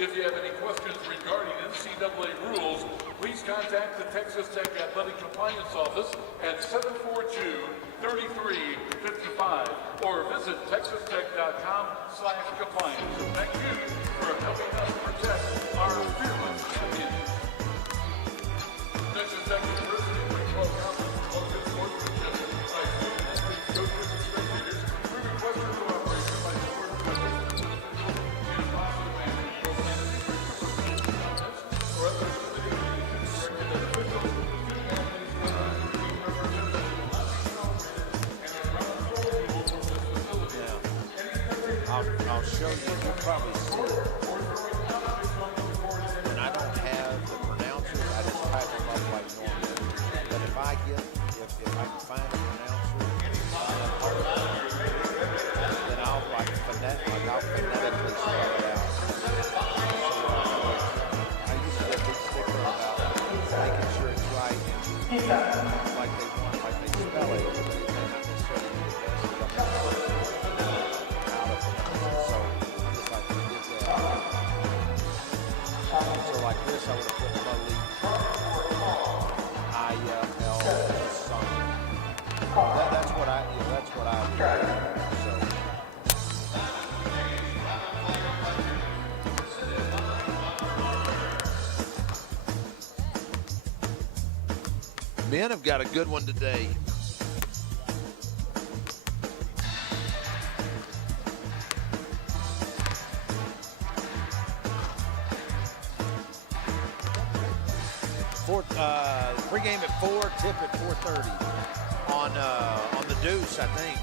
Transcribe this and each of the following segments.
If you have any questions regarding NCAA rules, please contact the Texas Tech Athletic Compliance Office at 742-3355 or visit texastech.com/compliance. So thank you for helping us protect our fearless champions. Texas Tech University Big 12 Conference promoted sportsmanship by student athletes, coaches, and spectators through request for cooperation by sport coaches, individuals in a positive manner. Both entities request comments or other directed at officials, student athletes, coaches, and team representatives will not be tolerated and are not controllable from this facility. I'll show you. You'll probably see it. And I don't have the pronouncers. I just type them up like normal. But if I can find a pronouncer, then I'll phonetically spell it out. I used to get a big sticker about making sure it's right, like they spell it. But they not necessarily do the best. So like this, I would have put Malik, I-L, son. That's what I would do. So. Men have got a good one today. Pregame at 4, tip at 4:30 on the Deuce, I think,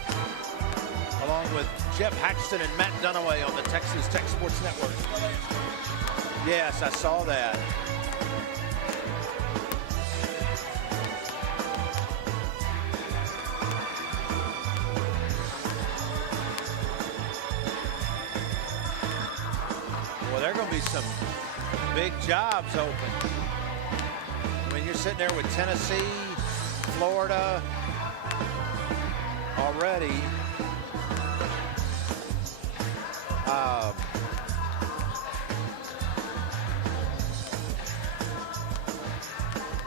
along with Jeff Haxton and Matt Dunaway on the Texas Tech Sports Network. Yes, I saw that. Well, there are going to be some big jobs open. I mean, you're sitting there with Tennessee, Florida already.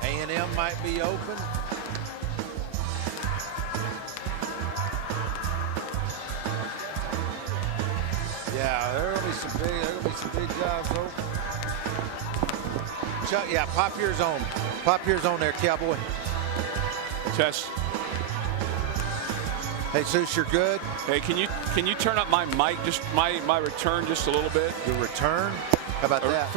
A&M might be open. Yeah, there are gonna be some big jobs open. Chuck, yeah, pop your zone. Pop your zone there, Cowboy. Test. Hey, Zeus, you're good. Hey, can you turn up my mic, just my return just a little bit? The return? How about that?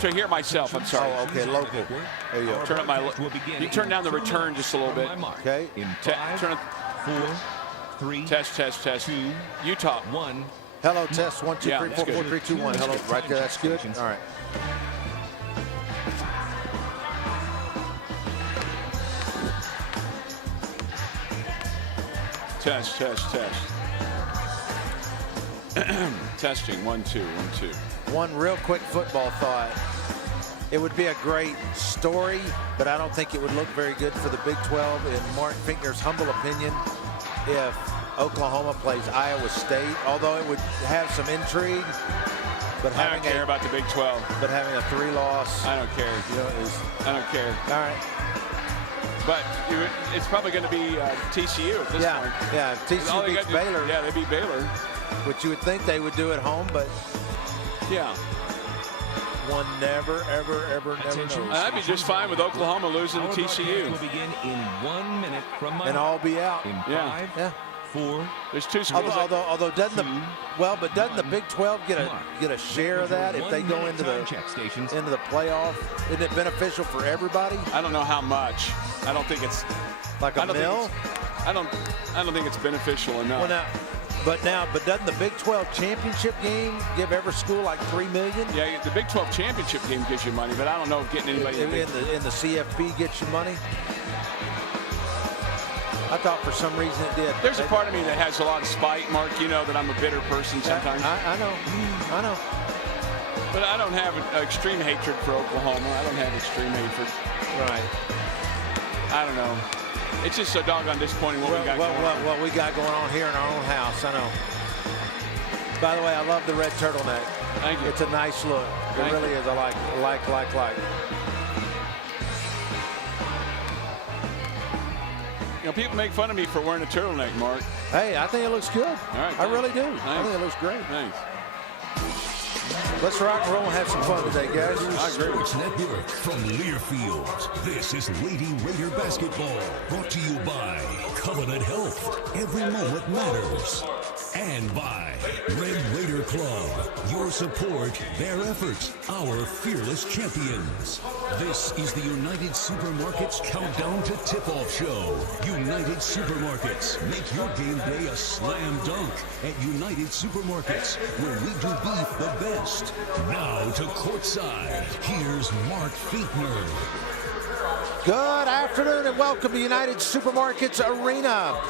To hear myself. I'm sorry. Oh, okay, local. There you go. Turn up you turn down the return just a little bit. Okay. Turn it. 4, 3. Test. 2. Utah. 1. Hello, test. 1, 2, Yeah, 3, that's 4, 4, good. 3, 2, 1. Hello, right there. That's good. All right. Test. Testing. 1, 2, 1, 2. One real quick football thought. It would be a great story, but I don't think it would look very good for the Big 12, in Mark Finkner's humble opinion, if Oklahoma plays Iowa State, although it would have some intrigue. But I don't care about the Big 12. But having a 3-loss. I don't care. I don't care. All right. But it's probably going to be TCU at this point. Yeah, TCU beats Baylor. Yeah, they beat Baylor. Which you would think they would do at home, but yeah, one never knows. I'd be just fine with Oklahoma losing to TCU. Will begin in 1 minute from my and I'll be out. In 5, yeah. 4. There's two schools. Although doesn't the Big 12 get a share of that if they go into the playoff? Isn't it beneficial for everybody? I don't know how much. I don't think it's like a mill. I don't think it's beneficial enough. Well, but doesn't the Big 12 championship game give every school like $3 million? Yeah, the Big 12 championship game gives you money, but I don't know if getting anybody in the CFP gets you money. I thought for some reason it did. There's a part of me that has a lot of spite, Mark. You know that I'm a bitter person sometimes. I know. But I don't have extreme hatred for Oklahoma. I don't have extreme hatred. Right. I don't know. It's just so doggone disappointing what we got going on. What we got going on here in our own house, I know. By the way, I love the red turtleneck. Thank you. It's a nice look. It really is. I like it. Like. You know, people make fun of me for wearing a turtleneck, Mark. Hey, I think it looks good. All right, I really do. Nice. I think it looks great. Thanks. Let's rock and roll and have some fun today, guys. I agree. Sports Network from Learfield. This is Lady Raider basketball, brought to you by Covenant Health. Every moment matters. And by Red Raider Club. Your support, their efforts, our fearless champions. This is the United Supermarkets Countdown to Tip-Off Show. United Supermarkets. Make your game day a slam dunk at United Supermarkets, where we do beef the best. Now to courtside. Here's Mark Finkner. Good afternoon and welcome to United Supermarkets Arena.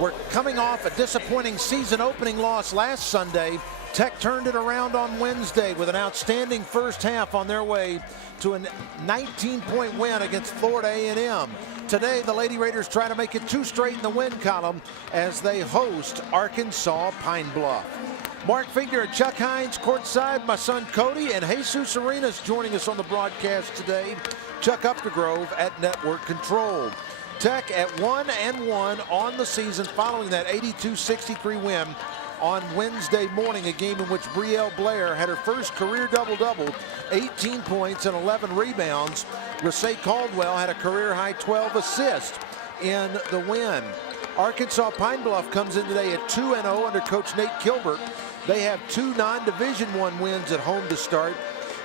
We're coming off a disappointing season opening loss last Sunday. Tech turned it around on Wednesday with an outstanding first half on their way to a 19-point win against Florida A&M. Today, the Lady Raiders try to make it 2 straight in the win column as they host Arkansas Pine Bluff. Mark Finkner and Chuck Hines courtside. My son Cody and Jesus Arenas joining us on the broadcast today. Chuck Updegrove at network control. Tech at 1-1 on the season following that 82-63 win on Wednesday morning, a game in which Brielle Blair had her first career double-double, 18 points and 11 rebounds. Rasay Caldwell had a career-high 12 assists in the win. Arkansas Pine Bluff comes in today at 2-0 under Coach Nate Kilbert. They have 2 non-Division I wins at home to start,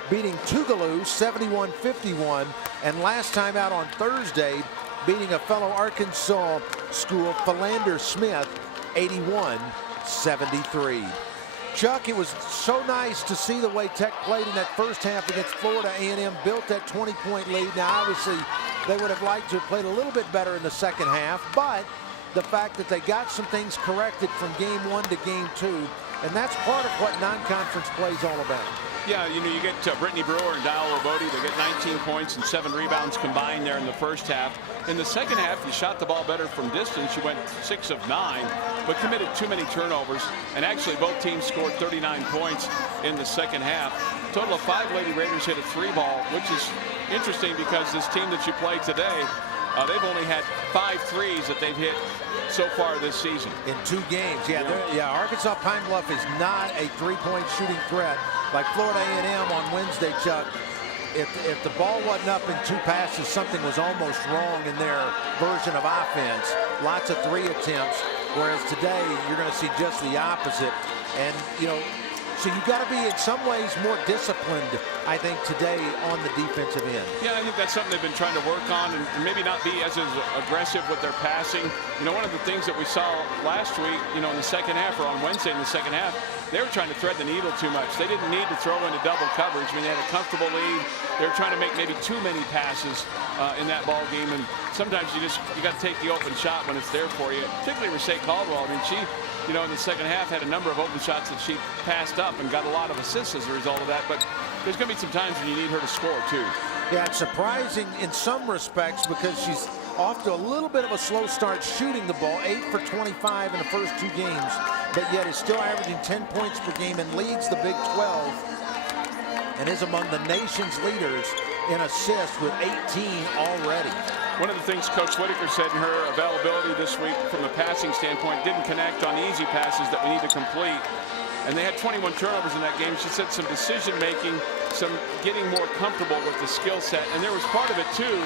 beating Tougaloo 71-51, and last time out on Thursday, beating a fellow Arkansas school, Philander Smith, 81-73. Chuck, it was so nice to see the way Tech played in that first half against Florida A&M, built that 20-point lead. Now, obviously, they would have liked to have played a little bit better in the second half, but the fact that they got some things corrected from game 1 to game 2, and that's part of what non-conference play is all about. Yeah, you know, you get Brittany Brewer and Dial Obodi. They get 19 points and 7 rebounds combined there in the first half. In the second half, you shot the ball better from distance. You went 6 of 9, but committed too many turnovers. And actually, both teams scored 39 points in the second half. Total of 5 Lady Raiders hit a 3-ball, which is interesting because this team that you played today, they've only had 5 threes that they've hit so far this season. In 2 games, yeah. Arkansas Pine Bluff is not a 3-point shooting threat like Florida A&M on Wednesday, Chuck. If the ball wasn't up in 2 passes, something was almost wrong in their version of offense. Lots of 3 attempts, whereas today you're going to see just the opposite. And, you know, so you've got to be in some ways more disciplined, I think, today on the defensive end. Yeah, I think that's something they've been trying to work on, and maybe not be as aggressive with their passing. You know, one of the things that we saw last week, you know, in the second half, or on Wednesday in the second half, they were trying to thread the needle too much. They didn't need to throw into double coverage. I mean, they had a comfortable lead. They were trying to make maybe too many passes in that ball game, and sometimes you got to take the open shot when it's there for you. Particularly Rasay Caldwell. I mean, she, you know, in the second half had a number of open shots that she passed up and got a lot of assists as a result of that. But there's going to be some times when you need her to score too. Yeah, it's surprising in some respects because she's off to a little bit of a slow start shooting the ball, 8 for 25 in the first 2 games, but yet is still averaging 10 points per game and leads the Big 12 and is among the nation's leaders in assists with 18 already. One of the things Coach Whitaker said in her availability this week from a passing standpoint, didn't connect on easy passes that we need to complete. And they had 21 turnovers in that game. She said some decision-making, some getting more comfortable with the skill set. And there was part of it, too,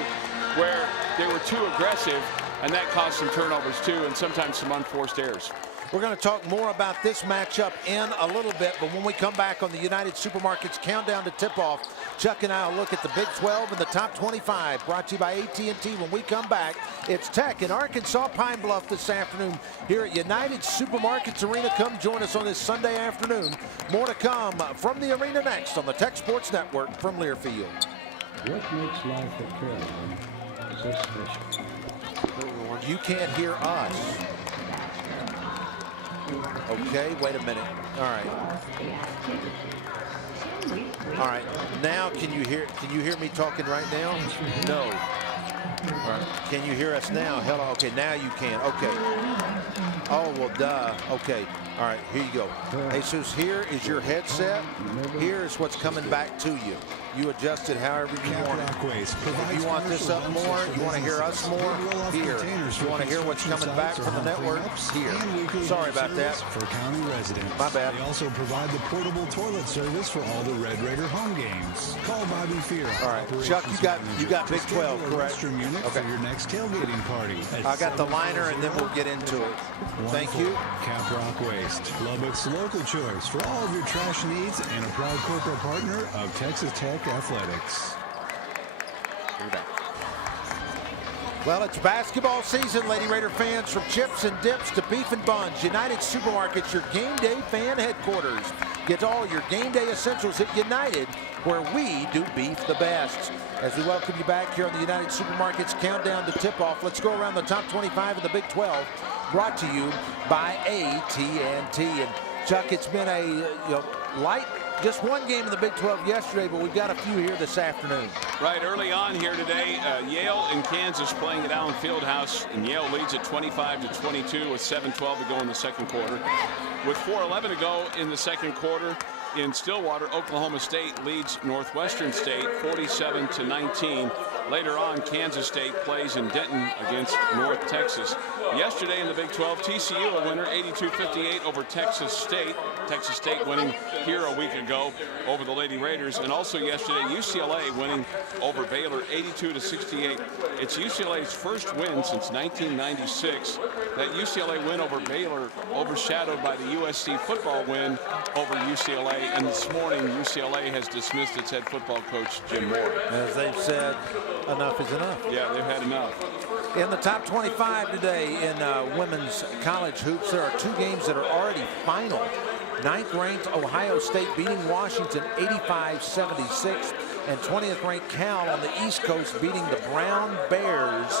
where they were too aggressive, and that caused some turnovers, too, and sometimes some unforced errors. We're going to talk more about this matchup in a little bit, but when we come back on the United Supermarkets Countdown to Tip-Off, Chuck and I will look at the Big 12 and the top 25, brought to you by AT&T. When we come back, it's Tech in Arkansas Pine Bluff this afternoon here at United Supermarkets Arena. Come join us on this Sunday afternoon. More to come from the arena next on the Tech Sports Network from Learfield. What makes life at Carolyn so special? You can't hear us. Okay, wait a minute. All right. All right. Now can you hear me talking right now? No. All right. Can you hear us now? Hello. Okay, now you can. Okay. Oh, well, duh. Okay. All right, here you go. Jesus, here is your headset. Here is what's coming back to you. You adjust it however you want it. If you want this up more, you want to hear us more, here. You want to hear what's coming back from the network, here. Sorry about that. For county residents. My bad. They also provide the portable toilet service for all the Red Raider home games. Call Bobby Fear. All right, Chuck, you got Big 12, correct? Okay. For your next tailgating party. I got the liner, and then we'll get into it. Thank you. Cap Rock Waste, Lubbock's local choice for all of your trash needs and a proud corporate partner of Texas Tech Athletics. Well, it's basketball season, Lady Raider fans. From chips and dips to beef and buns, United Supermarkets, your game day fan headquarters. Get all your game day essentials at United, where we do beef the best. As we welcome you back here on the United Supermarkets countdown to tip-off, let's go around the top 25 of the Big 12, brought to you by AT&T. And Chuck, it's been a light, just one game in the Big 12 yesterday, but we've got a few here this afternoon. Right, early on here today, Yale and Kansas playing at Allen Fieldhouse, and Yale leads at 25-22 with 7:12 to go in the second quarter. With 4:11 to go in the second quarter, in Stillwater, Oklahoma State leads Northwestern State 47-19. Later on, Kansas State plays in Denton against North Texas. Yesterday in the Big 12, TCU a winner 82-58 over Texas State. Texas State winning here a week ago over the Lady Raiders. And also yesterday, UCLA winning over Baylor 82-68. It's UCLA's first win since 1996. That UCLA win over Baylor overshadowed by the USC football win over UCLA. And this morning, UCLA has dismissed its head football coach, Jim Moore. As they've said, enough is enough. Yeah, they've had enough. In the top 25 today in women's college hoops, there are two games that are already final. 9th-ranked Ohio State beating Washington 85-76, and 20th-ranked Cal on the East Coast beating the Brown Bears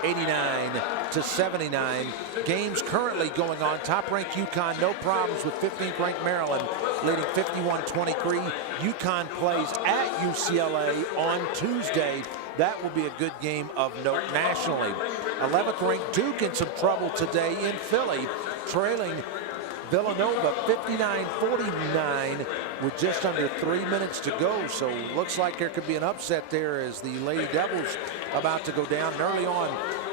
89-79. Games currently going on. Top-ranked UConn, no problems with 15th-ranked Maryland leading 51-23. UConn plays at UCLA on Tuesday. That will be a good game of note nationally. 11th-ranked Duke in some trouble today in Philly, trailing Villanova 59-49 with just under 3 minutes to go. So looks like there could be an upset there as the Lady Devils about to go down. And early on,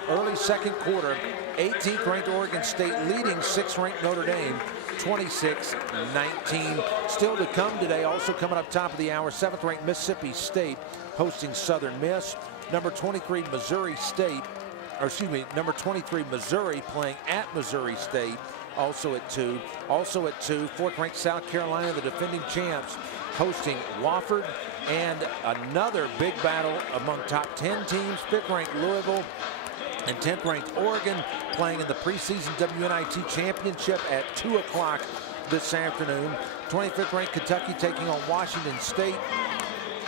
early second quarter, 18th-ranked Oregon State leading 6th-ranked Notre Dame 26-19. Still to come today, also coming up top of the hour, 7th-ranked Mississippi State hosting Southern Miss. Number 23 Missouri State, or excuse me, number 23 Missouri playing at Missouri State. Also at 2. Also at 2, 4th-ranked South Carolina, the defending champs, hosting Wofford. And another big battle among top 10 teams, 5th-ranked Louisville and 10th-ranked Oregon playing in the preseason WNIT championship at 2 o'clock this afternoon. 25th-ranked Kentucky taking on Washington State.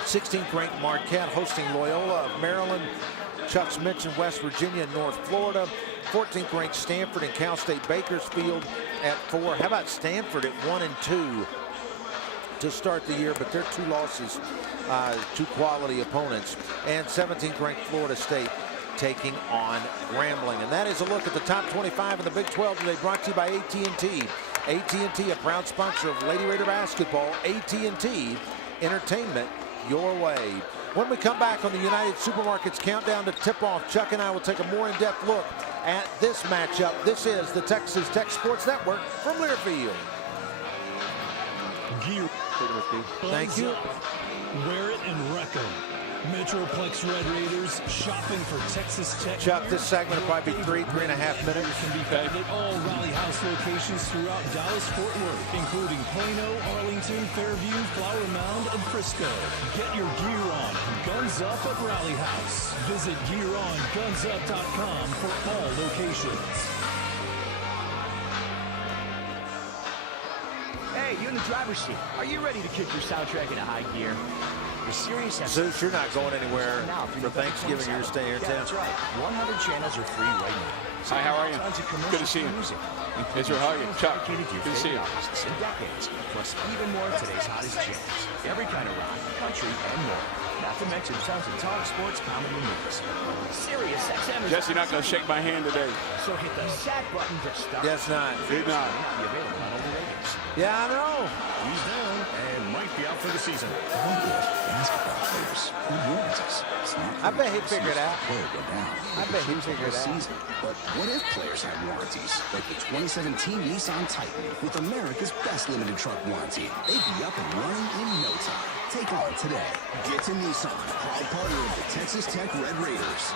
16th-ranked Marquette hosting Loyola of Maryland. Chuck's mentioned West Virginia and North Florida. 14th-ranked Stanford and Cal State Bakersfield at 4. How about Stanford at 1-2 to start the year, but they're 2 losses to quality opponents. And 17th-ranked Florida State taking on Grambling. And that is a look at the top 25 in the Big 12 today, brought to you by AT&T. AT&T, a proud sponsor of Lady Raider basketball. AT&T, entertainment your way. When we come back on the United Supermarkets countdown to tip-off, Chuck and I will take a more in-depth look at this matchup. This is the Texas Tech Sports Network from Learfield. Gear. Thank you. Wear it and wreck 'em. Metroplex Red Raiders shopping for Texas Tech. Chuck, this segment will probably be 3.5 minutes. Can be found at all Rally House locations throughout Dallas-Fort Worth, including Plano, Arlington, Fairview, Flower Mound, and Frisco. Get your gear on and guns up at Rally House. Visit gearongunsup.com for all locations. Hey, you in the driver's seat. Are you ready to kick your soundtrack into high gear? The Sirius Zeus, you're not going anywhere for Thanksgiving. You're staying here in town. That's right. 100 channels are free right now. Hi, how are you? Good to see you. Thanks for hugging. Chuck, Dedicated to your good to see you. favorite artists and decades, plus even more of today's hottest jams. Every kind of rock, country, and more. Not to mention tons of talk, sports, comedy, and movies. Sirius XM is Jesse, not going to shake my hand today. So hit the SAT button to start. Yes, not. Did not. Be available on all the ratings. Yeah, I know. He's down and might be out for the season. Basketball players. Who warns us? It's not I bet he'd figure it out. player go down. I bet he'd figure it out. Season. But what if players have warranties? Like the 2017 Nissan Titan with America's best limited truck warranty. They'd be up and running in no time. Take on today. Get to Nissan, proud partner of the Texas Tech Red Raiders.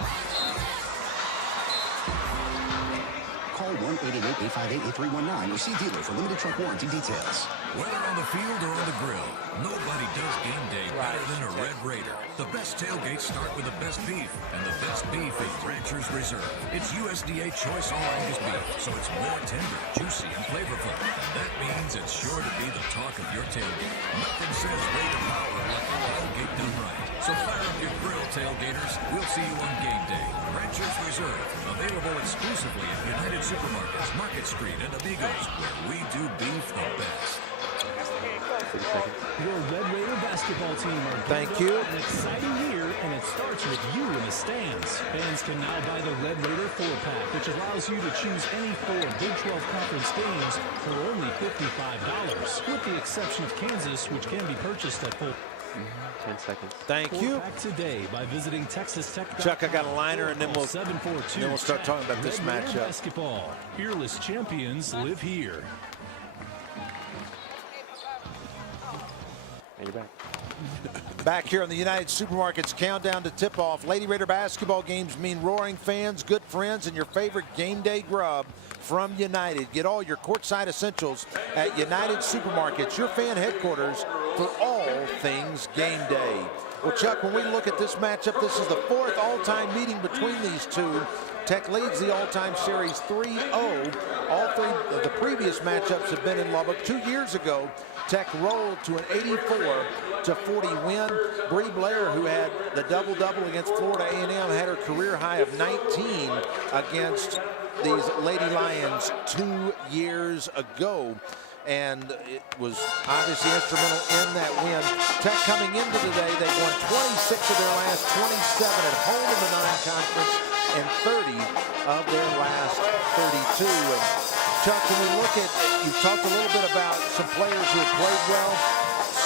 Call 1-888-858-8319 or see dealer for limited truck warranty details. Whether on the field or on the grill, nobody does game day better than a Red Raider. The best tailgates start with the best beef, and the best beef is Rancher's Reserve. It's USDA Choice All Angus beef, so it's more tender, juicy, and flavorful. And that means it's sure to be the talk of your tailgate. Nothing says Raider power like a tailgate done right. So fire up your grill, tailgaters. We'll see you on game day. Rancher's Reserve, available exclusively at United Supermarkets, Market Street, and Amigos, where we do beef the best. Your Red Raider basketball team are Thank geared you. up for an exciting year, and it starts with you in the stands. Fans can now buy the Red Raider 4-pack, which allows you to choose any 4 Big 12 conference games for only $55, with the exception of Kansas, which can be purchased at full. 10 seconds. Thank you. Back today by visiting TexasTech.com. Chuck, I got a liner, and then we'll 742. then we'll start talking about this Red Raider matchup. Basketball. Fearless champions live here. And you're back. Back here on the United Supermarkets countdown to tip-off. Lady Raider basketball games mean roaring fans, good friends, and your favorite game day grub from United. Get all your courtside essentials at United Supermarkets, your fan headquarters for all things game day. Well, Chuck, when we look at this matchup, this is the 4th all-time meeting between these two. Tech leads the all-time series 3-0. All 3 of the previous matchups have been in Lubbock. 2 years ago, Tech rolled to an 84-40 win. Bree Blair, who had the double-double against Florida A&M, had her career high of 19 against these Lady Lions 2 years ago. And it was obviously instrumental in that win. Tech coming into today, they've won 26 of their last 27 at home in the non-conference and 30 of their last 32. And Chuck, when we look at, you've talked a little bit about some players who have played well,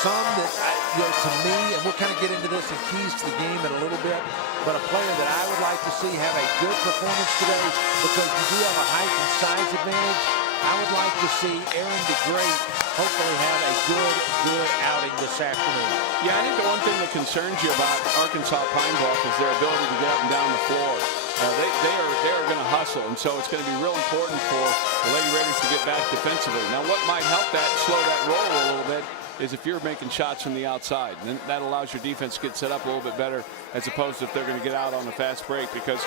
some that, to me, and we'll kind of get into this in keys to the game in a little bit, but a player that I would like to see have a good performance today because you do have a height and size advantage. I would like to see Aaron DeGreat hopefully have a good outing this afternoon. Yeah, I think the one thing that concerns you about Arkansas Pine Bluff is their ability to get up and down the floor. They are going to hustle, and so it's going to be real important for the Lady Raiders to get back defensively. Now, what might help that, slow that roll a little bit, is if you're making shots from the outside. And then that allows your defense to get set up a little bit better as opposed to if they're going to get out on a fast break. Because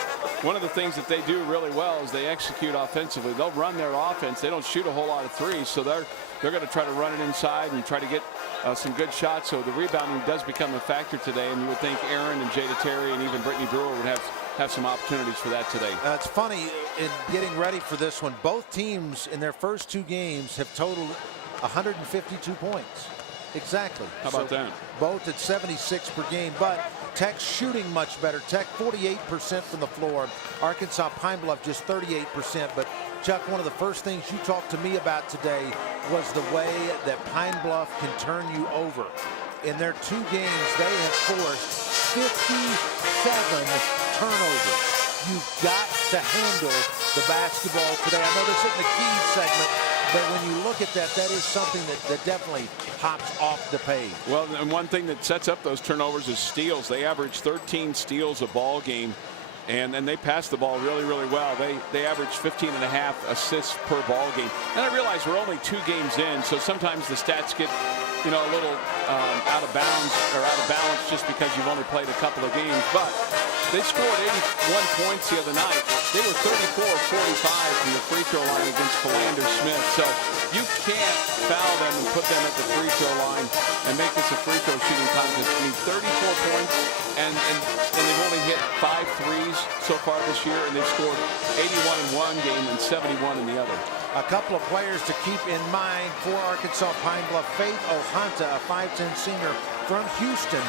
one of the things that they do really well is they execute offensively. They'll run their offense. They don't shoot a whole lot of threes, so they're going to try to run it inside and try to get some good shots. So the rebounding does become a factor today, and you would think Aaron and Jada Terry and even Brittany Brewer would have some opportunities for that today. It's funny, in getting ready for this one, both teams in their first 2 games have totaled 152 points. Exactly. How about that? Both at 76 per game, but Tech's shooting much better. Tech 48% from the floor. Arkansas Pine Bluff just 38%. But Chuck, one of the first things you talked to me about today was the way that Pine Bluff can turn you over. In their 2 games, they have forced 57 turnovers. You've got to handle the basketball today. I know this isn't the key segment, but when you look at that, that is something that definitely hops off the page. Well, and one thing that sets up those turnovers is steals. They average 13 steals a ball game, and they pass the ball really, really well. They average 15.5 assists per ball game. And I realize we're only 2 games in, so sometimes the stats get a little out of bounds or out of balance just because you've only played a couple of games. But they scored 81 points the other night. They were 34 of 45 from the free throw line against Philander Smith. So you can't foul them and put them at the free throw line and make this a free throw shooting contest. I mean, 34 points, and they've only hit 5 threes so far this year, and they've scored 81 in one game and 71 in the other. A couple of players to keep in mind for Arkansas Pine Bluff. Faith Ohanta, a 5'10 senior from Houston,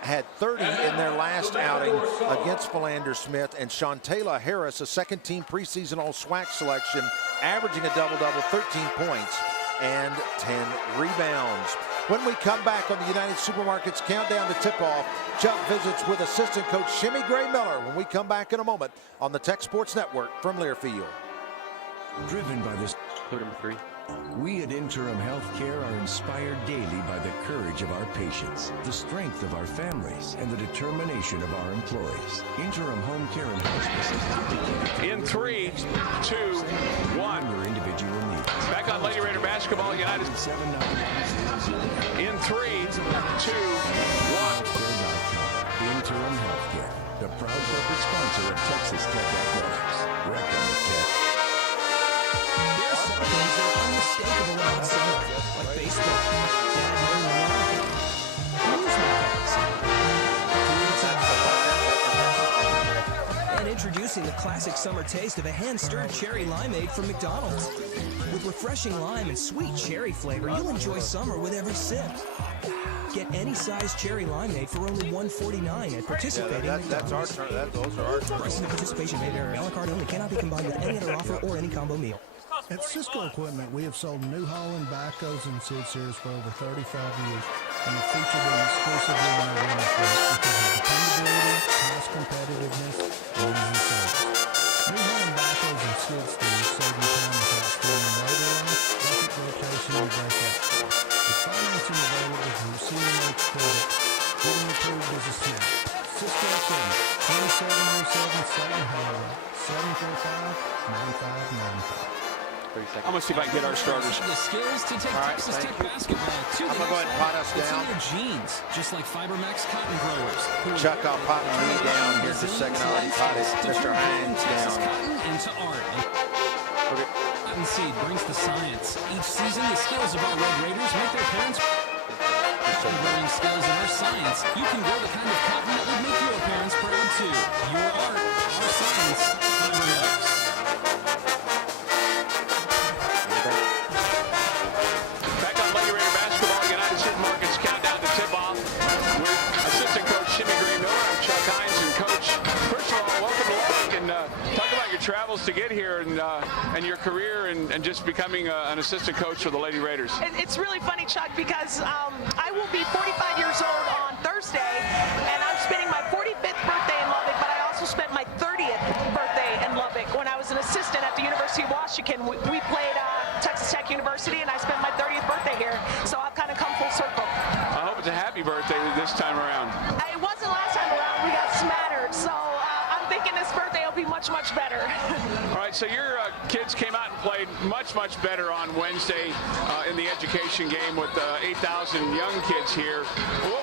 had 30 in their last outing against Philander Smith, and Shantayla Harris, a second-team preseason All-SWAC selection, averaging a double-double, 13 points and 10 rebounds. When we come back on the United Supermarkets Countdown to Tip-Off, Chuck visits with assistant coach Shimmy Gray Miller when we come back in a moment on the Tech Sports Network from Learfield. Driven by this. Put him 3. We at Interim Healthcare are inspired daily by the courage of our patients, the strength of our families, and the determination of our employees. Interim Home Care and Hospice is dedicated In 3, 2, 1. your individual needs. Back on Lady Raider basketball, United. 799-00. In 3, 2, 1. Interim Healthcare, the proud corporate sponsor of Texas Tech Athletics. Welcome to Tech. There's some things that are unmistakable about summer, like baseball, dad wearing the line, amusement parks, and introducing the classic summer taste of a hand-stirred cherry limeade from McDonald's. With refreshing lime and sweet cherry flavor, you'll enjoy summer with every sip. Get any size cherry limeade for only $1.49 at participating McDonald's. That's our turn. Those are our turns. Prices and participation may vary. A la carte only cannot be combined with any other offer or any combo meal. At Cisco Equipment, we have sold New Holland backhoes and seed series for over 35 years and have featured them exclusively in our winter fleet because of dependability, cost competitiveness, and easy service. New Holland backhoes and skid steers save you time without spending motor life, bucket rotation, and breakout. With financing available through CMH Credit, getting approved is a snap. Cisco Equipment, 2707 Sutton Highway, 745-9595. I'm going to see if I can get our starters. The skills to take Texas Tech basketball to the I'm going to go ahead and pot us It's down. in their genes, just like Fibermax cotton growers. Chuck, I'll pot me down here in just a second. I already potted Mr. Hines Texas down. cotton into art. Cotton seed brings the science. Each season, the skills of our Red Raiders make their parents growing skills in our science. You can grow the kind of cotton that would make your parents proud too. Your art, our science, Fibermax. Back on Lady Raider basketball, United Supermarkets Countdown to Tip-Off with assistant coach Shimmy Gray Miller. I'm Chuck Hines, and coach, first of all, welcome to Lubbock, and talk about your travels to get here and your career and just becoming an assistant coach for the Lady Raiders. It's really funny, Chuck, because I will be 45 years old on Thursday, and I'm spending my 45th birthday in Lubbock, but I also spent my 30th birthday in Lubbock when I was an assistant at the University of Washington. We played Texas Tech University, and I spent my 30th birthday here, so I've kind of come full circle. I hope it's a happy birthday this time around. It wasn't last time around. We got smattered, so I'm thinking this birthday will be much, much better. All right, so your kids came out and played much, much better on Wednesday in the education game with 8,000 young kids here.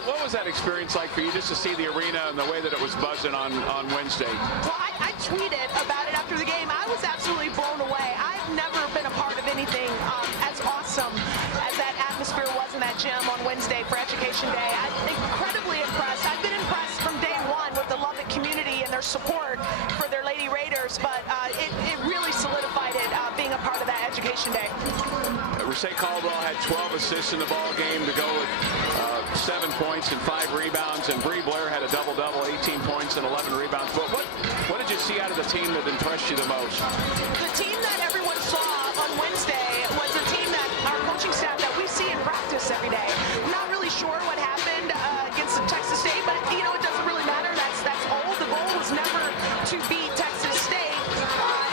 What was that experience like for you, just to see the arena and the way that it was buzzing on Wednesday? Well, I tweeted about it after the game. I was absolutely blown away. I've never been a part of anything as awesome as that atmosphere was in that gym on Wednesday for Education Day. I'm incredibly impressed. I've been impressed from day one with the Lubbock community and their support for their Lady Raiders, but it really solidified it being a part of that Education Day. Rashay Caldwell had 12 assists in the ball game to go with 7 points and 5 rebounds, and Bree Blair had a double-double, 18 points and 11 rebounds. But what did you see out of the team that impressed you the most? The team that everyone saw on Wednesday was a team that our coaching staff that we see in practice every day. I'm not really sure what happened against Texas State, but it doesn't really matter. That's old. The goal was never to beat Texas State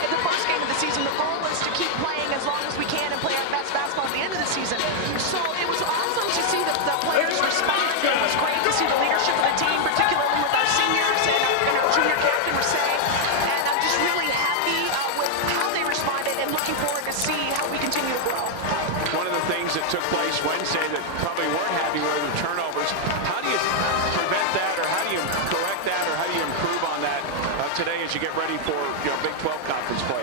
in the first game of the season. The goal was to keep playing as long as we can and play our best basketball at the end of the season. So it was awesome to see the players respond. It was great to see the leadership of the team, particularly with our seniors and our junior captain, Rashay. And I'm just really happy with how they responded and looking forward to see how we continue to grow. One of the things that took place Wednesday that probably weren't happy with the turnovers. How do you prevent that, or how do you correct that, or how do you improve on that today as you get ready for Big 12 conference play?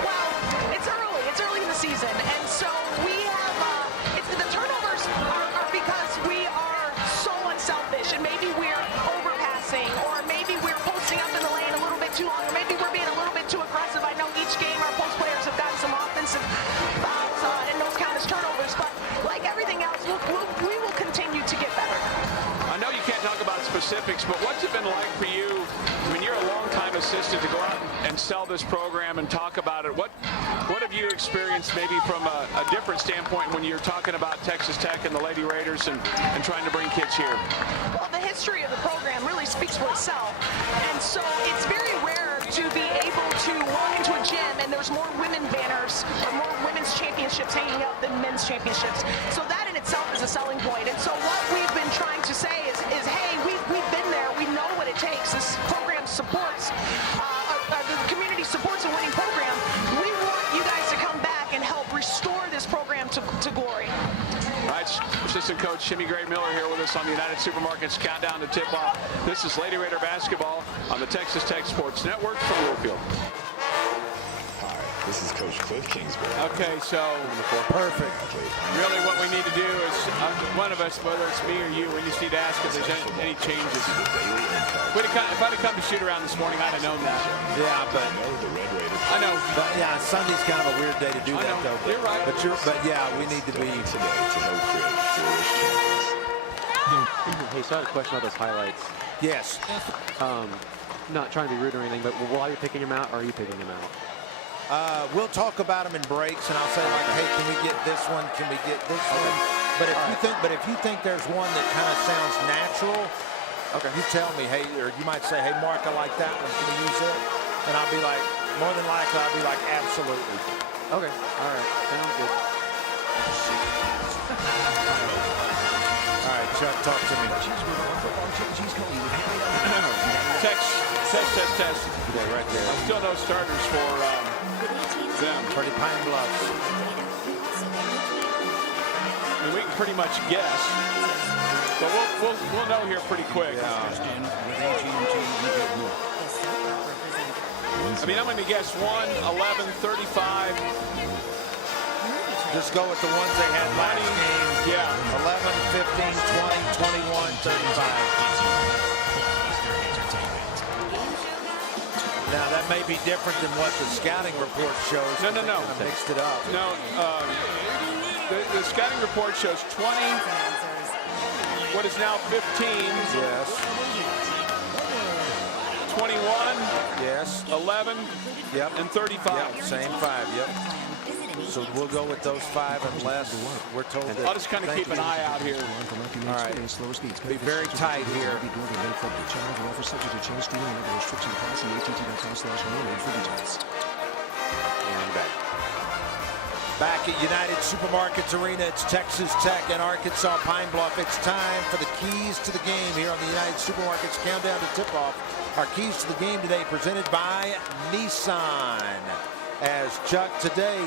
Well, it's early in the season, and so we have the turnovers are because we are so unselfish, and maybe we're overpassing, or maybe we're posting up in the lane a little bit too long, or maybe we're being a little bit too aggressive. I know each game our post players have gotten some offensive fouls and those count as turnovers, but like everything else, we will continue to get better. I know you can't talk about specifics, but what's it been like for you? I mean, you're a longtime assistant to go out and sell this program and talk about it. What have you experienced maybe from a different standpoint when you're talking about Texas Tech and the Lady Raiders and trying to bring kids here? Well, the history of the program really speaks for itself. And so it's very rare to be able to walk into a gym and there's more women banners or more women's championships hanging up than men's championships. So that in itself is a selling point. And so what we've been trying to say is hey, we've been there. We know what it takes. This program supports, the community supports a winning program. We want you guys to come back and help restore this program to glory. All right, Assistant Coach Jimmy Gray Miller here with us on the United Supermarkets Countdown to Tip-Off. This is Lady Raider basketball on the Texas Tech Sports Network from Learfield. Hi, this is Coach Cliff Kingsbury. Okay, so perfect. Really what we need to do is, one of us, whether it's me or you, we just need to ask if there's any changes. If I'd have come to shoot around this morning, I'd have known that. Yeah, but I know. But yeah, Sunday's kind of a weird day to do that, though. You're right. But yeah, we need to be. Hey, so I had a question about those highlights. Yes. Not trying to be rude or anything, but while you're picking them out, or are you picking them out? We'll talk about them in breaks, and I'll say like, hey, can we get this one? Can we get this one? But if you think there's one that kind of sounds natural, okay, you tell me, hey, or you might say, hey, Mark, I like that one. Can we use it? And I'll be like, more than likely, I'll be like, absolutely. Okay, all right, sounds good. All right, Chuck, talk to me. Test. Yeah, right there. Still no starters for them. For the Pine Bluffs. I mean, we can pretty much guess, but we'll know here pretty quick. I mean, I'm going to guess 1, 11, 35. Just go with the ones they had last game. Yeah. 11, 15, 20, 21, 35. Now, that may be different than what the scouting report shows. No. Kind of mixed it up. No, the scouting report shows 20, what is now 15. Yes. 21. Yes. 11. Yep. And 35. Yep. Same 5. Yep. So we'll go with those 5 unless we're told that. I'll just kind of keep an eye out here. All right. Be very tight here. And back at United Supermarkets Arena, it's Texas Tech and Arkansas Pine Bluff. It's time for the keys to the game here on the United Supermarkets Countdown to Tip-Off. Our keys to the game today presented by Nissan. As Chuck, today,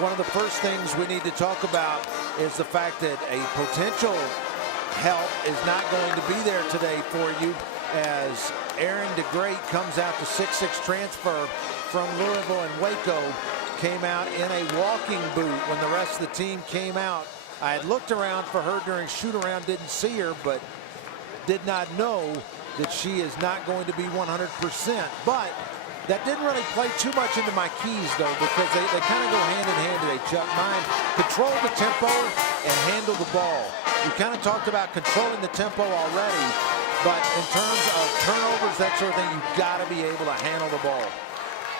one of the first things we need to talk about is the fact that a potential help is not going to be there today for you as Aaron DeGreat comes out to 6'6" transfer from Louisville and Waco, came out in a walking boot when the rest of the team came out. I had looked around for her during shoot-around, didn't see her, but did not know that she is not going to be 100%. But that didn't really play too much into my keys, though, because they kind of go hand in hand today, Chuck. Mine, control the tempo and handle the ball. You kind of talked about controlling the tempo already, but in terms of turnovers, that sort of thing, you've got to be able to handle the ball.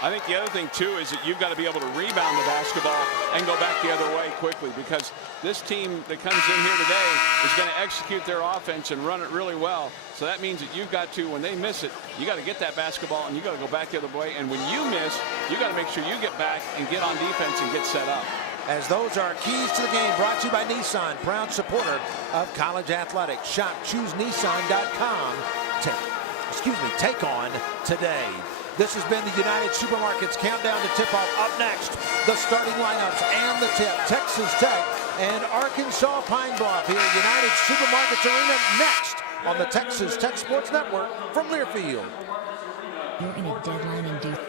I think the other thing, too, is that you've got to be able to rebound the basketball and go back the other way quickly, because this team that comes in here today is going to execute their offense and run it really well. So that means that you've got to, when they miss it, you got to get that basketball and you got to go back the other way. And when you miss, you got to make sure you get back and get on defense and get set up. As those are keys to the game, brought to you by Nissan, proud supporter of college athletics. Shop ChooseNissan.com. Take on today. This has been the United Supermarkets Countdown to Tip-Off. Up next, the starting lineups and the tip. Texas Tech and Arkansas Pine Bluff here at United Supermarkets Arena next on the Texas Tech Sports Network from Learfield. You're in a deadline-induced.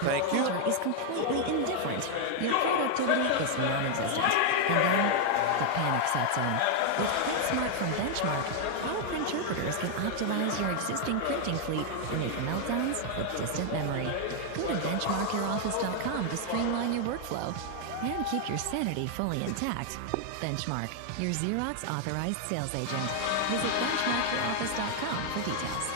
Thank you. Is completely indifferent. Your productivity is non-existent. And then the panic sets in. With Print Smart from Benchmark, our print interpreters can optimize your existing printing fleet and make meltdowns a distant memory. Go to benchmarkyouroffice.com to streamline your workflow and keep your sanity fully intact. Benchmark, your Xerox authorized sales agent. Visit benchmarkyouroffice.com for details.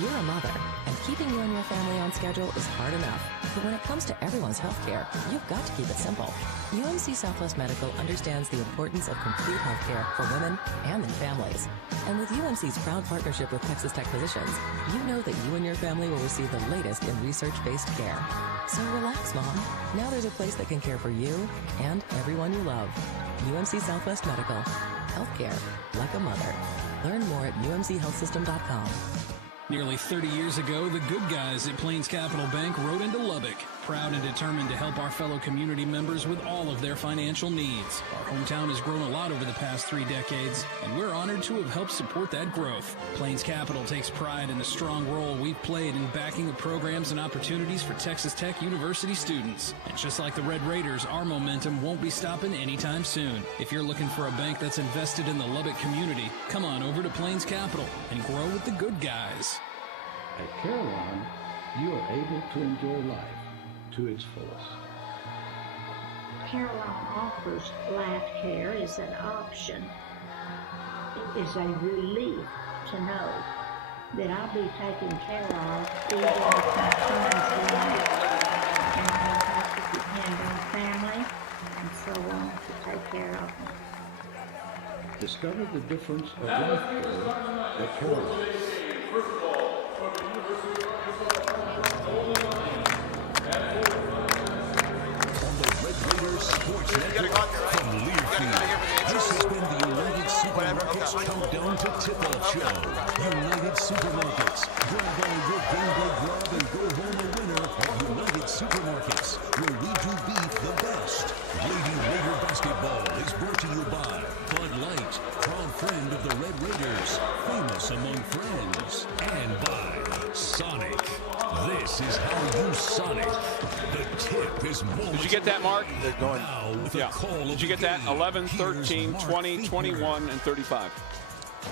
You're a mother, and keeping you and your family on schedule is hard enough. But when it comes to everyone's healthcare, you've got to keep it simple. UMC Southwest Medical understands the importance of complete healthcare for women and their families. And with UMC's proud partnership with Texas Tech Physicians, you know that you and your family will receive the latest in research-based care. So relax, Mom. Now there's a place that can care for you and everyone you love. UMC Southwest Medical. Healthcare like a mother. Learn more at umchealthsystem.com. Nearly 30 years ago, the good guys at Plains Capital Bank rode into Lubbock, proud and determined to help our fellow community members with all of their financial needs. Our hometown has grown a lot over the past 3 decades, and we're honored to have helped support that growth. Plains Capital takes pride in the strong role we've played in backing the programs and opportunities for Texas Tech University students. And just like the Red Raiders, our momentum won't be stopping anytime soon. If you're looking for a bank that's invested in the Lubbock community, come on over to Plains Capital and grow with the good guys. At Caroline, you are able to enjoy life to its fullest. Caroline offers life care as an option. It is a relief to know that I'll be taken care of even if my son's dead and I don't have to depend on family and so on to take care of me. Discover the difference of life care at Caroline. Sports Network from Learfield. This has been the United Supermarkets Countdown to Tip-Off Show. United Supermarkets. Grab all your game day grub and go home a winner at United Supermarkets, where we do beef the best. Lady Raider Basketball is brought to you by Bud Light, proud friend of the Red Raiders, famous among friends, and by Sonic. This is how you Sonic. The tip is moment. Did you get that, Mark? They're going. Yeah. Did you get that? 11, 13, 20, 21, and 35.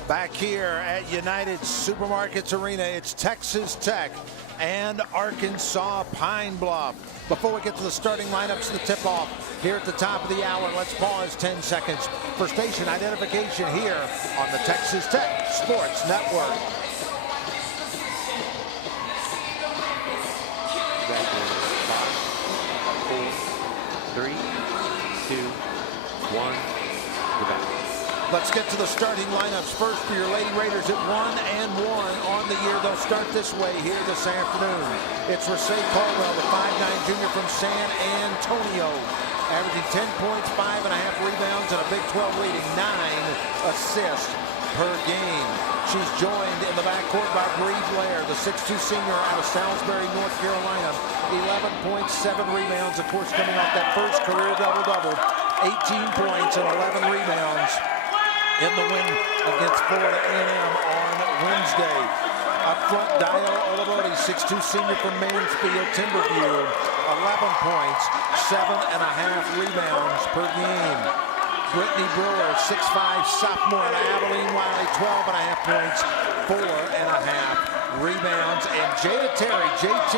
Back here at United Supermarkets Arena, it's Texas Tech and Arkansas Pine Bluff. Before we get to the starting lineups and the tip-off here at the top of the hour, let's pause 10 seconds for station identification here on the Texas Tech Sports Network. Let's get to the starting lineups first for your Lady Raiders at 1-1 on the year. They'll start this way here this afternoon. It's Rasay Caldwell, the 5'9" junior from San Antonio, averaging 10 points, 5.5 rebounds, and a Big 12 leading 9 assists per game. She's joined in the backcourt by Bree Blair, the 6'2" senior out of Salisbury, North Carolina. 11 points, 7 rebounds, of course, coming off that first career double-double. 18 points and 11 rebounds in the win against Florida A&M on Wednesday. Up front, Dio Olabodi, 6'2" senior from Mansfield, Timberview. 11 points, 7.5 rebounds per game. Brittany Brewer, 6'5" sophomore out of Abilene Wiley, 12.5 points, 4.5 rebounds. And Jada Terry, JT,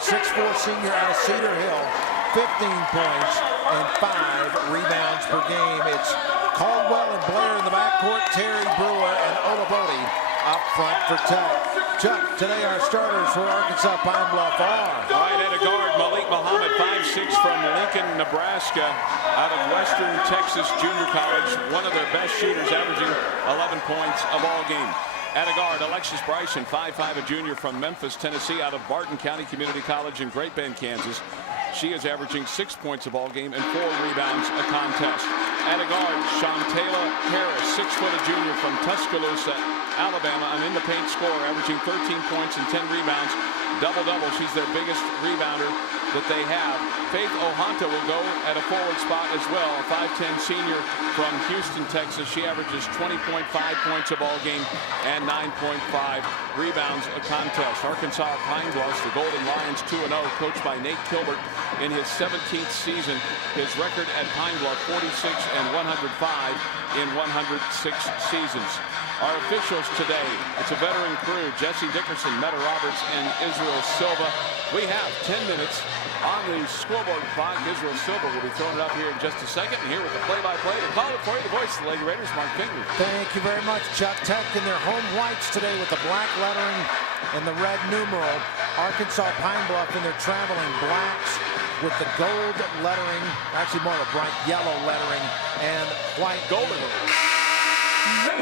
6'4" senior out of Cedar Hill, 15 points and 5 rebounds per game. It's Caldwell and Blair in the backcourt, Terry, Brewer, and Olabodi up front for Tech. Chuck, today our starters for Arkansas Pine Bluff are. All right, at a guard, Malik Muhammad, 5'6" from Lincoln, Nebraska, out of Western Texas Junior College, one of their best shooters, averaging 11 points a ball game. At a guard, Alexis Bryson, 5'5", a junior from Memphis, Tennessee, out of Barton County Community College in Great Bend, Kansas. She is averaging 6 points a ball game and 4 rebounds a contest. At a guard, Shantayla Harris, 6 foot a junior from Tuscaloosa, Alabama, an in-the-paint scorer, averaging 13 points and 10 rebounds. Double-double, she's their biggest rebounder that they have. Faith Ohanta will go at a forward spot as well, a 5'10 senior from Houston, Texas. She averages 20.5 points a ball game and 9.5 rebounds a contest. Arkansas Pine Bluffs, the Golden Lions 2-0, coached by Nate Kilbert in his 17th season. His record at Pine Bluff, 46 and 105 in 106 seasons. Our officials today, it's a veteran crew, Jesse Dickerson, Meta Roberts, and Israel Silva. We have 10 minutes on the scoreboard clock. Israel Silva will be throwing it up here in just a second. And here with the play-by-play to call it for you, the voice of the Lady Raiders, Mark Finger. Thank you very much, Chuck. Tech in their home whites today with the black lettering and the red numeral. Arkansas Pine Bluff in their traveling blacks with the gold lettering, actually more of a bright yellow lettering, and white golden. You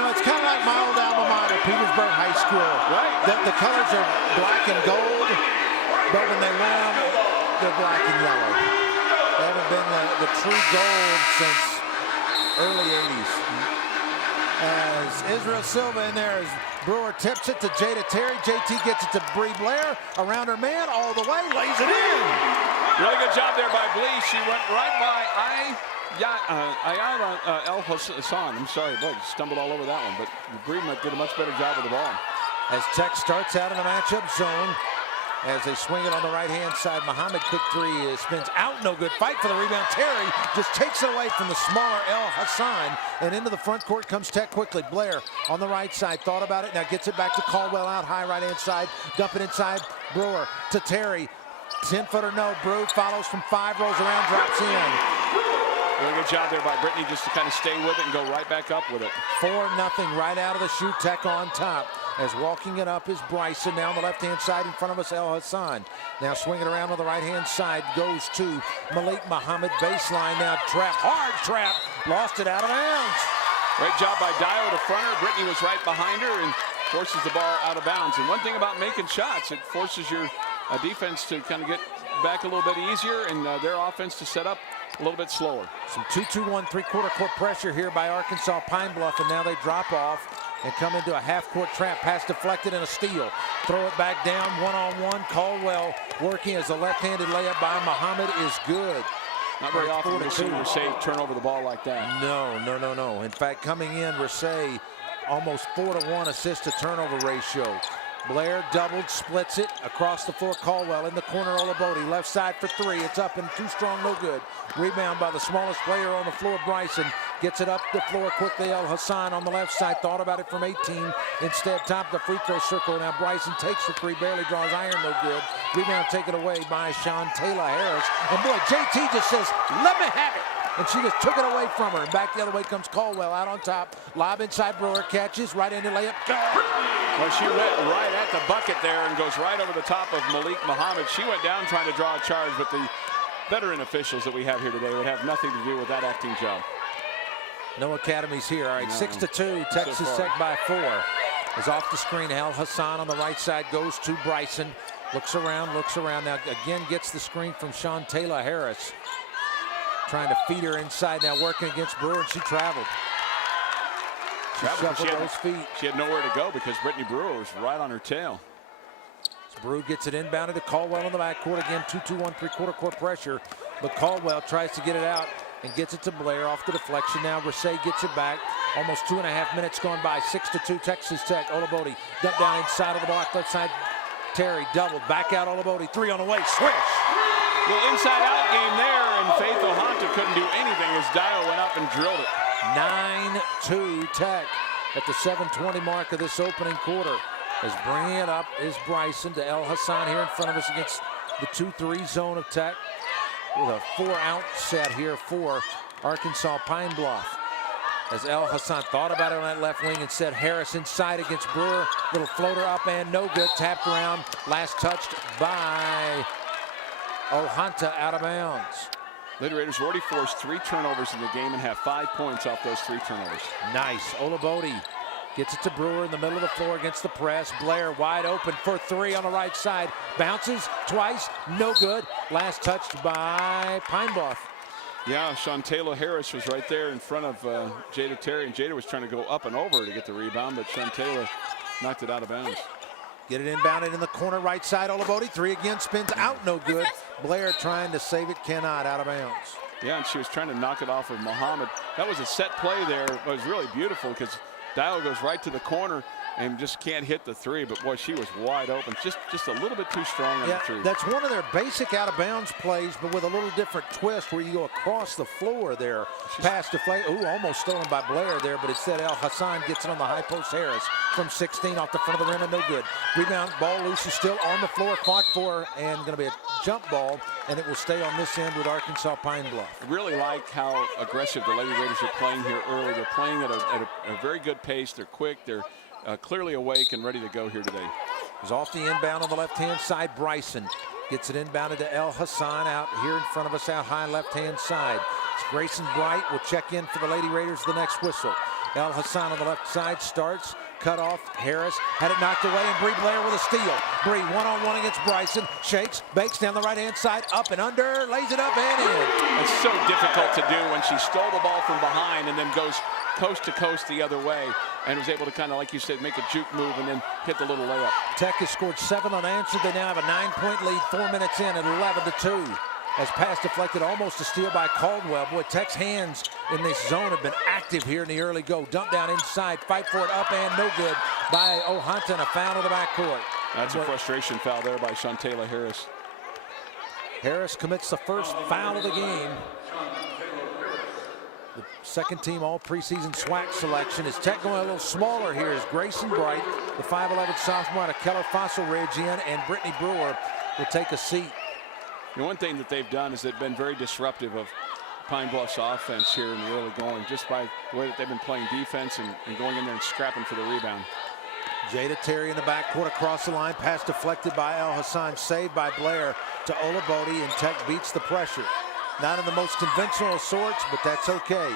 know, it's kind of like my old alma mater, Petersburg High School. Right. The colors are black and gold, but when they win, they're black and yellow. They haven't been the true gold since early 80s. As Israel Silva in there as Brewer tips it to Jada Terry. JT gets it to Bree Blair. Around her man all the way, lays it in. Really good job there by Blee. She went right by Ayala El Hassan. I'm sorry, boy, stumbled all over that one. But Bree did a much better job with the ball. As Tech starts out in a matchup zone, as they swing it on the right-hand side, Muhammad, quick three, spins out, no good. Fight for the rebound. Terry just takes it away from the smaller El Hassan, and into the front court comes Tech quickly. Blair on the right side, thought about it, now gets it back to Caldwell out high right-hand side, dump it inside, Brewer to Terry. 10-footer no, Brew follows from 5, rolls around, drops in. Really good job there by Brittany just to kind of stay with it and go right back up with it. 4-0 right out of the shoot. Tech on top. As walking it up is Bryson. Now on the left-hand side in front of us, El Hassan. Now swinging around on the right-hand side goes to Malik Muhammad. Baseline now, trap, hard trap. Lost it out of bounds. Great job by Dio to front her. Brittany was right behind her and forces the ball out of bounds. And one thing about making shots, it forces your defense to kind of get back a little bit easier and their offense to set up a little bit slower. Some 2-2-1 three-quarter court pressure here by Arkansas Pine Bluff, and now they drop off and come into a half-court trap. Pass deflected and a steal. Throw it back down, one-on-one. Caldwell working as a left-handed layup by Muhammad is good. Not very often we see Rasay turn over the ball like that. No. In fact, coming in, Rasay almost 4-to-1 assist-to-turnover ratio. Blair doubled, splits it across the floor. Caldwell in the corner. Olabode left side for 3. It's up and too strong, no good. Rebound by the smallest player on the floor. Bryson gets it up the floor quickly. El Hassan on the left side thought about it from 18. Instead, top the free throw circle. Now Bryson takes the 3, barely draws iron, no good. Rebound taken away by Sean Taylor Harris. And boy, JT just says, "Let me have it." And she just took it away from her. And back the other way comes Caldwell out on top. Lob inside, Brewer catches, right-handed layup. Well, she went right at the bucket there and goes right over the top of Malik Muhammad. She went down trying to draw a charge, but the veteran officials that we have here today would have nothing to do with that acting job. No academies here. All right, No. 6-2, Texas Tech by 4. Is off the screen. El Hassan on the right side goes to Bryson. Looks around. Now again gets the screen from Sean Taylor Harris. Trying to feed her inside, now working against Brewer, and she traveled. She shuffled those feet. She had nowhere to go because Brittany Brewer was right on her tail. So Brewer gets it inbounded to Caldwell in the backcourt. Again, 2-2-1 three-quarter court pressure. But Caldwell tries to get it out and gets it to Blair off the deflection. Now Rasay gets it back. Almost 2.5 minutes gone by. 6-2 Texas Tech. Olabode dump down inside of the block. Left side, Terry doubled. Back out Olabode. 3 on the way. Swish. Little inside-out game there, and Faith Ohanta couldn't do anything as Dio went up and drilled it. 9-2 Tech at the 7:20 mark of this opening quarter. As bringing it up is Bryson to El Hassan here in front of us against the 2-3 zone of Tech with a 4-out set here for Arkansas Pine Bluff. As El Hassan thought about it on that left wing and said Harris inside against Brewer. Little floater up and no good. Tapped around. Last touched by Ohanta out of bounds. Lady Raiders already forced 3 turnovers in the game and have 5 points off those 3 turnovers. Nice. Olabode gets it to Brewer in the middle of the floor against the press. Blair wide open for 3 on the right side. Bounces twice. No good. Last touched by Pine Bluff. Yeah, Sean Taylor Harris was right there in front of Jada Terry, and Jada was trying to go up and over to get the rebound, but Sean Taylor knocked it out of bounds. Get it inbounded in the corner, right side. Olabode, three again, spins out, no good. Blair trying to save it, cannot, out of bounds. Yeah, and she was trying to knock it off of Muhammad. That was a set play there. It was really beautiful because Dial goes right to the corner and just can't hit the three. But boy, she was wide open. Just a little bit too strong on the three. That's one of their basic out of bounds plays, but with a little different twist where you go across the floor there. Pass to play. Ooh, almost stolen by Blair there, but instead El Hassan gets it on the high post. Harris from 16 off the front of the rim and no good. Rebound, ball loose, is still on the floor, fought for, and going to be a jump ball, and it will stay on this end with Arkansas Pine Bluff. I really like how aggressive the Lady Raiders are playing here early. They're playing at a very good pace. They're quick. They're clearly awake and ready to go here today. He's off the inbound on the left-hand side. Bryson gets it inbounded to El Hassan out here in front of us, out high left-hand side. It's Grayson Bright will check in for the Lady Raiders the next whistle. El Hassan on the left side starts, cut off. Harris had it knocked away, and Bree Blair with a steal. Bree one-on-one against Bryson, shakes, bakes down the right-hand side, up and under, lays it up and in. It's so difficult to do when she stole the ball from behind and then goes coast to coast the other way and was able to kind of, like you said, make a juke move and then hit the little layup. Tech has scored 7 unanswered. They now have a 9-point lead, 4 minutes in at 11-2. As pass deflected, almost a steal by Caldwell. Boy, Tech's hands in this zone have been active here in the early go. Dump down inside, fight for it, up and no good by O'Hunton, and a foul in the backcourt. That's a frustration foul there by Shantayla Harris. Harris commits the first foul of the game. The second team all preseason SWAC selection. Is Tech going a little smaller here as Grayson Bright, the 5'11 sophomore out of Keller Fossil Ridge in, and Brittany Brewer will take a seat. The one thing that they've done is they've been very disruptive of Pine Bluff's offense here in the early going, just by the way that they've been playing defense and going in there and scrapping for the rebound. Jada Terry in the backcourt across the line. Pass deflected by El Hassan, saved by Blair to Olabode, and Tech beats the pressure. Not in the most conventional of sorts, but that's okay.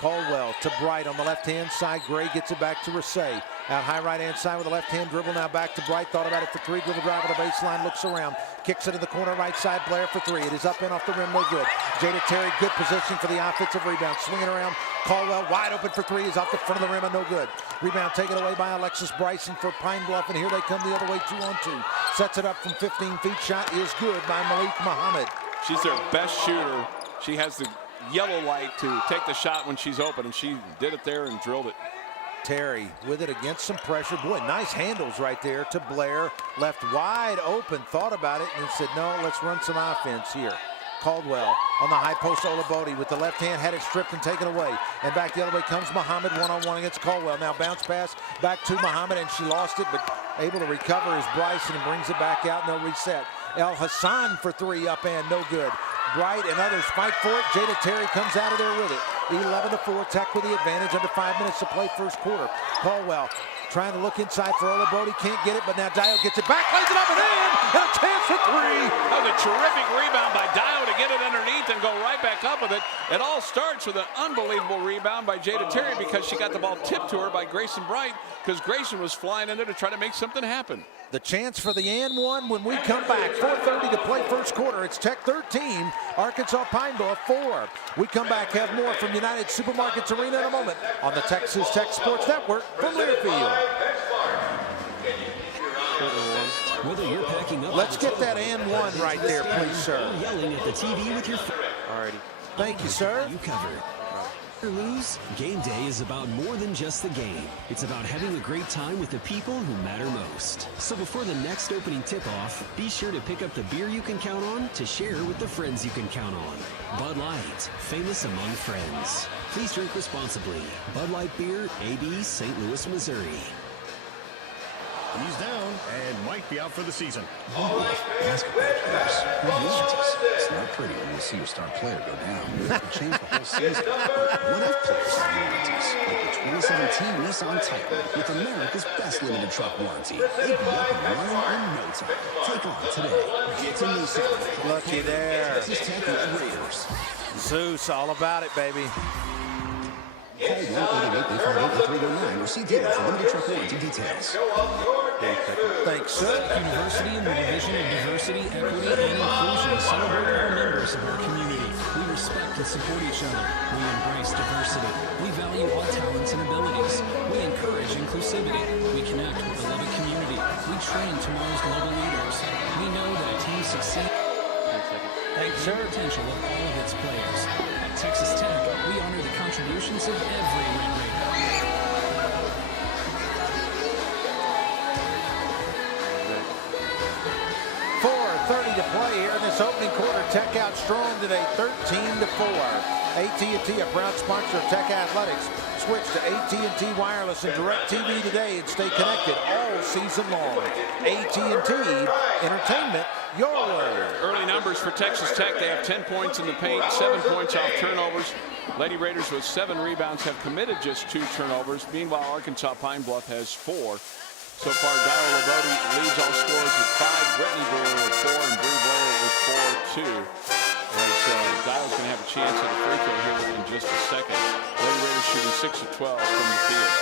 Caldwell to Bright on the left-hand side. Gray gets it back to Rasay. Out high right-hand side with a left-hand dribble. Now back to Bright. Thought about it for three. Dribble drive on the baseline. Looks around. Kicks it in the corner right side. Blair for three. It is up and off the rim. No good. Jada Terry, good position for the offensive rebound. Swinging around. Caldwell wide open for three. Is off the front of the rim and no good. Rebound taken away by Alexis Bryson for Pine Bluff. And here they come the other way, 2-on-2. Sets it up from 15 feet. Shot is good by Malik Muhammad. She's their best shooter. She has the yellow light to take the shot when she's open, and she did it there and drilled it. Terry with it against some pressure. Boy, nice handles right there to Blair. Left wide open, thought about it, and said, no, let's run some offense here. Caldwell on the high post, Olabode with the left hand, had it stripped and taken away. And back the other way comes Muhammad, one-on-one against Caldwell. Now bounce pass back to Muhammad, and she lost it, but able to recover is Bryson and brings it back out, no reset. El Hassan for three, up and no good. Bright and others fight for it. Jada Terry comes out of there with it. 11-4, Tech with the advantage, under 5 minutes to play first quarter. Caldwell trying to look inside for Olabode, can't get it, but now Dio gets it back, lays it up and in, and a chance for three. That was a terrific rebound by Dio to get it underneath and go right back up with it. It all starts with an unbelievable rebound by Jada Terry because she got the ball tipped to her by Grayson Bright because Grayson was flying in there to try to make something happen. The chance for the and one when we come back. 4:30 to play first quarter. It's Tech 13, Arkansas Pine Bluff 4. We come back, have more from United Supermarkets Arena in a moment on the Texas Tech Sports Network from Learfield. Whether you're packing up, let's get that and one right there, please, sir. Yelling at the TV with your alrighty. Thank you, sir. You covered. Or lose, game day is about more than just the game. It's about having a great time with the people who matter most. So before the next opening tip-off, be sure to pick up the beer you can count on to share with the friends you can count on. Bud Light, famous among friends. Please drink responsibly. Bud Light Beer, AB, St. Louis, Missouri. He's down and might be out for the season. Basketball players. It's not pretty when you see your star player go down. It could change the whole season. What if players have warranties? Like the 2017 Nissan Titan with America's best limited truck warranty. They'd be up and running in no time. Take on today. Get to Nissan. Looky there. Texas Tech Red Raiders. Zeus, all about it, baby. Call 1-888-858-8319 or see dealer for limited truck warranty details. Thanks, sir. University in the Division of Diversity, Equity, and Inclusion celebrating our members of our community. We respect and support each other. We embrace diversity. We value all talents and abilities. We encourage inclusivity. We connect with beloved community philosophy. We train tomorrow's global leaders. We know that a team succeeds Thanks, the potential of all of its players. At Texas Tech, we honor the contributions of every Red Raider. 4:30 to play here in this opening quarter. Tech out strong today, 13-4. AT&T, a proud sponsor of Tech Athletics. Switch to AT&T Wireless and DirecTV today and stay connected all season long. AT&T, entertainment your way. Early numbers for Texas Tech. They have 10 points in the paint, 7 points off turnovers. Lady Raiders with 7 rebounds have committed just 2 turnovers. Meanwhile, Arkansas Pine Bluff has 4. So far, Dial Lavodi leads all scorers with 5, Brittany Brewer with 4, and Bree Blair with 4, too. As Dial's going to have a chance at a free throw here in just a second. Lady Raiders shooting 6 of 12 from the field.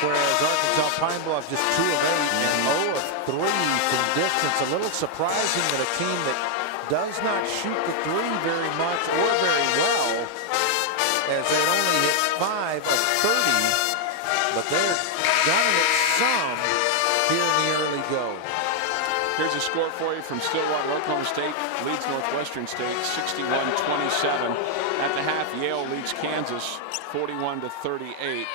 Whereas Arkansas Pine Bluff just 2 of 8 and 0 of 3 from distance. A little surprising that a team that does not shoot the 3 very much or very well, as they only hit 5 of 30, but they're gunning it some here in the early go. Here's a score for you from Stillwater. Oklahoma State leads Northwestern State 61-27. At the half, Yale leads Kansas 41-38.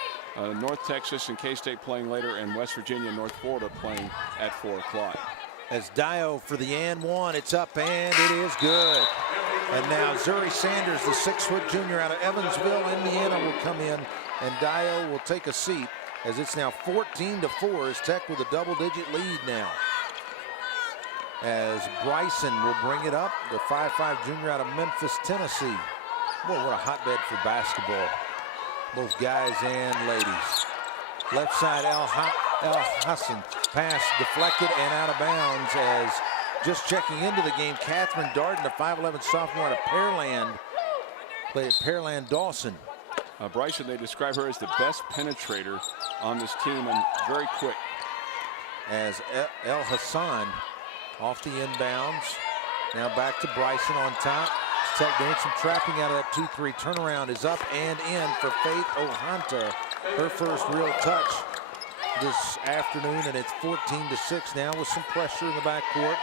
North Texas and K-State playing later, and West Virginia and North Florida playing at 4 o'clock. As Dio for the and one, it's up and it is good. And now Zuri Sanders, the 6-foot junior out of Evansville, Indiana, will come in, and Dio will take a seat as it's now 14-4 as Tech with a double-digit lead now. As Bryson will bring it up, the 5'5" junior out of Memphis, Tennessee. Boy, what a hotbed for basketball. Both guys and ladies. Left side, El Hassan. Pass deflected and out of bounds as just checking into the game, Catherine Darden, the 5'11" sophomore out of Pearland. Played at Pearland Dawson. Bryson, they describe her as the best penetrator on this team and very quick. As El Hassan off the inbounds. Now back to Bryson on top. Tech doing some trapping out of that 2-3. Turnaround is up and in for Faith Ohanta. Her first real touch this afternoon, and it's 14-6 now with some pressure in the backcourt.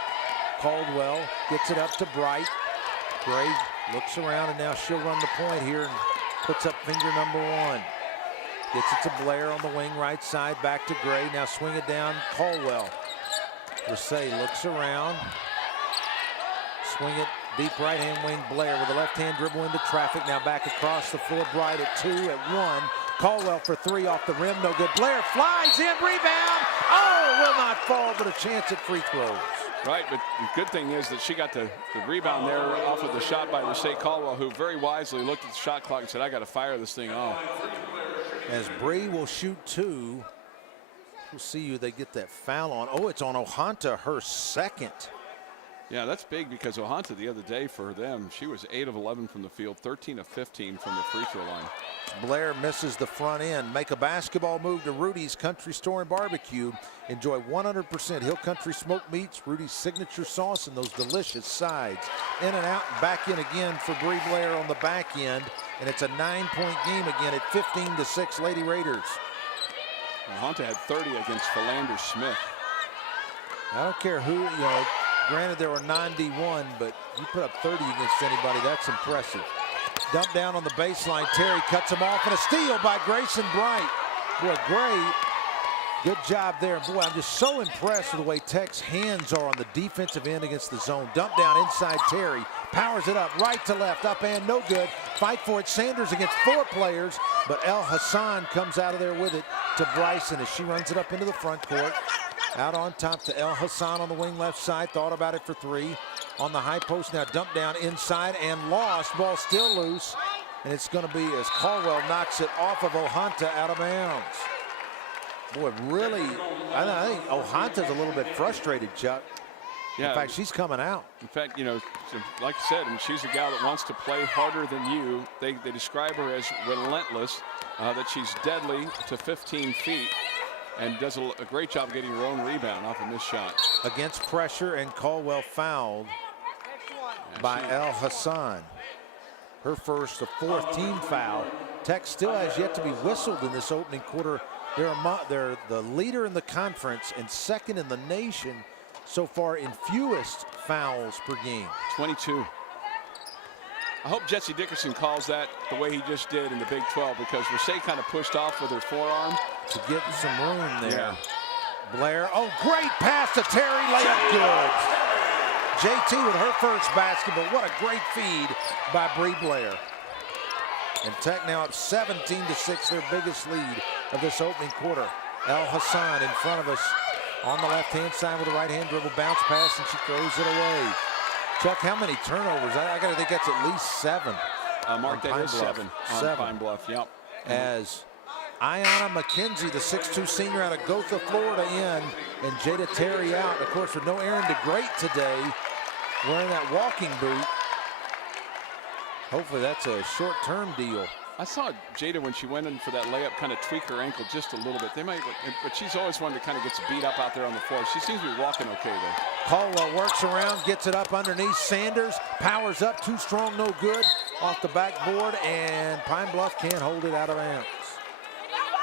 Caldwell gets it up to Bright. Gray looks around, and now she'll run the point here and puts up finger number 1. Gets it to Blair on the wing right side. Back to Gray. Now swing it down. Caldwell. Rasay looks around. Swing it deep right-hand wing. Blair with the left-hand dribble into traffic. Now back across the floor. Bright at 2, at 1. Caldwell for 3 off the rim. No good. Blair flies in. Rebound. Oh, will not fall, but a chance at free throws. Right, but the good thing is that she got the rebound there off of the shot by Rasay Caldwell, who very wisely looked at the shot clock and said, I got to fire this thing off. As Bree will shoot 2. We'll see who they get that foul on. Oh, it's on Ohanta, her second. Yeah, that's big because Ohanta the other day for them, she was 8 of 11 from the field, 13 of 15 from the free throw line. Blair misses the front end. Make a basketball move to Rudy's Country Store and Barbecue. Enjoy 100% Hill Country smoked meats, Rudy's signature sauce, and those delicious sides. In and out and back in again for Bree Blair on the back end. And it's a 9-point game again at 15-6 Lady Raiders. Ohanta had 30 against Philander Smith. I don't care who, granted there were 91, but you put up 30 against anybody, that's impressive. Dump down on the baseline. Terry cuts him off, and a steal by Grayson Bright. Boy, Gray, good job there. Boy, I'm just so impressed with the way Tech's hands are on the defensive end against the zone. Dump down inside Terry. Powers it up, right to left, up and no good. Fight for it. Sanders against 4 players, but El Hassan comes out of there with it to Bryson as she runs it up into the front court. Out on top to El Hassan on the wing left side. Thought about it for 3. On the high post now, dump down inside and lost. Ball still loose. And it's going to be as Caldwell knocks it off of Ohanta out of bounds. Boy, really, I think Ohanta's a little bit frustrated, Chuck. Yeah. In fact, she's coming out. In fact, like I said, she's a gal that wants to play harder than you. They describe her as relentless, that she's deadly to 15 feet. And does a great job getting her own rebound off of this shot. Against pressure, and Caldwell fouled by El Hassan. Her first, the 4th team foul. Tech still has yet to be whistled in this opening quarter They're the leader in the conference and second in the nation so far in fewest fouls per game. 22. I hope Jesse Dickerson calls that the way he just did in the Big 12, because Rashay kind of pushed off with her forearm. To get some room there. Yeah. Blair, oh, great pass to Terry, layup good. JT with her first basket, but what a great feed by Bree Blair. And Tech now up 17-6, their biggest lead of this opening quarter. El Hassan in front of us on the left-hand side with a right-hand dribble, bounce pass, and she throws it away. Chuck, how many turnovers? I got to think that's at least 7. Mark, that is 7 on Pine Bluff, yep. As Ayanna McKenzie, the 6'2 senior out of Gotha, Florida, in, and Jada Terry out. Of course, with no Aaron DeGreat today, wearing that walking boot. Hopefully that's a short-term deal. I saw Jada when she went in for that layup kind of tweak her ankle just a little bit. They might, but she's always one that kind of gets beat up out there on the floor. She seems to be walking okay though. Caldwell works around, gets it up underneath. Sanders powers up, too strong, no good. Off the backboard, and Pine Bluff can't hold it out of bounds.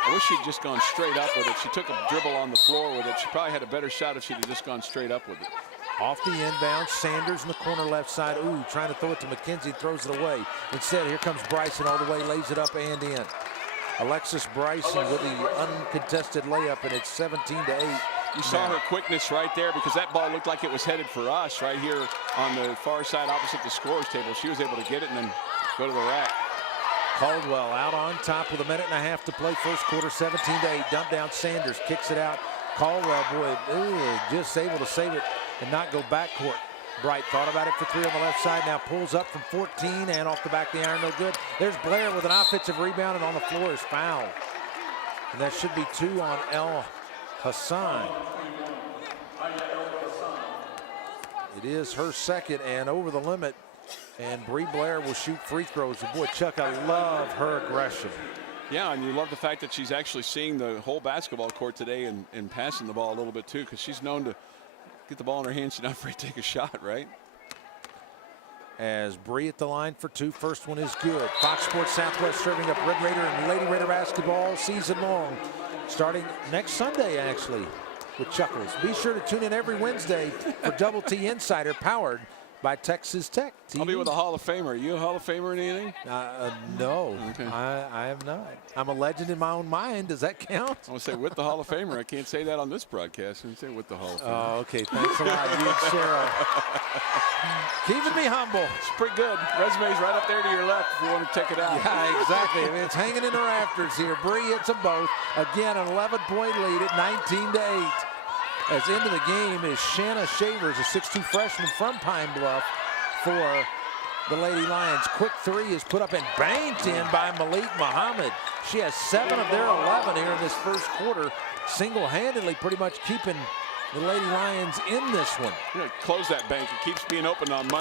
I wish she'd just gone straight up with it. She took a dribble on the floor with it. She probably had a better shot if she'd have just gone straight up with it. Off the inbound, Sanders in the corner left side. Ooh, trying to throw it to McKenzie, throws it away. Instead, here comes Bryson all the way, lays it up and in. Alexis Bryson with the uncontested layup, and it's 17-8. You saw her quickness right there, because that ball looked like it was headed for us right here on the far side opposite the scorer's table. She was able to get it and then go to the rack. Caldwell out on top with 1.5 minutes to play, first quarter, 17-8. Dump down, Sanders kicks it out. Caldwell, boy, just able to save it and not go backcourt. Bright thought about it for 3 on the left side, now pulls up from 14 and off the back of the iron, no good. There's Blair with an offensive rebound, and on the floor is fouled. And that should be 2 on El Hassan. It is her second and over the limit, and Bree Blair will shoot free throws. And boy, Chuck, I love her aggression. Yeah, and you love the fact that she's actually seeing the whole basketball court today and passing the ball a little bit too, because she's known to get the ball in her hands. She's not afraid to take a shot, right? As Bree at the line for 2. First one is good. Fox Sports Southwest serving up Red Raider and Lady Raider basketball season long, starting next Sunday, actually, with Chuckles. Be sure to tune in every Wednesday for Double T Insider, powered by Texas Tech TV. I'll be with a Hall of Famer. Are you a Hall of Famer in anything? No, okay. I am not. I'm a legend in my own mind. Does that count? I want to say with the Hall of Famer. I can't say that on this broadcast. I can say with the Hall of Famer. Oh, okay. Thanks a lot, you and Cheryl. Keeping me humble. It's pretty good. Resume's right up there to your left if you want to check it out. Yeah, exactly. I mean, it's hanging in the rafters here. Bree hits them both. Again, an 11-point lead at 19-8. As into the game is Shanna Shavers, a 6'2 freshman from Pine Bluff for the Lady Lions. Quick 3 is put up and banked in by Malik Muhammad. She has 7 of their 11 here in this first quarter, single-handedly pretty much keeping the Lady Lions in this one. You're gonna close that bank. It keeps being open on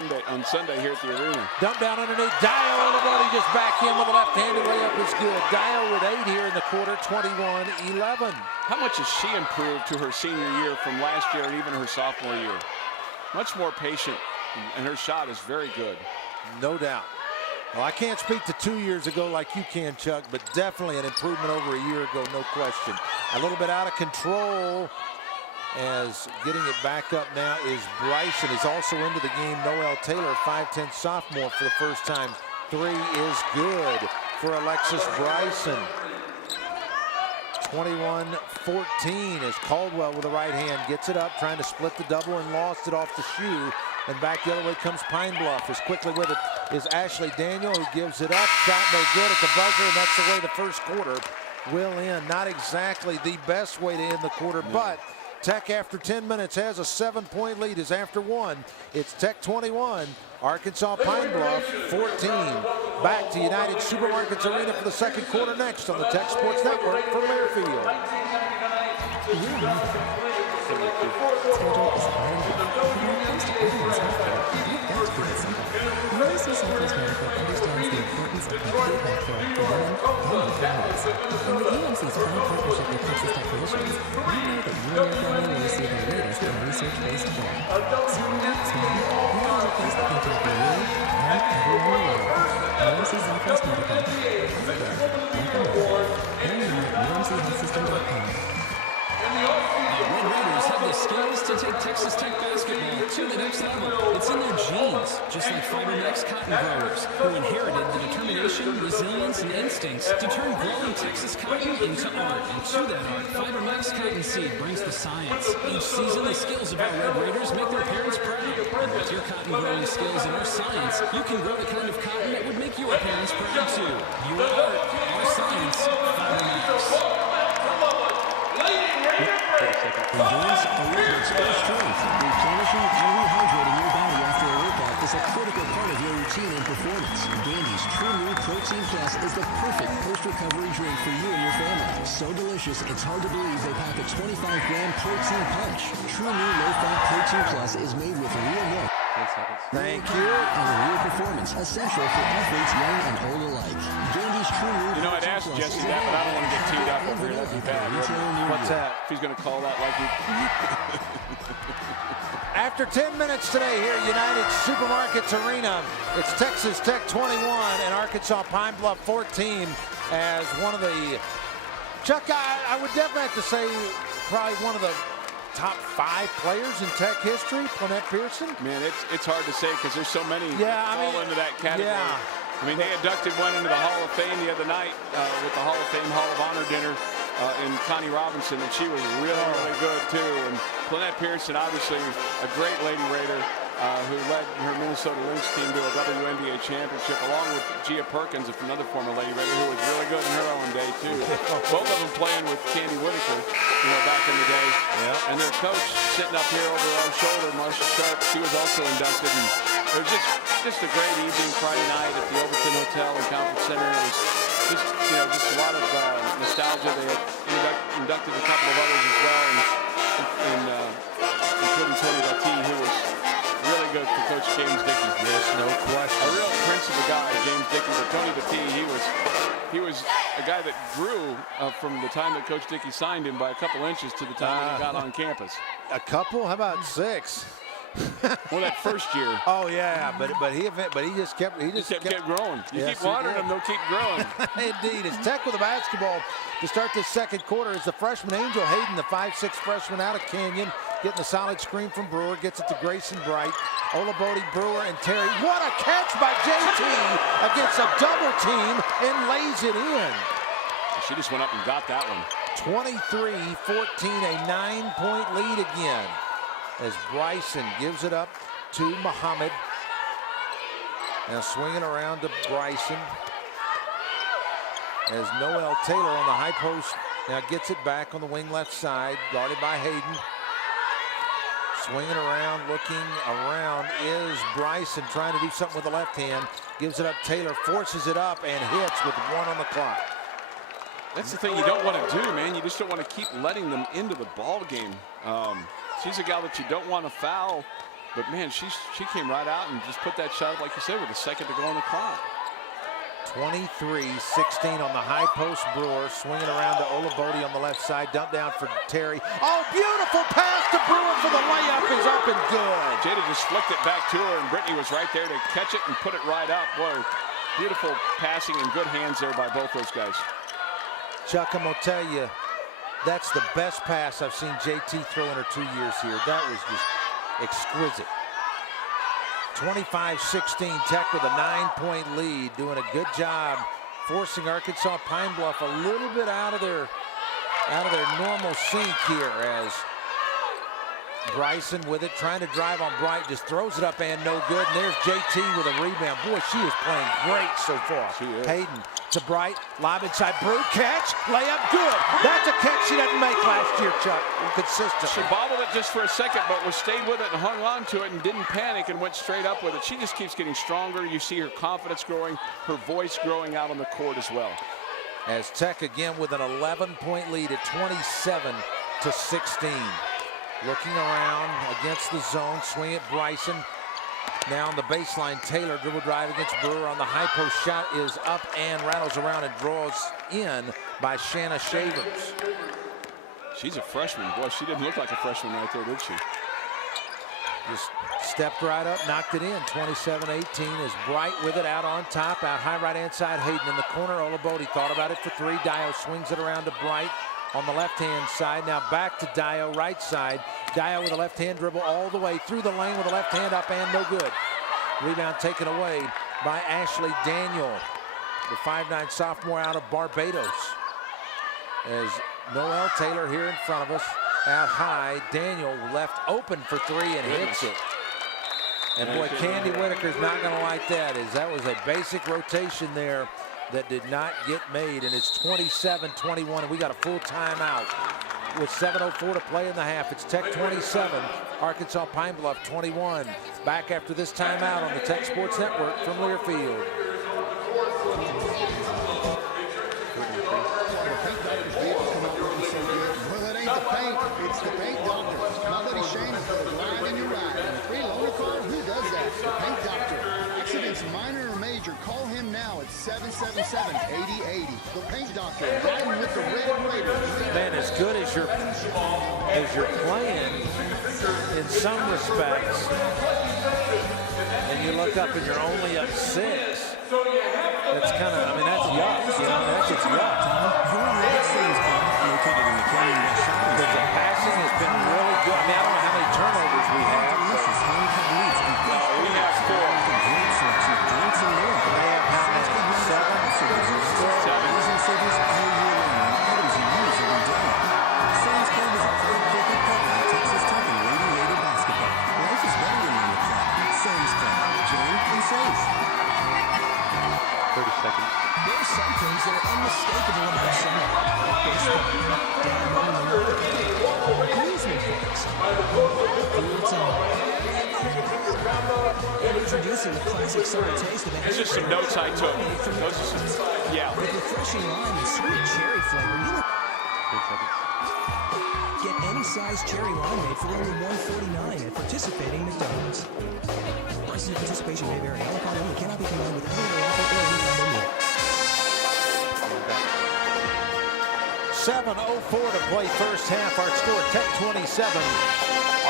Sunday here at the arena. Dump down underneath. Dio on the body, just back in with a left-handed layup is good. Dio with 8 here in the quarter, 21-11. How much has she improved to her senior year from last year and even her sophomore year? Much more patient, and her shot is very good. No doubt. Well, I can't speak to 2 years ago like you can, Chuck, but definitely an improvement over a year ago, no question. A little bit out of control, as getting it back up now is Bryson. Is also into the game, Noel Taylor, 5'10 sophomore for the first time. 3 is good for Alexis Bryson. 21-14 as Caldwell with the right hand gets it up, trying to split the double and lost it off the shoe. And back the other way comes Pine Bluff. As quickly with it is Ashley Daniel, who gives it up. Shot no good at the buzzer, and that's the way the first quarter will end. Not exactly the best way to end the quarter, but Tech, after 10 minutes, has a 7-point lead. As after 1, it's Tech 21, Arkansas Pine Bluff 14. Back to United Supermarkets Arena for the second quarter next on the Tech Sports Network from Learfield. UNC Southwest Medical understands the importance of complete health care for women and families. And with UNC's proud partnership with Texas Tech physicians, we know that you and your family will receive the latest in research-based care. So relax, man. We have a place that can care for you and everyone you love. UNC Southwest Medical. Healthcare like a mother. And now UNC Health System TTWBB.com. The Red Raiders have the skills to take Texas Tech basketball to the next level. It's in their genes, just like Fibermax cotton growers, who inherited the determination, resilience, and instincts to turn growing Texas cotton into art. And to that art, Fibermax Cottonseed brings the science. Each season, the skills of our Red Raiders make their parents proud. And with your cotton growing skills and our science, you can grow the kind of cotton that would make your parents proud too. Your art, our science, Fibermax. Endurance, aerobics, or strength. Replenishing and rehydrating your body after a workout is a critical part of your routine and performance. Gandy's True New Protein Plus is the perfect post-recovery drink for you and your family. So delicious, it's hard to believe they pack a 25-gram protein punch. True New Low-Fat Protein Plus is made with real milk. Thank you. And real performance, essential for athletes young and old alike. Gandy's True New You know, I'd asked Jesse that, but I don't want to get teed up over here. That'd be bad. What's that? If he's going to call that like he... After 10 minutes today here at United Supermarkets Arena, it's Texas Tech 21 and Arkansas Pine Bluff 14 as one of the... Chuck, I would definitely have to say probably one of the top 5 players in Tech history, Lynette Pearson. Man, it's hard to say because there's so many fall into that category. Yeah. I mean, they inducted one into the Hall of Fame the other night with the Hall of Fame Hall of Honor dinner in Connie Robinson, and she was really, really good too. And Lynette Pearson, obviously a great Lady Raider who led her Minnesota Lynx team to a WNBA championship, along with Gia Perkins, another former Lady Raider who was really good in her own day too. Both of them playing with Candy Whitaker, back in the day. Yep. And their coach sitting up here over our shoulder, Marcia Sharp, she was also inducted. And it was just a great evening Friday night at the Overton Hotel and Conference Center. It was just a lot of nostalgia. They had inducted a couple of others as well, and including Tony Battini, who was really good for Coach James Dickey. Yes, no question. A real prince of a guy, James Dickey. But Tony Battini, he was a guy that grew from the time that Coach Dickey signed him by a couple inches to the time that he got on campus. A couple? How about 6? Well, that first year. Oh yeah, but he just kept growing. You Yes, keep watering he did. them, they'll keep growing. Indeed, it's Tech with the basketball to start this second quarter. Is the freshman Angel Hayden, the 5'6" freshman out of Canyon, getting a solid screen from Brewer, gets it to Grayson Bright. Olabode, Brewer, and Terry. What a catch by JT against a double team and lays it in. She just went up and got that one. 23-14, a 9-point lead again, as Bryson gives it up to Muhammad. Now swinging around to Bryson, as Noel Taylor on the high post now gets it back on the wing left side, guarded by Hayden. Swinging around, looking around is Bryson, trying to do something with the left hand. Gives it up, Taylor forces it up and hits with 1 on the clock. That's the thing you don't want to do, man. You just don't want to keep letting them into the ball game. She's a gal that you don't want to foul, but man, she came right out and just put that shot up, like you said, with a second to go on the clock. 23-16 on the high post. Brewer swinging around to Olabode on the left side. Dump down for Terry. Oh, beautiful pass to Brewer for the layup is up and good. Jada just flicked it back to her, and Brittany was right there to catch it and put it right up. Boy, beautiful passing and good hands there by both those guys. Chuck, I'm going to tell you, that's the best pass I've seen JT throw in her 2 years here. That was just exquisite. 25-16, Tech with a 9-point lead, doing a good job forcing Arkansas Pine Bluff a little bit out of their normal sync here, as Bryson with it, trying to drive on Bright, just throws it up and no good. And there's JT with a rebound. Boy, she is playing great so far. She is. Hayden to Bright, lob inside, Brew, catch, layup, good. That's a catch she didn't make last year, Chuck, consistently. She bobbled it just for a second, but stayed with it and hung on to it and didn't panic and went straight up with it. She just keeps getting stronger. You see her confidence growing, her voice growing out on the court as well. As Tech again with an 11-point lead at 27-16. Looking around against the zone, swing at Bryson. Now on the baseline, Taylor dribble drive against Brewer on the high post. Shot is up and rattles around and draws in by Shanna Shavers. She's a freshman. Boy, she didn't look like a freshman right there, did she? Just stepped right up, knocked it in. 27-18 is Bright with it out on top. Out high right hand side, Hayden in the corner. Olabode thought about it for 3. Dio swings it around to Bright. on the left-hand side. Now back to Dio, right side. Dio with a left-hand dribble all the way through the lane with a left hand up and no good. Rebound taken away by Ashley Daniel, the 5'9" sophomore out of Barbados. As Noel Taylor here in front of us, out high. Daniel left open for three and hits it. And boy, Candy Whitaker's not going to like that, as that was a basic rotation there that did not get made, and it's 27-21, and we got a full timeout with 7:04 to play in the half. It's Tech 27, Arkansas Pine Bluff 21. Back after this timeout on the Tech Sports Network from Learfield. Well, it ain't the paint, it's the paint doctor. My buddy Shane has put a line in your ride. And a free loaner car, who does that? The paint doctor. Accidents minor or major, call him now at 777-8080. The paint doctor, riding with the Red Raiders. Man, as good as you're playing in some respects, and you look up and you're only up 6, that's kind of, I mean, that's yuck. You know, that's just yuck. But the passing has been really good. I mean, I don't know how many turnovers we have. We have 4. They have how many? 30 seconds. There's some things that are unmistakable about summer. Amusement parks. And introducing the classic summer taste of it. There's just some notes I took. Those are some, yeah. With refreshing lime and sweet cherry flavor, you get any size cherry limeade for only $1.49 at participating McDonald's. Prices of participation may vary. All only cannot be combined with any other offer or any combo meal. 7:04 to play first half. Our score, Tech 27,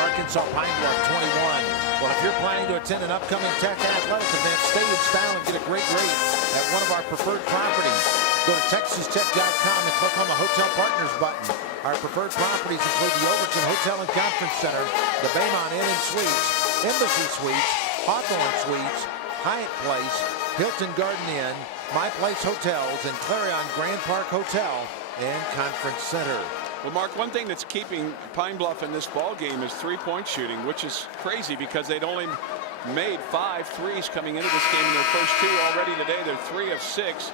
Arkansas Pine Bluff 21. Well, if you're planning to attend an upcoming Tech athletics event, stay in style and get a great rate at one of our preferred properties. Go to TexasTech.com and click on the Hotel Partners button. Our preferred properties include the Overton Hotel and Conference Center, the Baymont Inn and Suites, Embassy Suites, Hawthorne Suites, Hyatt Place, Hilton Garden Inn, My Place Hotels, and Clarion Grand Park Hotel and Conference Center. Well, Mark, one thing that's keeping Pine Bluff in this ball game is three-point shooting, which is crazy because they'd only made 5 threes coming into this game in their first 2 already today. They're 3 of 6.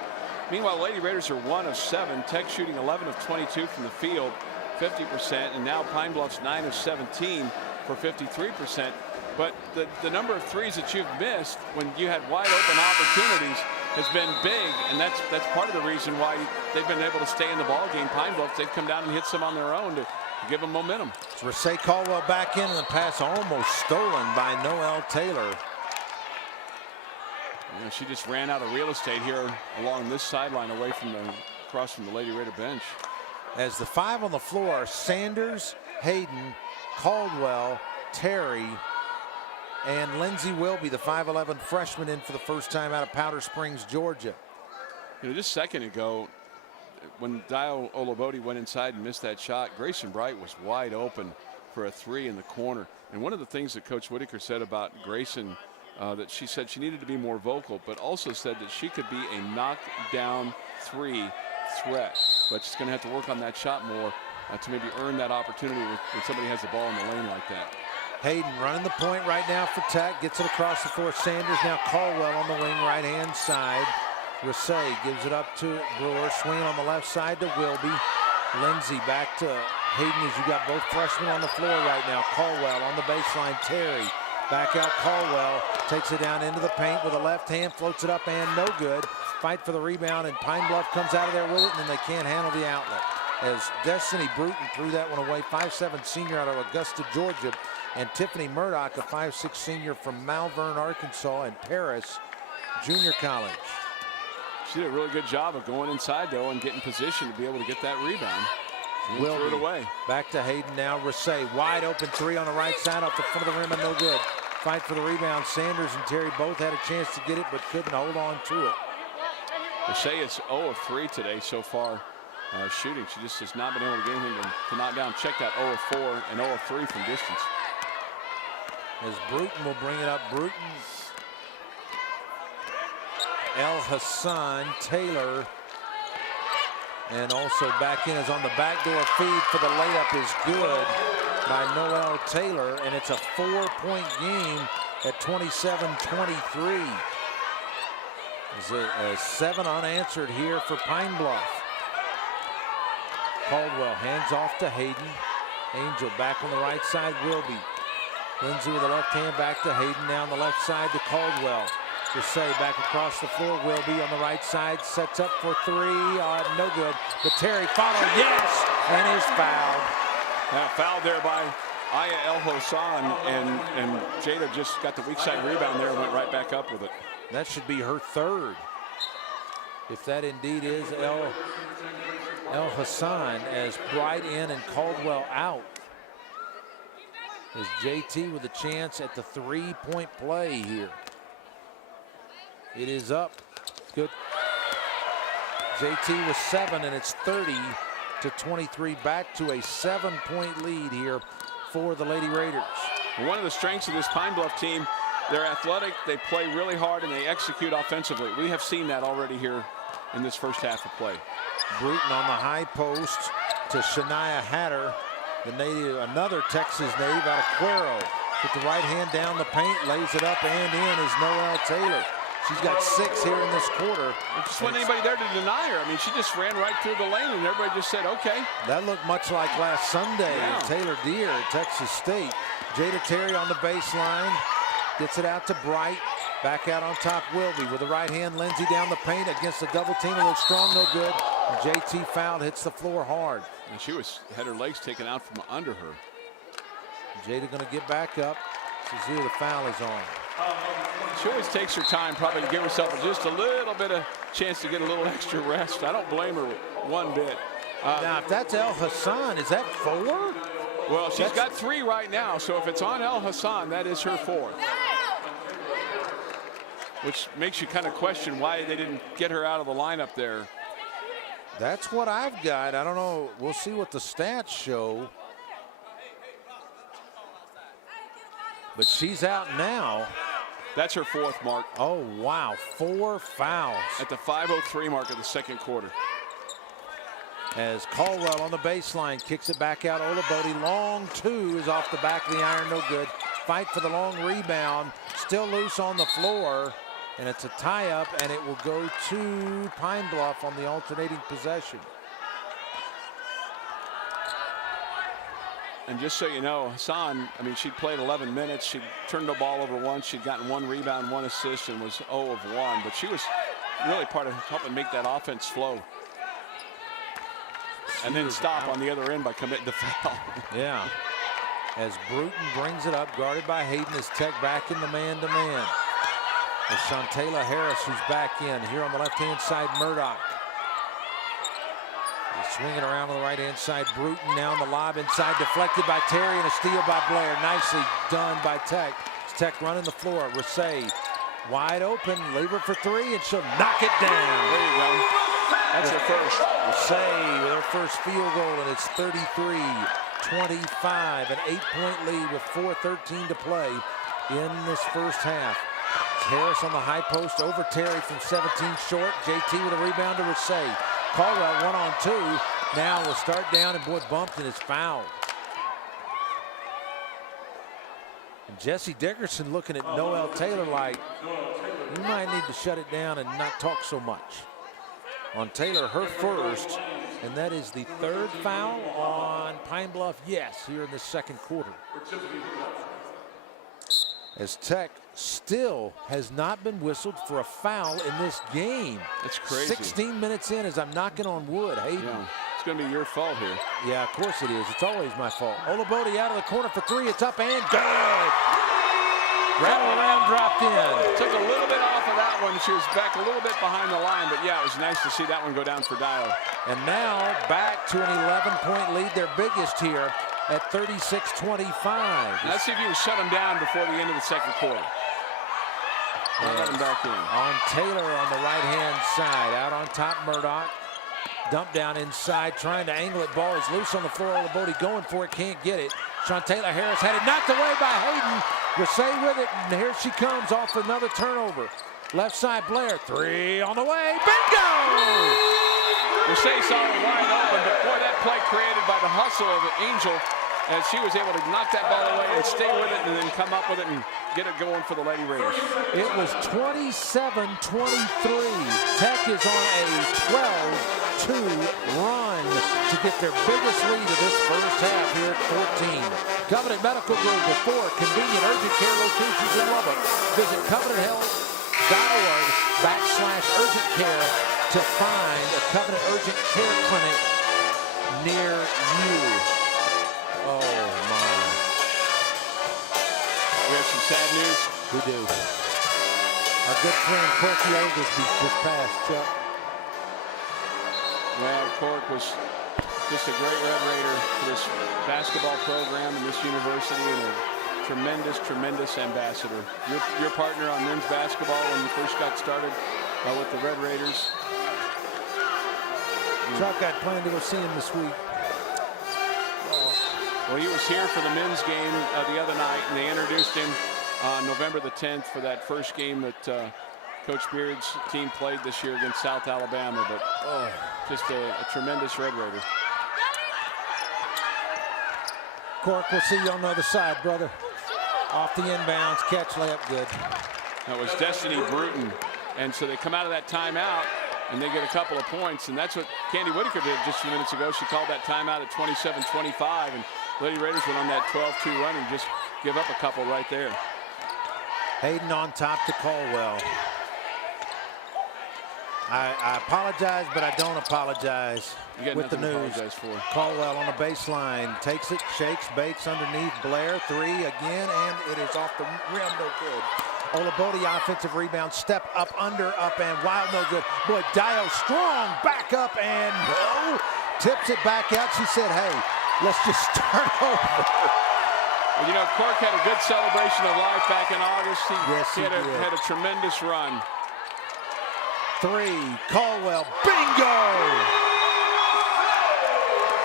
Meanwhile, Lady Raiders are 1 of 7. Tech shooting 11 of 22 from the field, 50%, and now Pine Bluff's 9 of 17 for 53%. But the number of threes that you've missed when you had wide open opportunities has been big, and that's part of the reason why they've been able to stay in the ball game. Pine Bluff, they've come down and hit some on their own to give them momentum. Rasay Caldwell back in, and the pass almost stolen by Noel Taylor. You know, she just ran out of real estate here along this sideline away from across from the Lady Raider bench. As the 5 on the floor are Sanders, Hayden, Caldwell, Terry, and Lindsey Wilby, the 5'11" freshman, in for the first time out of Powder Springs, Georgia. You know, just a second ago, when Dio Olabode went inside and missed that shot, Grayson Bright was wide open for a 3 in the corner. And one of the things that Coach Whitaker said about Grayson, that she said she needed to be more vocal, but also said that she could be a knockdown 3 threat. But she's going to have to work on that shot more to maybe earn that opportunity when somebody has the ball in the lane like that. Hayden running the point right now for Tech. Gets it across the floor. Sanders, now Caldwell on the wing, right-hand side. Rasay gives it up to Brewer. Swinging on the left side to Wilby. Lindsey back to Hayden as you got both freshmen on the floor right now. Caldwell on the baseline. Terry back out. Caldwell takes it down into the paint with a left hand. Floats it up and no good. Fight for the rebound, and Pine Bluff comes out of there with it, and then they can't handle the outlet. As Destiny Bruton threw that one away. 5'7" senior out of Augusta, Georgia. And Tiffany Murdoch, a 5'6" senior from Malvern, Arkansas, and Paris Junior College. She did a really good job of going inside, though, and getting position to be able to get that rebound. Will threw it away. Back to Hayden now. Rasay, wide open 3 on the right side off the front of the rim, and no good. Fight for the rebound. Sanders and Terry both had a chance to get it, but couldn't hold on to it. Rasay is 0 of 3 today so far shooting. She just has not been able to get anything to knock down. Check that 0 of 4 and 0 of 3 from distance. As Bruton will bring it up. Bruton, El Hassan, Taylor, and also back in is on the backdoor feed for the layup is good by Noel Taylor, and it's a 4-point game at 27-23. There's a 7 unanswered here for Pine Bluff. Caldwell hands off to Hayden. Angel back on the right side, Wilby. Lindsay with the left hand back to Hayden. Now on the left side to Caldwell. Desai back across the floor. Wilby on the right side, sets up for 3. No good. But Terry followed, yes, and is fouled. Fouled there by Aya El Hassan, and Jada just got the weak side rebound there and went right back up with it. That should be her 3rd. If that indeed is El Hassan, as Bright in and Caldwell out. Is JT with a chance at the 3-point play here. It is up. Good. JT was 7, and it's 30-23. Back to a 7-point lead here for the Lady Raiders. One of the strengths of this Pine Bluff team, they're athletic, they play really hard, and they execute offensively. We have seen that already here in this first half of play. Bruton on the high post to Shania Hatter, the native, another Texas native out of Cuero. With the right hand down the paint, lays it up and in is Noel Taylor. She's got 6 here in this quarter. Just wasn't anybody there to deny her. I mean, she just ran right through the lane, and everybody just said, okay. That looked much like last Sunday Yeah. at Taylor Deere at Texas State. Jada Terry on the baseline, gets it out to Bright. Back out on top, Wilby with the right hand. Lindsay down the paint against the double team. A little strong, no good. And JT fouled, hits the floor hard. And she had her legs taken out from under her. Jada going to get back up. To see who the foul is on. She always takes her time, probably to give herself just a little bit of chance to get a little extra rest. I don't blame her one bit. Now, if that's El Hassan, is that 4? Well, she's got 3 right now, so if it's on El Hassan, that is her 4th. Which makes you kind of question why they didn't get her out of the lineup there. That's what I've got. I don't know. We'll see what the stats show. But she's out now. That's her 4th mark. Oh, wow. 4 fouls. At the 5:03 mark of the second quarter. As Caldwell on the baseline kicks it back out. Olabode, long 2 is off the back of the iron, no good. Fight for the long rebound. Still loose on the floor. And it's a tie-up, and it will go to Pine Bluff on the alternating possession. And just so you know, Hassan, I mean, she'd played 11 minutes. She'd turned the ball over once. She'd gotten 1 rebound, 1 assist, and was 0 of 1. But she was really part of helping make that offense flow. And then stop on the other end by committing the foul. Yeah. As Bruton brings it up, guarded by Hayden, as Tech back in the man-to-man. As Shantayla Harris, who's back in. Here on the left-hand side, Murdoch. Swinging around on the right-hand side. Bruton now on the lob inside, deflected by Terry, and a steal by Blair. Nicely done by Tech. Tech running the floor. Rasay wide open, leave her for 3, and she'll knock it down. There you go. That's her first. Rasay with her first field goal, and it's 33-25, an 8-point lead with 4:13 to play in this first half. Harris on the high post over Terry from 17 short. JT with a rebound to Rasay. Caldwell 1-on-2. Now will start down, and boy, bumped and is fouled. And Jesse Dickerson looking at Noel Taylor like, you might need to shut it down and not talk so much. On Taylor, her first, and that is the 3rd foul on Pine Bluff, yes, here in the second quarter. As Tech still has not been whistled for a foul in this game. It's crazy. 16 minutes in as I'm knocking on wood. Hayden. Yeah, it's going to be your fault here. Yeah, of course it is. It's always my fault. Olabode out of the corner for 3. It's up and good. Rattle around, dropped in. Took a little bit off of that one. She was back a little bit behind the line, but yeah, it was nice to see that one go down for Dial. And now back to an 11-point lead, their biggest here at 36-25. Let's see if you can shut them down before the end of the second quarter. Not let them back in. On Taylor on the right-hand side. Out on top, Murdoch. Dump down inside, trying to angle it. Ball is loose on the floor. Olabode going for it, can't get it. Taylor Harris had it knocked away by Hayden. Rasay with it, and here she comes off another turnover. Left side, Blair, 3 on the way. Bingo! Rasay saw it wide open, but boy, that play created by the hustle of Angel as she was able to knock that ball away and stay with it and then come up with it and get it going for the Lady Raiders. It was 27-23. Tech is on a 12-2 run to get their biggest lead of this first half here at 14. Covenant Medical Group with 4 convenient urgent care locations in Lubbock. Visit covenanthealth.org/urgent care to find a Covenant Urgent Care Clinic near you. Oh my. We have some sad news. We do. Our good friend Corky Oglesby just passed, Chuck. Well, Cork was just a great Red Raider for this basketball program and this university, and a tremendous, tremendous ambassador. Your partner on men's basketball when you first got started with the Red Raiders. Chuck, I planned to go see him this week. Well, he was here for the men's game the other night, and they introduced him on November the 10th for that first game that Coach Beard's team played this year against South Alabama. But just a tremendous Red Raider. Cork, we'll see you on the other side, brother. Off the inbounds, catch, layup, good. That was Destiny Bruton. And so they come out of that timeout, and they get a couple of points. And that's what Candy Whitaker did just a few minutes ago. She called that timeout at 27-25. And Lady Raiders went on that 12-2 run and just give up a couple right there. Hayden on top to Caldwell. I apologize, but I don't apologize with the news. Caldwell on the baseline, takes it, shakes, bakes underneath. Blair, 3 again, and it is off the rim, no good. Olabode offensive rebound, step up, under, up, and wild, no good. Boy, Dio strong, back up, and no. Tips it back out. She said, hey, let's just start over. Well, you know, Cork had a good celebration of life back in August. He had a tremendous run. 3, Caldwell, bingo!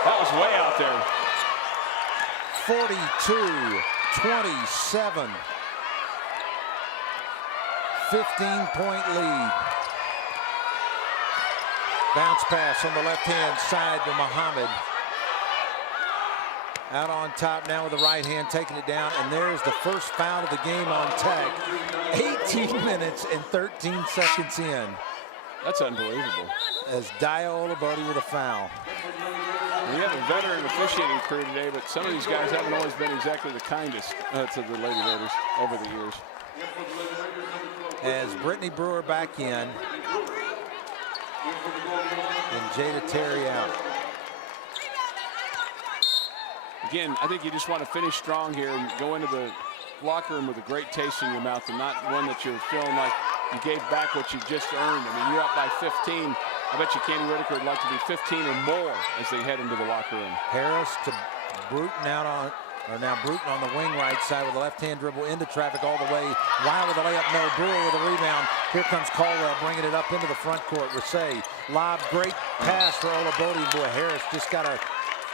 That was way out there. 42-27. 15-point lead. Bounce pass on the left-hand side to Muhammad. Out on top now with the right hand, taking it down, and there's the first foul of the game on Tech. 18 minutes and 13 seconds in. That's unbelievable. As Dio Olabode with a foul. We have a veteran officiating crew today, but some of these guys haven't always been exactly the kindest to the Lady Raiders over the years. As Brittany Brewer back in, and Jada Terry out. Again, I think you just want to finish strong here and go into the locker room with a great taste in your mouth and not one that you're feeling like you gave back what you just earned. I mean, you're up by 15. I bet you Candy Whitaker would like to be 15 or more as they head into the locker room. Harris to Bruton out on, or now Bruton on the wing right side with a left-hand dribble into traffic all the way. Wild with a layup, no. Brewer with a rebound. Here comes Caldwell bringing it up into the front court. Rasay, lob, great pass for Olabode. Boy, Harris just got a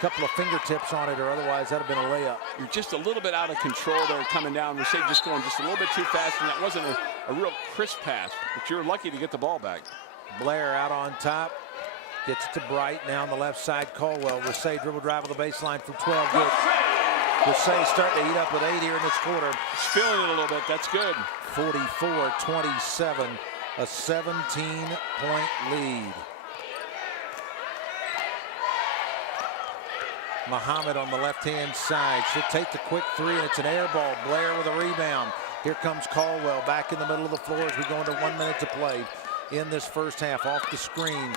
couple of fingertips on it, or otherwise that'd have been a layup. You're just a little bit out of control there coming down. Rasay just going just a little bit too fast, and that wasn't a real crisp pass, but you're lucky to get the ball back. Blair out on top. Gets it to Bright. Now on the left side, Caldwell. Rasay dribble drive on the baseline from 12. Good. Rasay starting to heat up with 8 here in this quarter. He's feeling it a little bit. That's good. 44-27. A 17-point lead. Muhammad on the left-hand side. She'll take the quick 3, and it's an air ball. Blair with a rebound. Here comes Caldwell back in the middle of the floor as we go into 1 minute to play in this first half. Off the screen.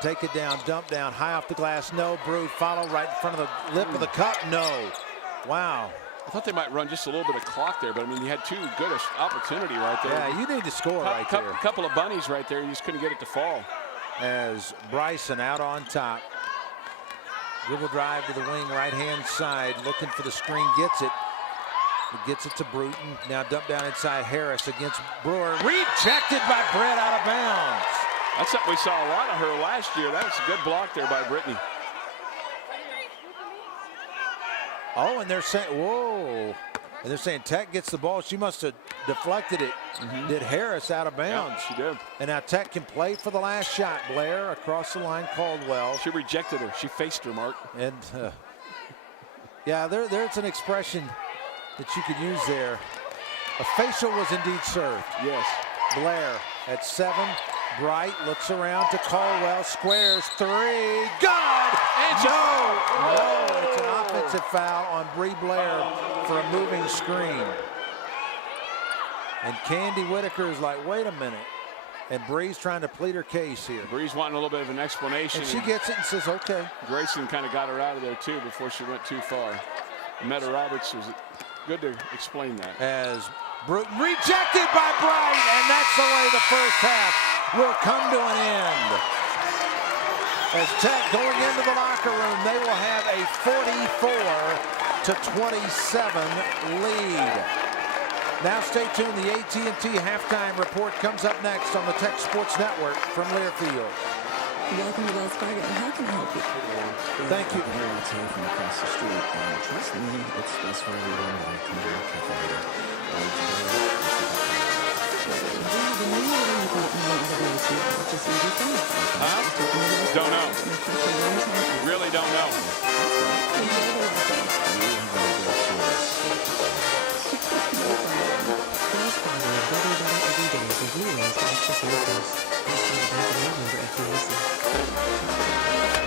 Take it down, dump down, high off the glass. No. Brew follow right in front of the lip of the cup. No. Wow. I thought they might run just a little bit of clock there, but I mean, you had too good an opportunity right there. Yeah, you need to score right there. A couple of bunnies right there. You just couldn't get it to fall. As Bryson out on top. Dribble drive to the wing, right-hand side, looking for the screen, gets it. Gets it to Bruton. Now dump down inside Harris against Brewer. Rejected by Brett, out of bounds. That's something we saw a lot of her last year. That was a good block there by Brittany. Oh, and they're saying, whoa. And they're saying Tech gets the ball. She must have deflected it. Did Harris out of bounds. Yeah, she did. And now Tech can play for the last shot. Blair across the line, Caldwell. She rejected her. She faced her, Mark. And yeah, there's an expression that you could use there. A facial was indeed served. Yes. Blair at 7. Bright looks around to Caldwell. Squares 3. Good! And no, it's an offensive foul on Bree Blair for a moving screen. And Candy Whitaker is like, wait a minute. And Bree's trying to plead her case here. Bree's wanting a little bit of an explanation. And she gets it and says, okay. Grayson kind of got her out of there, too, before she went too far. Meta Roberts was good to explain that. As Bruton rejected by Bright, and that's the way the first half will come to an end. As Tech going into the locker room, they will have a 44-27 lead. Now stay tuned. The AT&T halftime report comes up next on the Tech Sports Network from Learfield. Welcome to Wells Fargo. How can I help you? Thank you. Here in town from across the street. Trust me, it's best for everyone that I come to work Don't know. Really don't know.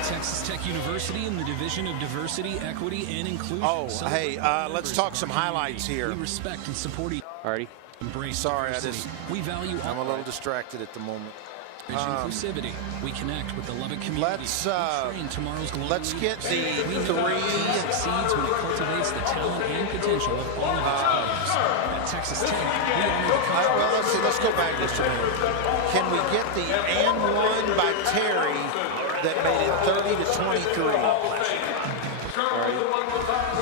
Texas Tech University in the Division of Diversity, Equity, and Inclusion. Oh, hey, let's talk some highlights here. We respect and support each. Already. Embrace Sorry, diversity. We value I'm a little distracted at the moment. Inclusivity. We connect with the Lubbock community. Let's get the three. Succeeds when it cultivates the talent and potential of all of its players. At Texas Tech, we honor the country. Well, let's see. Let's go back just a minute. Can we get the and one by Terry that made it 30-23?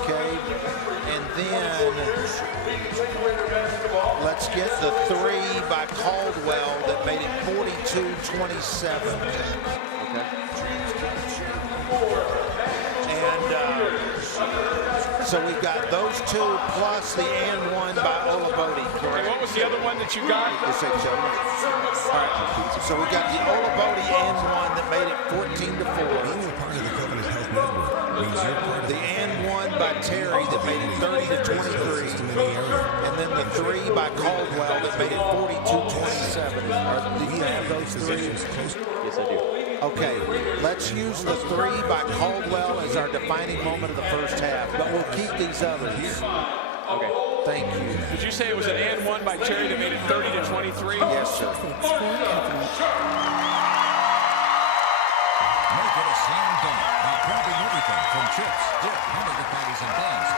Okay, and then let's get the 3 by Caldwell that made it 42-27. Okay. And so we've got those 2 plus the and 1 by Olabode. And what was the other one that you got? All right. So we got the Olabode and 1 that made it 14-4. The and 1 by Terry that made it 30-23. And then the 3 by Caldwell that made it 42-27. Do you have those 3? Yes, I do. Okay, let's use the 3 by Caldwell as our defining moment of the first half, but we'll keep these others. Okay. Thank you. Did you say it was an and 1 by Terry that made it 30-23? Yes, sir. Make it a slam dunk by grabbing everything from chips, dip, hamburger patties, and buns.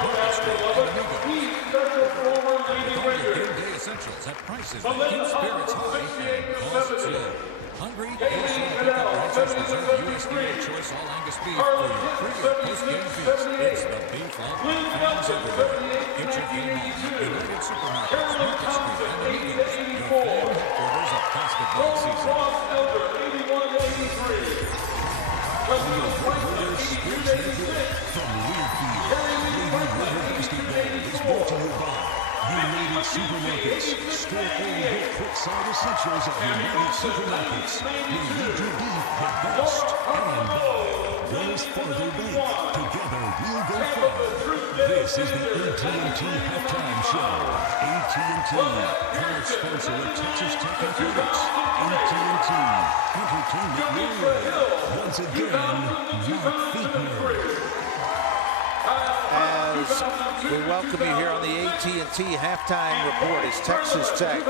Market Street and Amigos. With all your game day essentials at prices that keep spirits high and costs low. Hungry? Here's some comprehensive preserved USDA choice all Angus beef for your pre- or post-game feast. It's the beef loved by fans everywhere. Get your game on United Supermarkets, Market Street, and Amigos, your fan headquarters of basketball season. From Learfield, Lady Raider Basketball is brought to you by United Supermarkets. Store all your quick-side essentials at United Supermarkets. Will lead you be the best. And by Wells Fargo Bank. Together we'll go far. This is the AT&T Halftime Show. AT&T, proud sponsor of Texas Tech Athletics. AT&T, entertainment your way. Once again, Mark Fiedner. As we welcome you here on the AT&T halftime report, is Texas Tech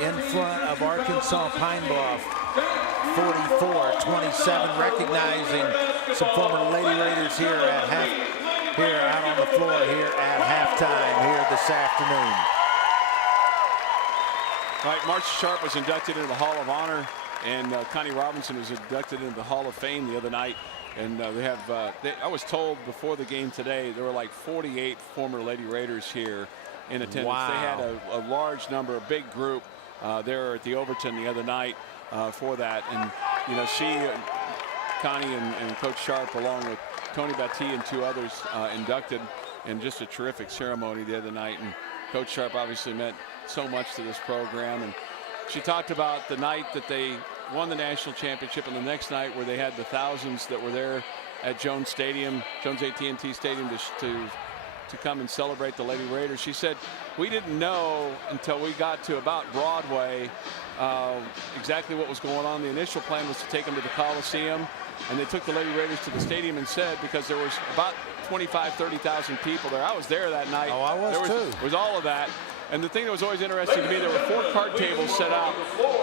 in front of Arkansas Pine Bluff, 44-27, recognizing some former Lady Raiders here out on the floor here at halftime here this afternoon. All right, Marcia Sharp was inducted into the Hall of Honor, and Connie Robinson was inducted into the Hall of Fame the other night. And they have, I was told before the game today, there were like 48 former Lady Raiders here in attendance. Wow. They had a large number, a big group there at the Overton the other night for that. And, you know, she, Connie and Coach Sharp, along with Tony Batty and 2 others, inducted in just a terrific ceremony the other night. And Coach Sharp obviously meant so much to this program. And she talked about the night that they won the national championship and the next night where they had the thousands that were there at Jones Stadium, Jones AT&T Stadium, to come and celebrate the Lady Raiders. She said, we didn't know until we got to about Broadway exactly what was going on. The initial plan was to take them to the Coliseum, and they took the Lady Raiders to the stadium and said, because there was about 25, 30,000 people there. I was there that night. Oh, I was too. There was all of that. And the thing that was always interesting to me, there were 4 card tables set out,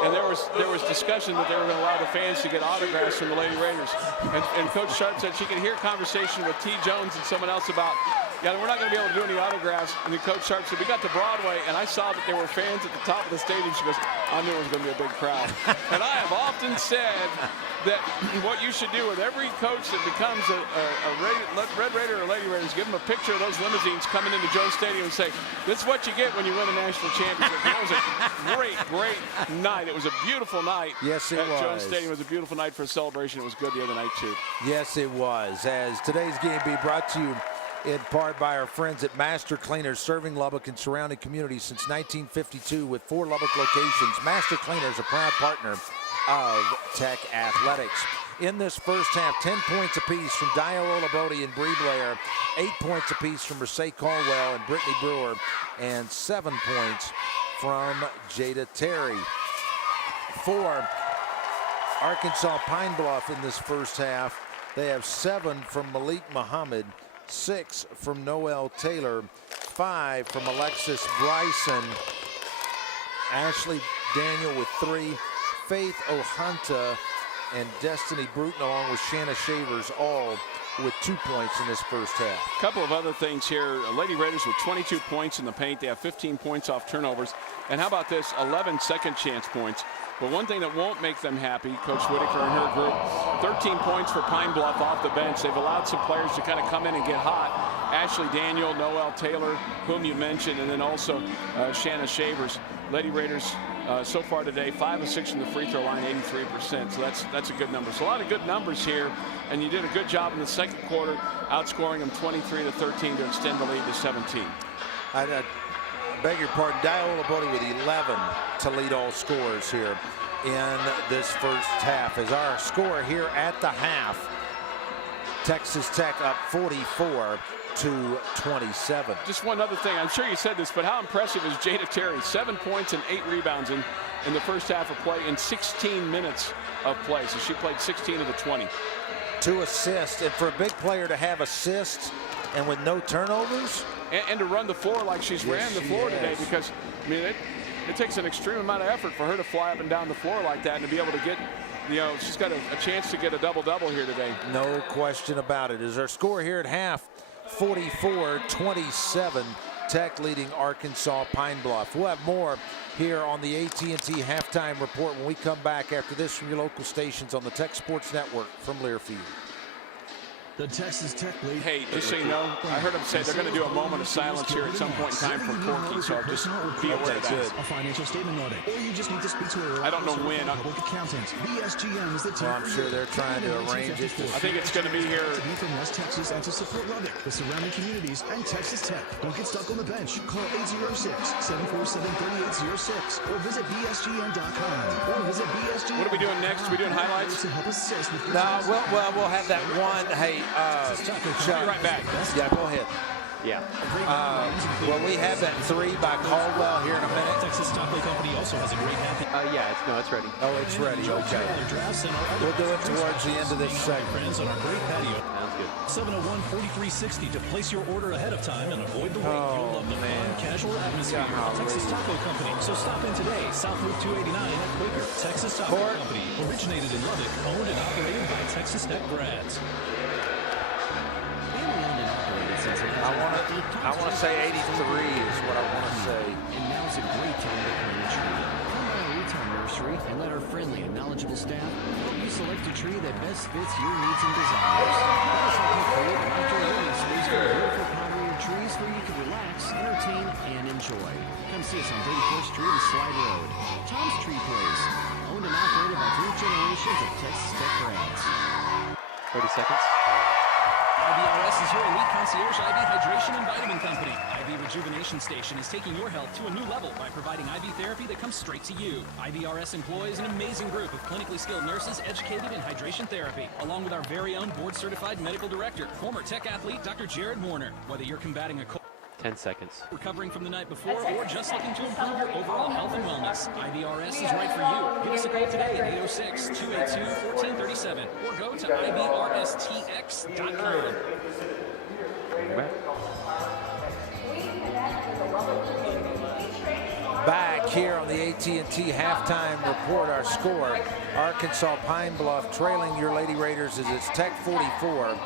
and there was discussion that they were going to allow the fans to get autographs from the Lady Raiders. And Coach Sharp said she could hear conversation with T. Jones and someone else about, yeah, we're not going to be able to do any autographs. And then Coach Sharp said, we got to Broadway, and I saw that there were fans at the top of the stadium. She goes, I knew it was going to be a big crowd. And I have often said that what you should do with every coach that becomes a Red Raider or Lady Raiders, give them a picture of those limousines coming into Jones Stadium and say, this is what you get when you win a national championship. It was a great night. It was a beautiful night. Yes, it was. At Jones Stadium. It was a beautiful night for a celebration. It was good the other night, too. Yes, it was. As today's game be brought to you in part by our friends at Master Cleaners, serving Lubbock and surrounding communities since 1952 with 4 Lubbock locations. Master Cleaners, a proud partner of Tech Athletics. In this first half, 10 points apiece from Dio Olabode and Bree Blair, 8 points apiece from Mercedes Caldwell and Brittany Brewer, and 7 points from Jada Terry. For Arkansas Pine Bluff in this first half, they have 7 from Malik Muhammad, 6 from Noel Taylor, 5 from Alexis Bryson, Ashley Daniel with 3, Faith Ohanta and Destiny Bruton along with Shanna Shavers all with 2 points in this first half. A couple of other things here. Lady Raiders with 22 points in the paint. They have 15 points off turnovers. And how about this? 11 second chance points. But one thing that won't make them happy, Coach Whitaker and her group, 13 points for Pine Bluff off the bench. They've allowed some players to kind of come in and get hot. Ashley Daniel, Noel Taylor, whom you mentioned, and then also Shanna Shavers. Lady Raiders so far today, 5 of 6 from the free throw line, 83%. So that's a good number. So a lot of good numbers here, and you did a good job in the second quarter, outscoring them 23-13 to extend the lead to 17. I beg your pardon, Dio Olabode with 11 to lead all scorers here in this first half. As our score here at the half, Texas Tech up 44-27. Just one other thing, I'm sure you said this, but how impressive is Jada Terry? 7 points and 8 rebounds in the first half of play in 16 minutes of play. So she played 16 of the 20. 2 assists, and for a big player to have assists and with no turnovers. And to run the floor like she's ran the floor today, because, I mean, it takes an extreme amount of effort for her to fly up and down the floor like that and to be able to get, you know, she's got a chance to get a double-double here today. No question about it. Is our score here at half, 44-27, Tech leading Arkansas Pine Bluff. We'll have more here on the AT&T Halftime Report when we come back after this from your local stations on the Tech Sports Network from Learfield. The Texas Tech lead. Hey, just so you know, I heard them say they're going to do a moment of silence here at some point in time for Corky, so just be aware of that. A financial statement audit, or you just need to speak to a I don't know when. public accountant. BSGN is the team. Well, I'm sure they're trying to arrange it. I think it's going to be here. To be from West Texas and to support Lubbock, the surrounding communities, and Texas Tech. Don't get stuck on the bench. Call 806-747-3806 or visit BSGN.com or visit BSGN. What are we doing next? Are we doing highlights? To help assist with No, we'll have that one. Hey, Chuck. Right back. Yeah, go ahead. Yeah. Well, we have that 3 by Caldwell here in a minute. Texas Chocolate Company also has a great happy. Yeah, it's ready. Oh, it's ready. Okay. We'll do it towards the end of this segment. Friends on our great patio. Sounds good. 701-4360 to place your order ahead of time and avoid the wait. You'll love the fun, casual atmosphere. Texas Taco Company. So stop in today. South Loop 289 at Quaker. Texas Taco Company. Originated in Lubbock. Owned and operated by Texas Tech grads. I want to say 83 is what I want to say. And now's a great time to plant a tree. Come by our retail nursery and let our friendly and knowledgeable staff help you select a tree that best fits your needs and desires. Let us help you create an outdoor living space for a beautiful pottery or trees where you can relax, entertain, and enjoy. Come see us on 34th Street and Slide Road. Tom's Tree Place, owned and operated by 3 generations of Texas Tech grads. 30 seconds. IBRS is your elite concierge IV hydration and vitamin company. IV Rejuvenation Station is taking your health to a new level by providing IV therapy that comes straight to you. IBRS employs an amazing group of clinically skilled nurses educated in hydration therapy, along with our very own board-certified medical director, former Tech athlete Dr. Jared Warner. Whether you're combating a cold, 10 seconds. recovering from the night before, or just looking to improve your overall health and wellness, IBRS is right for you. Give us a call today at 806-282-1437 or go to IBRSTX.com. Back here on the AT&T halftime report, our score: Arkansas Pine Bluff trailing your Lady Raiders as it's Tech 44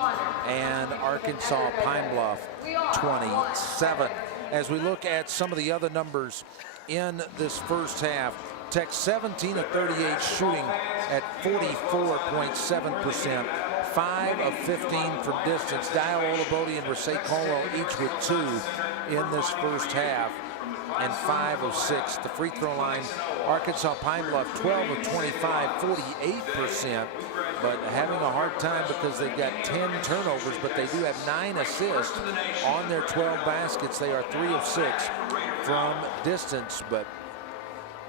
and Arkansas Pine Bluff 27. As we look at some of the other numbers in this first half, Tech 17 of 38 shooting at 44.7%. 5 of 15 from distance. Dial Olabode and Rasay Caldwell each with 2 in this first half, and 5 of 6. The free throw line, Arkansas Pine Bluff 12 of 25, 48%, but having a hard time because they've got 10 turnovers, but they do have 9 assists on their 12 baskets. They are 3 of 6 from distance, but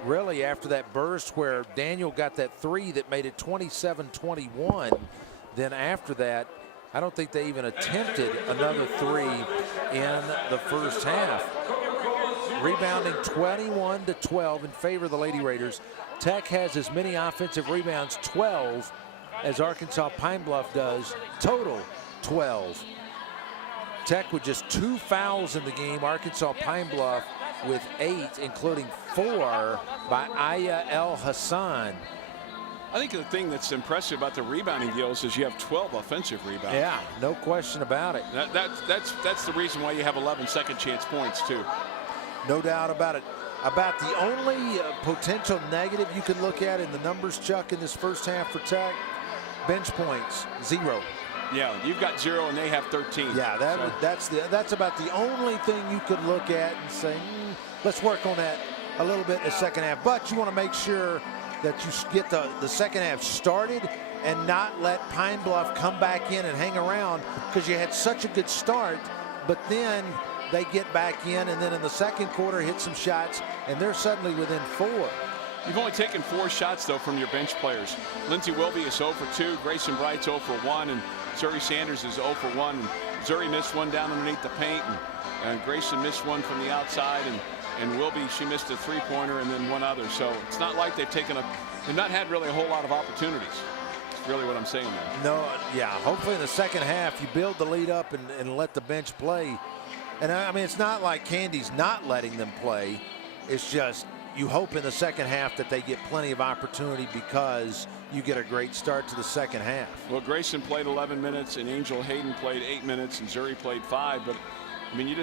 really after that burst where Daniel got that 3 that made it 27-21, then after that, I don't think they even attempted another 3 in the first half. Rebounding 21-12 in favor of the Lady Raiders. Tech has as many offensive rebounds, 12, as Arkansas Pine Bluff does, total 12. Tech with just 2 fouls in the game. Arkansas Pine Bluff with 8, including 4 by Aya El Hassan. I think the thing that's impressive about the rebounding deals is you have 12 offensive rebounds. Yeah, no question about it. That's the reason why you have 11 second chance points too. No doubt about it. About the only potential negative you can look at in the numbers, Chuck, in this first half for Tech, bench points, 0. Yeah, you've got 0 and they have 13. Yeah, that's about the only thing you could look at and say, let's work on that a little bit in the second half. But you want to make sure that you get the second half started and not let Pine Bluff come back in and hang around, because you had such a good start, but then they get back in, and then in the second quarter hit some shots, and they're suddenly within 4. You've only taken 4 shots, though, from your bench players. Lindsey Wilby is 0 for 2, Grayson Bright's 0 for 1, and Zuri Sanders is 0 for 1. And Zuri missed one down underneath the paint, and Grayson missed one from the outside, and Wilby, she missed a 3-pointer and then one other. So it's not like they've not had really a whole lot of opportunities. That's really what I'm saying there. No, yeah, hopefully in the second half you build the lead up and let the bench play. And I mean, it's not like Candy's not letting them play. It's just you hope in the second half that they get plenty of opportunity because you get a great start to the second half. Well, Grayson played 11 minutes and Angel Hayden played 8 minutes and Zuri played 5. But I mean, you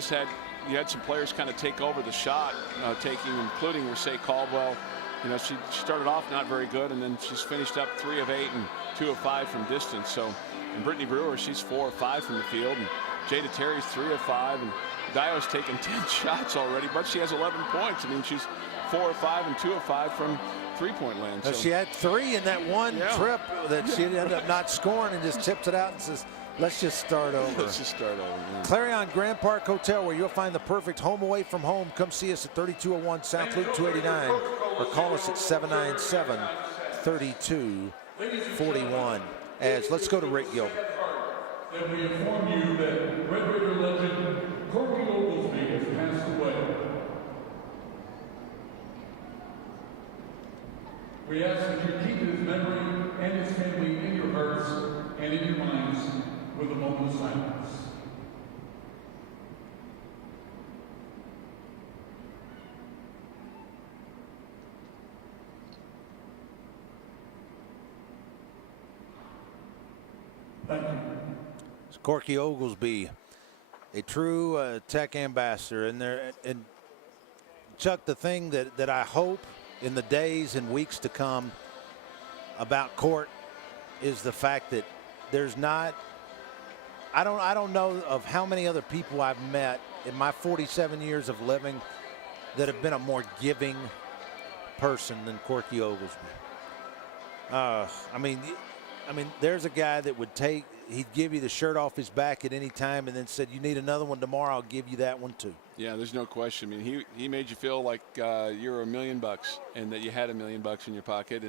had some players kind of take over the shot taking, including Rasay Caldwell. You know, she started off not very good, and then she's finished up 3 of 8 and 2 of 5 from distance. So, and Brittany Brewer, she's 4 of 5 from the field, and Jada Terry's 3 of 5, and Dio's taken 10 shots already, but she has 11 points. I mean, she's 4 of 5 and 2 of 5 from three-point land. So. She had 3 in that one trip that she ended up not scoring, and just tips it out and says, let's just start over. Let's just start over. Yeah. Clarion Grand Park Hotel, where you'll find the perfect home away from home. Come see us at 3201 South Loop 289 or call us at 797-3241. Let's go to Rick Gilbert. That we inform you that Red Raider legend Corky Oglesby has passed away. We ask that you keep his memory and his family in your hearts and in your minds with a moment of silence. Thank you. Corky Oglesby, a true Tech ambassador. And Chuck, the thing that I hope in the days and weeks to come about Court is the fact that there's not I don't know of how many other people I've met in my 47 years of living that have been a more giving person than Corky Oglesby. I mean, there's a guy that would he'd give you the shirt off his back at any time and then said, you need another one tomorrow, I'll give you that one too. Yeah, there's no question. I mean, he made you feel like you were $1 million and that you had $1 million in your pocket,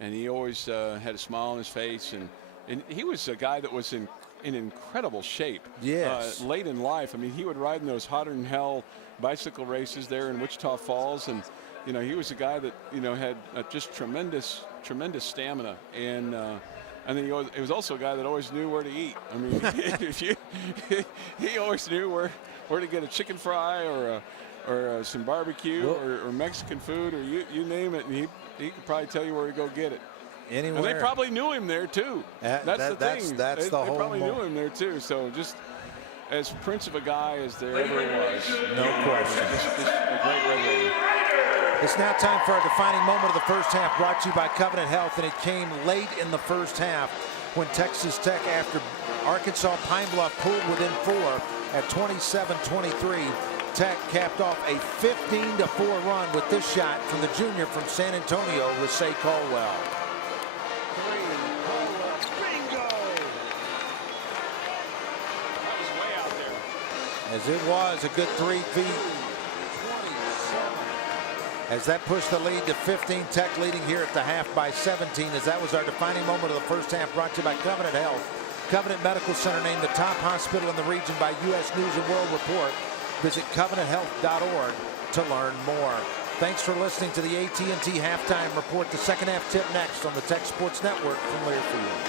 and he always had a smile on his face, and he was a guy that was in incredible shape. Yes. Late in life. I mean, he would ride in those hotter than hell bicycle races there in Wichita Falls, and you know, he was a guy that, you know, had just tremendous stamina, and then he was also a guy that always knew where to eat. I mean, he always knew where to get a chicken fry or some barbecue or Mexican food or you name it, and he could probably tell you where to go get it. Anywhere. And they probably knew him there too. That's the thing. They probably knew him there too. So just as prince of a guy as there ever was. No question. Just a great Red Raider. It's now time for our defining moment of the first half, brought to you by Covenant Health, and it came late in the first half when Texas Tech, after Arkansas Pine Bluff pulled within 4 at 27-23, Tech capped off a 15-4 run with this shot from the junior from San Antonio, Rasay Caldwell. As it was a good 3 feet. As that pushed the lead to 15, Tech leading here at the half by 17, as that was our defining moment of the first half, brought to you by Covenant Health. Covenant Medical Center named the top hospital in the region by U.S. News and World Report. Visit covenanthealth.org to learn more. Thanks for listening to the AT&T Halftime Report. The second half tip next on the Tech Sports Network from Learfield.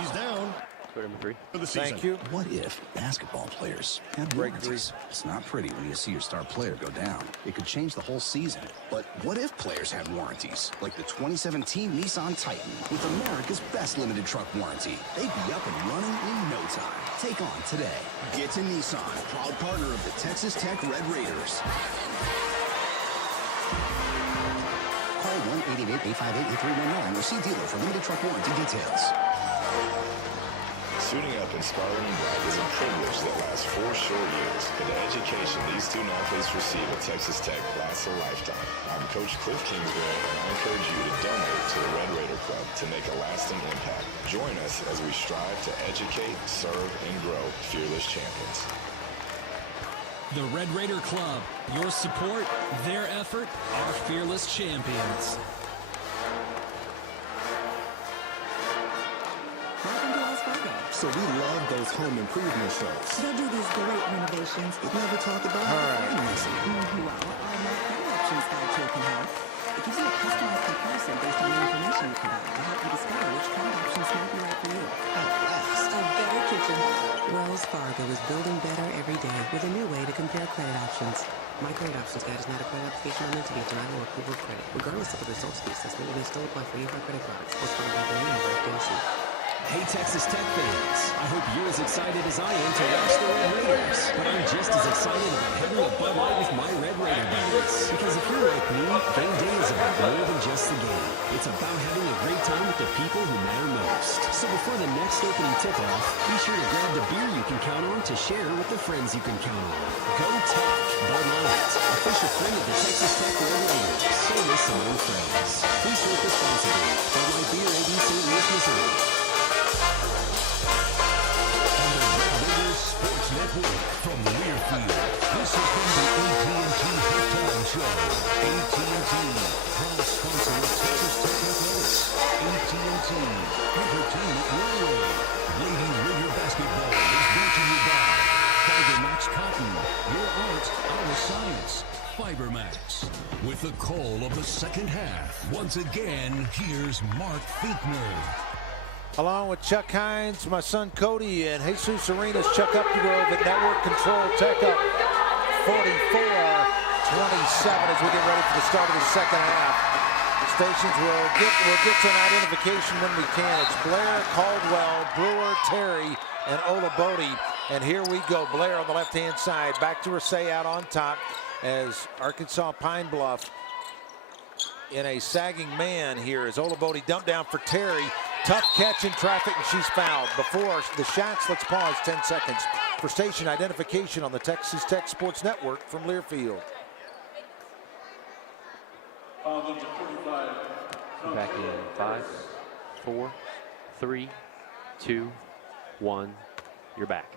He's down. Number 3. For the season. Thank you. What if basketball players had warranties? It's not pretty when you see your star player go down. It could change the whole season. But what if players had warranties? Like the 2017 Nissan Titan with America's best limited truck warranty. They'd be up and running in no time. Take on today. Get to Nissan, proud partner of the Texas Tech Red Raiders. Call 1-888-858-8319 or see dealer for limited truck warranty details. Suiting up in scarlet and black is a privilege that lasts 4 short years, but the education these student athletes receive at Texas Tech lasts a lifetime. I'm Coach Cliff Kingsbury, and I encourage you to donate to the Red Raider Club to make a lasting impact. Join us as we strive to educate, serve, and grow fearless champions. The Red Raider Club, your support, their effort, our fearless champions. So we love those home improvement shows. They'll do these great renovations. But never talk about financing. Well, our Mark Credit Options Guide tool can help. It gives you a customized comparison based on the information you provide to help you discover which credit options might be right for you. A better kitchen. Wells Fargo is building better every day with a new way to compare credit options. My Credit Options Guide is not a credit application or meant to be a denial or approval of credit. Regardless of the results of the assessment, it may still apply for any of our credit products. Most by the name of FDIC. Hey, Texas Tech fans, I hope you're as excited as I am to watch the Red Raiders. But I'm just as excited about having a Bud Light with my Red Raider buddies. Because if you're like me, game day is about more than just the game. It's about having a great time with the people who matter most. So before the next opening tip-off, be sure to grab the beer you can count on to share with the friends you can count on. Go Tech! Bud Light, official friend of the Texas Tech Red Raiders. Service among friends. Please drink responsibly. Bud Light Beer, AB St. Louis, Missouri. Sports Network from Learfield. This has been the AT&T Halftime Show. AT&T, proud sponsor of Texas Tech Athletics. AT&T, entertainment your way. Lady Raider Basketball is brought to you by Fibermax Cotton. Your art, our science. Fibermax. With the call of the second half, once again, here's Mark Finkner. Along with Chuck Hines, my son Cody, and Jesus Arenas, Chuck Updegrove at Network Control. Tech up 44-27 as we get ready for the start of the second half. Stations we'll get to an identification when we can. It's Blair, Caldwell, Brewer, Terry, and Olabode. And here we go. Blair on the left-hand side. Back to Rasay out on top as Arkansas Pine Bluff in a sagging man here as Olabode dumped down for Terry. Tough catch in traffic, and she's fouled. Before the shots, let's pause 10 seconds for station identification on the Texas Tech Sports Network from Learfield. Back in 5, 4, 3, 2, 1. You're back.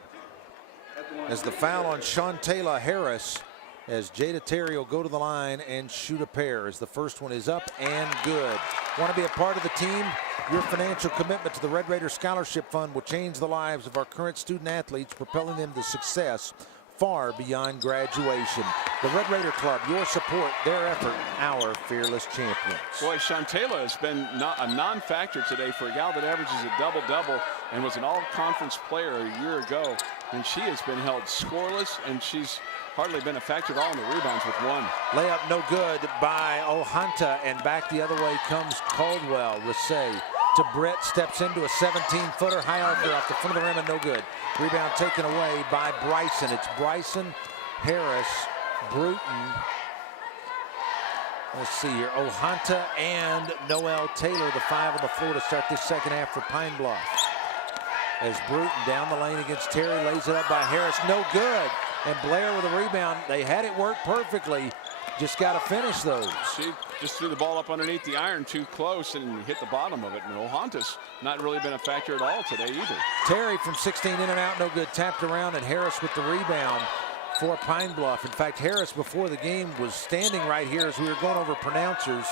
As the foul on Shantayla Harris, as Jada Terry will go to the line and shoot a pair, as the first one is up and good. Want to be a part of the team? Your financial commitment to the Red Raider Scholarship Fund will change the lives of our current student athletes, propelling them to success far beyond graduation. The Red Raider Club, your support, their effort, our fearless champions. Boy, Shantayla has been a non-factor today for a gal that averages a double-double and was an all-conference player a year ago. And she has been held scoreless, and she's hardly been a factor at all in the rebounds with one. Layup no good by Ohanta, and back the other way comes Caldwell. Rasay to Britt, steps into a 17-footer, high archer off the front of the rim and no good. Rebound taken away by Bryson. It's Bryson, Harris, Bruton. Let's see here, Ohanta and Noel Taylor, the 5 on the floor to start this second half for Pine Bluff. As Bruton down the lane against Terry, lays it up by Harris, no good. And Blair with a rebound. They had it work perfectly. Just got to finish those. She just threw the ball up underneath the iron too close and hit the bottom of it. And Ohanta's not really been a factor at all today either. Terry from 16 in and out, no good. Tapped around, and Harris with the rebound for Pine Bluff. In fact, Harris before the game was standing right here as we were going over pronouncers.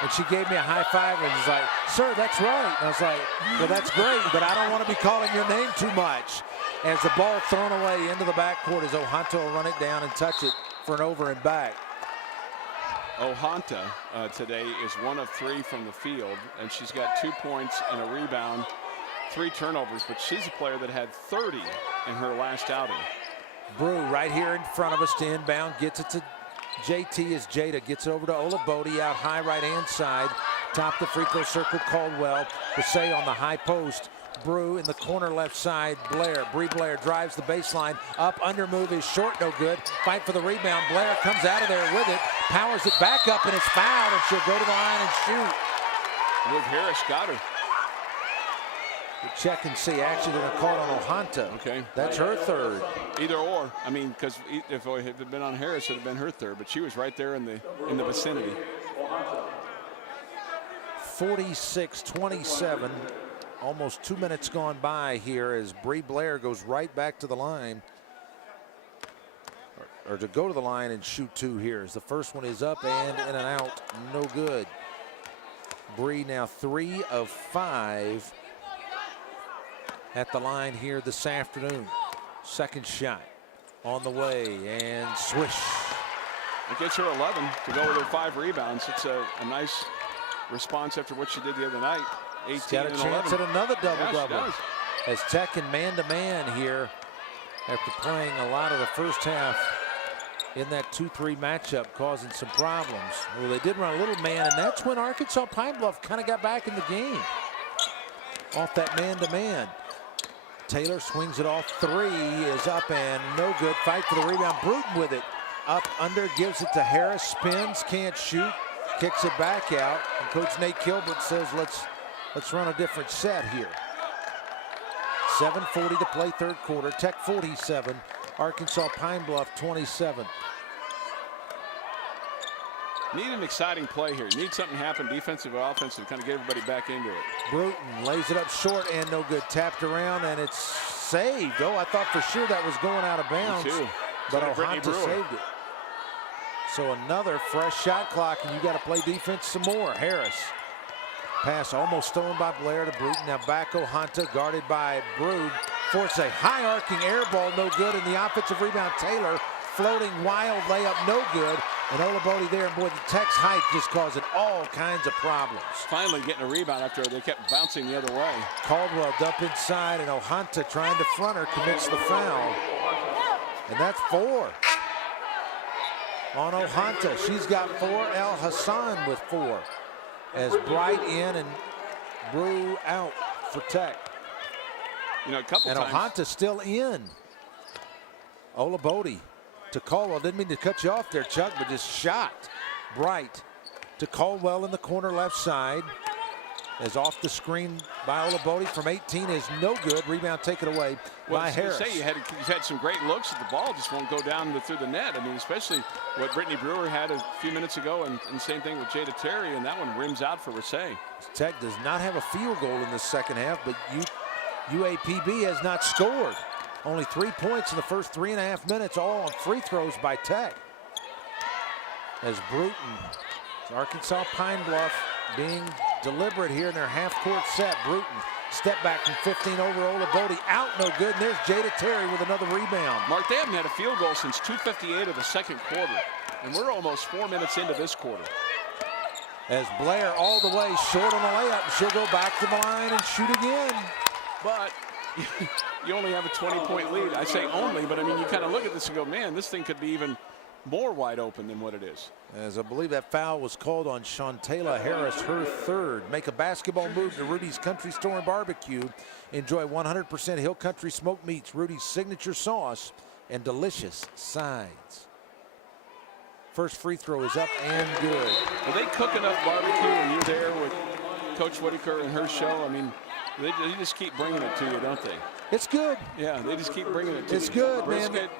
And she gave me a high five and was like, "Sir, that's right." And I was like, "Well, that's great, but I don't want to be calling your name too much." As the ball thrown away into the backcourt as Ohanta will run it down and touch it for an over and back. Ohanta today is 1 of 3 from the field, and she's got 2 points and a rebound, 3 turnovers, but she's a player that had 30 in her last outing. Brew right here in front of us to inbound, gets it to JT as Jada gets it over to Olabode out high right-hand side. Top the free throw circle, Caldwell. Rasay on the high post. Brew in the corner left side, Blair. Bree Blair drives the baseline. Up, under move is short, no good. Fight for the rebound. Blair comes out of there with it. Powers it back up, and it's fouled, and she'll go to the line and shoot. With Harris got her. We check and see. Actually, they're called on Ohanta. Okay. That's her third. Either or. I mean, because if it had been on Harris, it would have been her third, but she was right there in the vicinity. 46-27. Almost 2 minutes gone by here as Bree Blair goes right back to the line. Or to go to the line and shoot 2 here. As the first one is up and in and out. No good. Bree now 3 of 5 at the line here this afternoon. Second shot on the way and swish. It gets her 11 to go with her 5 rebounds. It's a nice response after what she did the other night. 18 She's got a and chance 11. at another double-double. Yeah, as Tech in man-to-man here after playing a lot of the first half in that 2-3 matchup, causing some problems. Well, they did run a little man, and that's when Arkansas Pine Bluff kind of got back in the game. Off that man-to-man. Taylor swings it off. 3 is up and no good. Fight for the rebound. Bruton with it. Up, under, gives it to Harris. Spins, can't shoot. Kicks it back out. And Coach Nate Kilbert says, let's run a different set here. 7:40 to play third quarter. Tech 47, Arkansas Pine Bluff 27. Need an exciting play here. Need something to happen defensive or offensive to kind of get everybody back into it. Bruton lays it up short and no good. Tapped around and it's saved. Oh, I thought for sure that was going out of bounds. Me too. But Ohanta saved it. So another fresh shot clock, and you got to play defense some more. Harris. Pass almost stolen by Blair to Bruton. Now back Ohanta, guarded by Brood. Force a high arcing air ball, no good. And the offensive rebound, Taylor. Floating wild layup, no good. And Olabode there, and boy, the Tech's height just causing all kinds of problems. Finally getting a rebound after they kept bouncing the other way. Caldwell dump inside, and Ohanta trying to front her, commits the foul. And that's 4 on Ohanta. She's got 4. El Hassan with 4. As Bright in and Brew out for Tech. You know, a couple and times. Ohanta still in. Olabode to Caldwell. Didn't mean to cut you off there, Chuck, but just shot. Bright to Caldwell in the corner left side. As off the screen by Olabode from 18 is no good. Rebound taken away by Harris. You've had some great looks at the ball, just won't go down through the net. I mean, especially what Brittany Brewer had a few minutes ago, and same thing with Jada Terry, and that one rims out for Rasay. Tech does not have a field goal in the second half, but UAPB has not scored. Only 3 points in the first 3.5 minutes, all on free throws by Tech. As Bruton, Arkansas Pine Bluff being deliberate here in their half-court set. Bruton, step back from 15 over Olabode, out no good, and there's Jada Terry with another rebound. Mark, they haven't had a field goal since 2:58 of the second quarter, and we're almost 4 minutes into this quarter. As Blair all the way short on the layup, and she'll go back to the line and shoot again. But you only have a 20-point lead. I say only, but I mean, you kind of look at this and go, man, this thing could be even more wide open than what it is. As I believe that foul was called on Shantayla Harris, her third. Make a basketball move to Rudy's Country Store and Barbecue. Enjoy 100% Hill Country smoked meats, Rudy's signature sauce, and delicious sides. First free throw is up and good. Are they cooking up barbecue when you're there with Coach Whitaker and her show? I mean, they just keep bringing it to you, don't they? It's good. Yeah, they just keep bringing it to you. It's good, Brisket, man.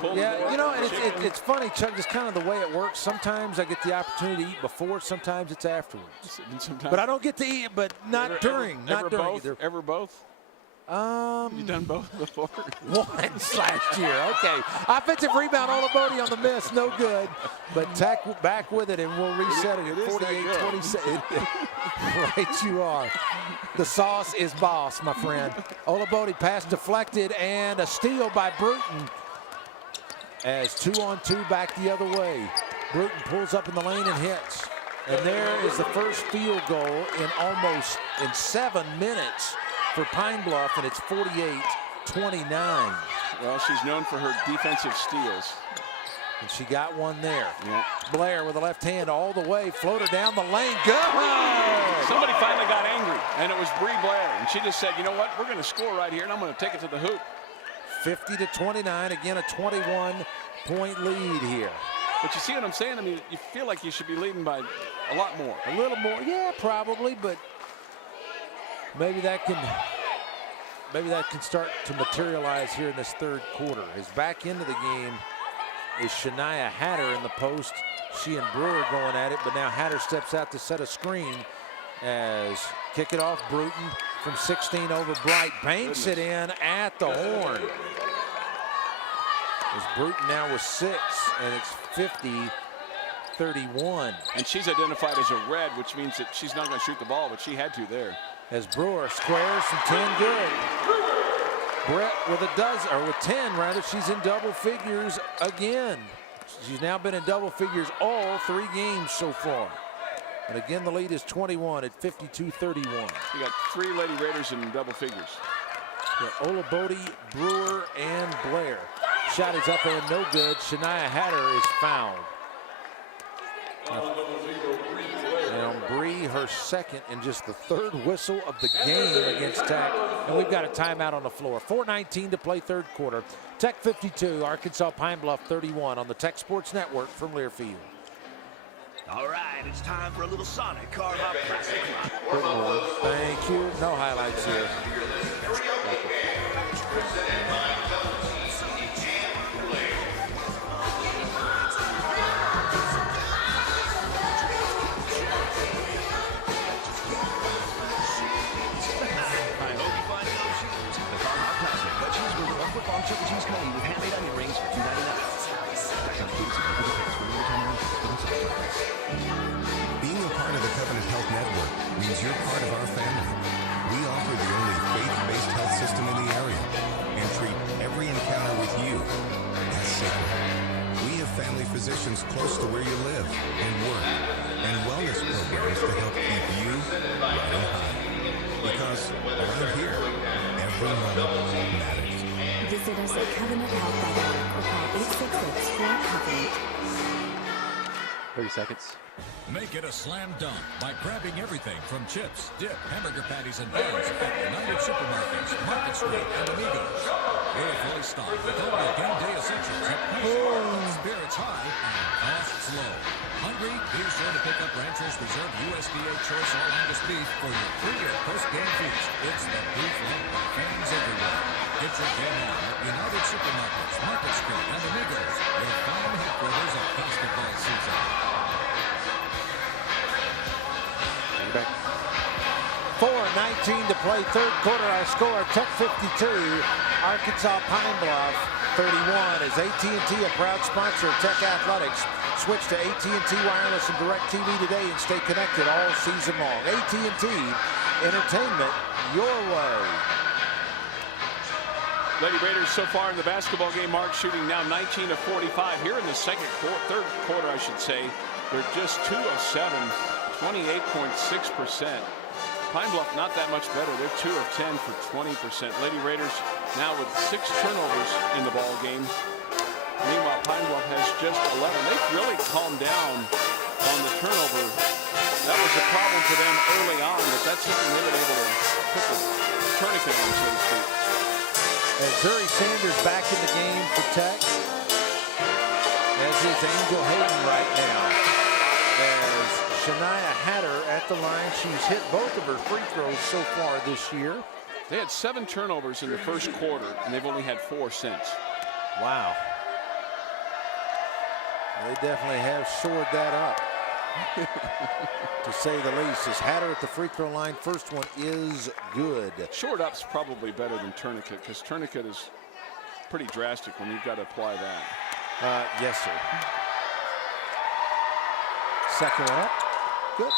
pulled Yeah, you know, and chicken. it's funny, Chuck, just kind of the way it works. Sometimes I get the opportunity to eat before, sometimes it's afterwards. But I don't get to eat, but not during. Not during both? either. Ever both? You've done both before? Once last year. Okay. Offensive rebound, Olabode on the miss. No good. But Tech back with it, and we'll reset it at 48-27. Right you are. The sauce is boss, my friend. Olabode pass deflected, and a steal by Bruton. As 2-on-2 back the other way. Bruton pulls up in the lane and hits. And there is the first field goal in 7 minutes for Pine Bluff, and it's 48-29. Well, she's known for her defensive steals. And she got one there. Yeah. Blair with the left hand all the way, floater down the lane, good! Somebody finally got angry, and it was Bree Blair, and she just said, you know what, we're going to score right here, and I'm going to take it to the hoop. 50-29, again a 21-point lead here. But you see what I'm saying? I mean, you feel like you should be leading by a lot more. A little more, yeah, probably, but maybe that can start to materialize here in this third quarter. Is back into the game is Shania Hatter in the post. She and Brewer going at it, but now Hatter steps out to set a screen as kick it off Bruton from 16 over Bright. Banks it in at the horn. As Bruton now with 6, and it's 50-31. And she's identified as a red, which means that she's not going to shoot the ball, but she had to there. As Brewer squares from 10, good. Brett with a dozen, or with 10 rather, she's in double figures again. She's now been in double figures all 3 games so far. And again, the lead is 21 at 52-31. You got 3 Lady Raiders in double figures. Olabode, Brewer, and Blair. Shot is up and no good. Shania Hatter is fouled. And Bree, her second and just the third whistle of the game against Tech. And we've got a timeout on the floor. 4:19 to play third quarter. Tech 52, Arkansas Pine Bluff 31 on the Tech Sports Network from Learfield. All right, it's time for a little Sonic Car Hop Classic. Thank you. No highlights here. Chicken cheese cone with handmade onion rings for $2.99. Being a part of the Covenant Health Network means you're part of our family. We offer the only faith-based health system in the area and treat every encounter with you as sacred. We have family physicians close to where you live and work, and wellness programs to help keep you riding high. Because around here, every moment matters. Visit us at covenanthealth.org or call 866-4COVENANT. 30 seconds. Make it a slam dunk by grabbing everything from chips, dip, hamburger patties, and buns at United Supermarkets, Market Street, and Amigos. We're fully stocked with all your game day essentials at prices, spirits high, and costs low. Hungry? Be sure to pick up Rancher's Reserve USDA Choice All-Angus beef for your pre- or post-game feast. It's the beef loved by fans everywhere. Get your game on at United Supermarkets, Market Street, and Amigos, your fine headquarters of basketball season. Back. 4:19 to play, third quarter. Our score: Tech 52, Arkansas Pine Bluff 31. As AT&T, a proud sponsor of Tech Athletics, switch to AT&T Wireless and DirecTV today and stay connected all season long. AT&T, entertainment your way. Lady Raiders so far in the basketball game, Mark, shooting now 19 of 45. Here in the third quarter, I should say, they're just 2 of 7, 28.6%. Pine Bluff not that much better. They're 2 of 10 for 20%. Lady Raiders now with 6 turnovers in the ball game. Meanwhile, Pine Bluff has just 11. They've really calmed down on the turnover. That was a problem for them early on, but that's something they've been able to put the tourniquet on, so to speak. As Zuri Sanders back in the game for Tech, as is Angel Hayden right now. As Shania Hatter at the line, she's hit both of her free throws so far this year. They had 7 turnovers in the first quarter, and they've only had 4 since. Wow. They definitely have shored that up, to say the least. As Hatter at the free throw line, first one is good. Shored up's probably better than tourniquet, because tourniquet is pretty drastic when you've got to apply that. Yes, sir. Second one up. Good.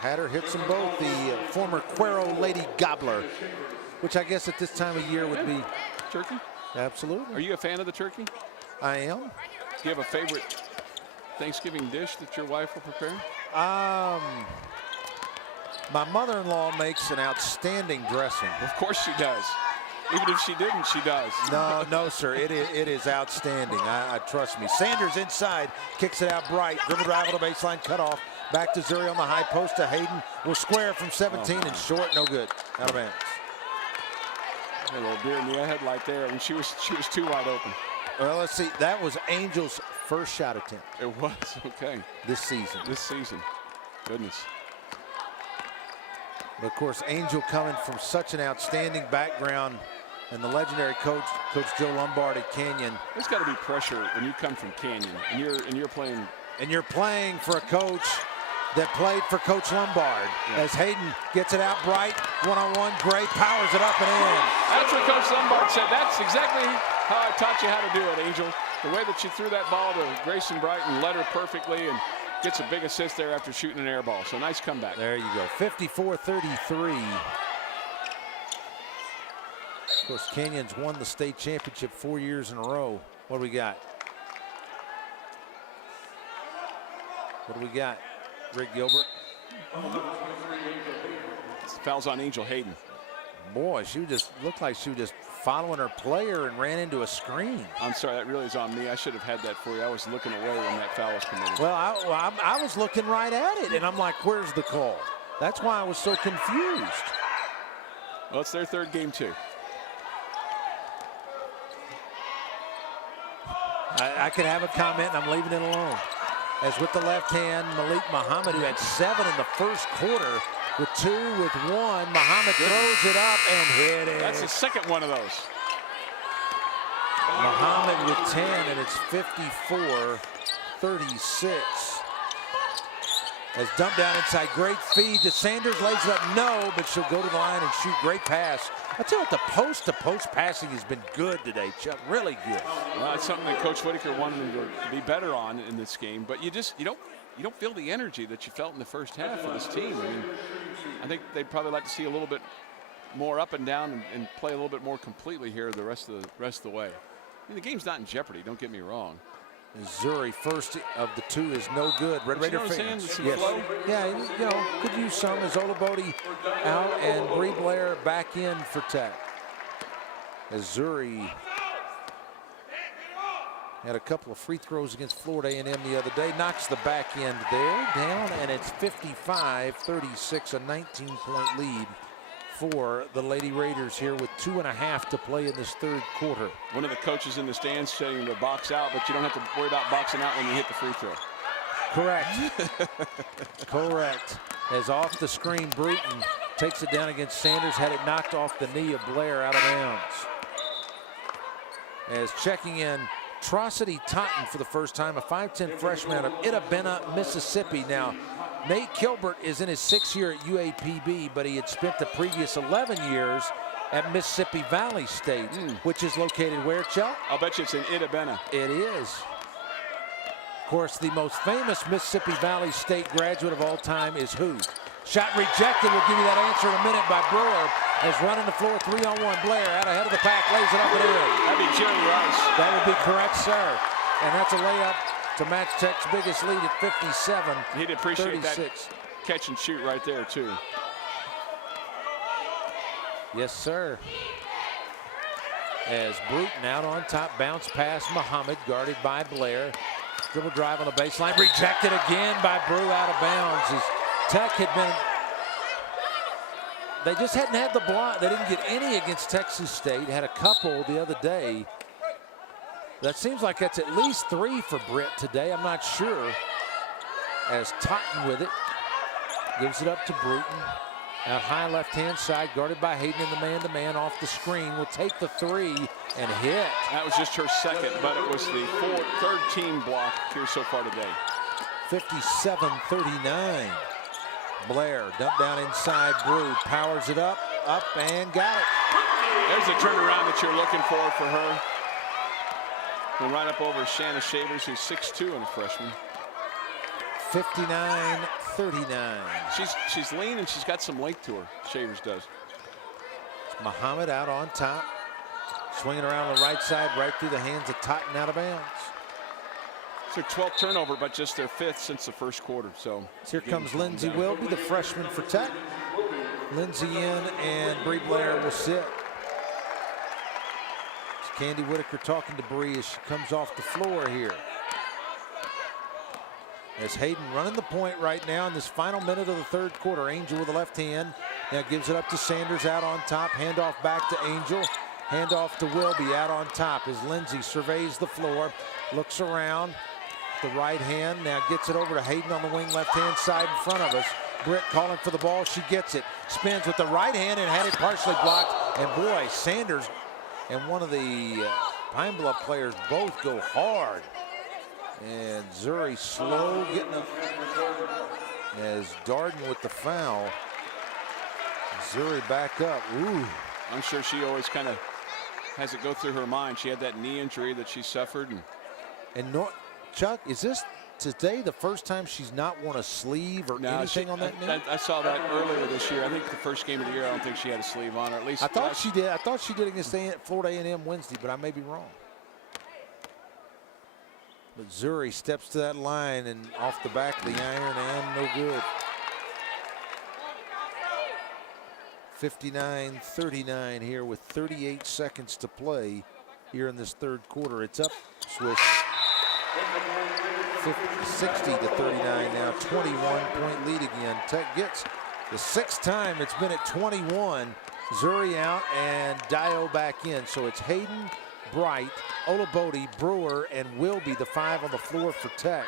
Hatter hits them both. The former Cuero Lady Gobbler, which I guess at this time of year would be turkey. Absolutely. Are you a fan of the turkey? I am. Do you have a favorite Thanksgiving dish that your wife will prepare? My mother-in-law makes an outstanding dressing. Of course she does. Even if she didn't, she does. No, sir. It is outstanding. I trust me. Sanders inside, kicks it out bright. Dribble drive to the baseline, cut off. Back to Zuri on the high post to Hayden. Will square from 17 and short, no good. Out of bounds. A little deer in the headlight there, and she was too wide open. Well, let's see. That was Angel's first shot attempt. It was, okay. This season. Goodness. But of course, Angel coming from such an outstanding background, and the legendary coach Joe Lombard at Canyon. There's got to be pressure when you come from Canyon and you're playing. And you're playing for a coach that played for Coach Lombard. Yeah. As Hayden gets it out bright, one-on-one, Gray powers it up and in. That's what Coach Lombard said. That's exactly how I taught you how to do it, Angel. The way that you threw that ball to Grayson Brighton, led her perfectly, and gets a big assist there after shooting an air ball. So nice comeback. There you go, 54-33. Of course, Canyon's won the state championship 4 years in a row. What do we got? Rick Gilbert. Fouls on Angel Hayden. Boy, she just looked like she was just following her player and ran into a screen. I'm sorry, that really is on me. I should have had that for you. I was looking away when that foul was committed. Well, I was looking right at it, and I'm like, where's the call? That's why I was so confused. Well, it's their third game, too. I could have a comment, and I'm leaving it alone. As with the left hand, Malik Muhammad, who had 7 in the first quarter, with 2, with 1. Muhammad throws it up and hit it. That's the second one of those. Muhammad with 10, and it's 54-36. As dumped down inside, great feed to Sanders, lays it up, no, but she'll go to the line and shoot. Great pass. I tell you what, the post-to-post passing has been good today, Chuck. Really good. Well, it's something that Coach Whitaker wanted him to be better on in this game, but you don't feel the energy that you felt in the first half of this team. I mean, I think they'd probably like to see a little bit more up and down and play a little bit more completely here the rest of the way. I mean, the game's not in jeopardy. Don't get me wrong. Missouri, first of the 2 is no good. Red Raider fans. Yes. Yeah, could use some as Olabode out and Bree Blair back in for Tech. Missouri had a couple of free throws against Florida A&M the other day. Knocks the back end there down, and it's 55-36, a 19-point lead for the Lady Raiders here with 2.5 to play in this third quarter. One of the coaches in the stands saying to box out, but you don't have to worry about boxing out when you hit the free throw. Correct. Correct. As off the screen, Bruton takes it down against Sanders, had it knocked off the knee of Blair out of bounds. As checking in, Trocity Totten for the first time, a 5'10" freshman out of Itabena, Mississippi. Now, Nate Kilbert is in his 6th year at UAPB, but he had spent the previous 11 years at Mississippi Valley State, which is located where, Chuck? I'll bet you it's in Itabena. It is. Of course, the most famous Mississippi Valley State graduate of all time is who? Shot rejected. We'll give you that answer in a minute by Brewer. As running the floor, 3-on-1. Blair out ahead of the pack, lays it up and in. That'd be Jerry Rice. That would be correct, sir. And that's a layup to match Tech's biggest lead at 57. He'd appreciate 36. that catch and shoot right there, too. Yes, sir. As Bruton out on top, bounce pass Muhammad, guarded by Blair. Dribble drive on the baseline, rejected again by Brew, out of bounds. As Tech had been, they just hadn't had the block. They didn't get any against Texas State, had a couple the other day. That seems like that's at least 3 for Britt today. I'm not sure. As Totten with it, gives it up to Bruton. Out high left-hand side, guarded by Hayden in the man-to-man off the screen. Will take the 3 and hit. That was just her second, but it was the third team block here so far today. 57-39. Blair, dump down inside, Brew powers it up, and got it. There's the turnaround that you're looking for her. Going right up over Shanna Shavers, who's 6'2" and a freshman. 59-39. She's lean and she's got some length to her. Shavers does. Muhammad out on top, swinging around the right side, right through the hands of Totten, out of bounds. It's their 12th turnover, but just their 5th since the first quarter. So here comes Lindsay Wilby, the freshman for Tech. Lindsay in, and Bree Blair will sit. It's Candy Whitaker talking to Bree as she comes off the floor here. As Hayden running the point right now in this final minute of the third quarter. Angel with the left hand. Now gives it up to Sanders out on top. Handoff back to Angel. Handoff to Wilby out on top as Lindsay surveys the floor. Looks around. The right hand. Now gets it over to Hayden on the wing left hand side in front of us. Britt calling for the ball. She gets it. Spins with the right hand and had it partially blocked. And boy, Sanders and one of the Pine Bluff players both go hard. And Zuri slow getting up as Darden with the foul. Zuri back up. Ooh. I'm sure she always kind of has it go through her mind. She had that knee injury that she suffered. And Chuck, is this today the first time she's not worn a sleeve or anything on that knee? I saw that earlier this year. I think the first game of the year, I don't think she had a sleeve on her. At least I thought she did. I thought she did against Florida A&M Wednesday, but I may be wrong. But Zuri steps to that line and off the back of the iron and no good. 59-39 here with 38 seconds to play here in this third quarter. It's up, Swish. 60-39 now, 21-point lead again. Tech gets the 6th time it's been at 21. Zuri out and Dio back in. So it's Hayden, Bright, Olabode, Brewer, and Wilby, the 5 on the floor for Tech.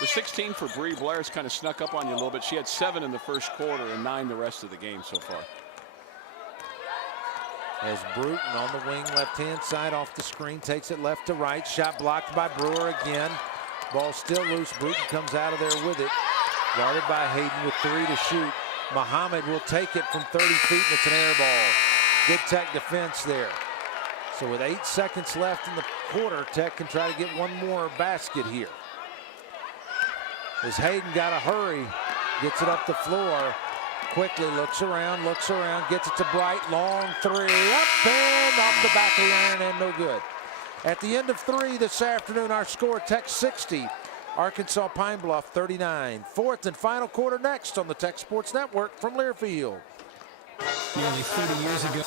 The 16 for Bree Blair's kind of snuck up on you a little bit. She had 7 in the first quarter and 9 the rest of the game so far. As Bruton on the wing, left-hand side off the screen, takes it left to right. Shot blocked by Brewer again. Ball still loose. Bruton comes out of there with it. Guarded by Hayden with 3 to shoot. Muhammad will take it from 30 feet, and it's an air ball. Good Tech defense there. So with 8 seconds left in the quarter, Tech can try to get one more basket here. As Hayden got to hurry, gets it up the floor. Quickly looks around, gets it to Bright. Long 3, up and off the back of the iron and no good. At the end of 3 this afternoon, our score, Tech 60, Arkansas Pine Bluff 39. Fourth and final quarter next on the Tech Sports Network from Learfield. Nearly 30 years ago,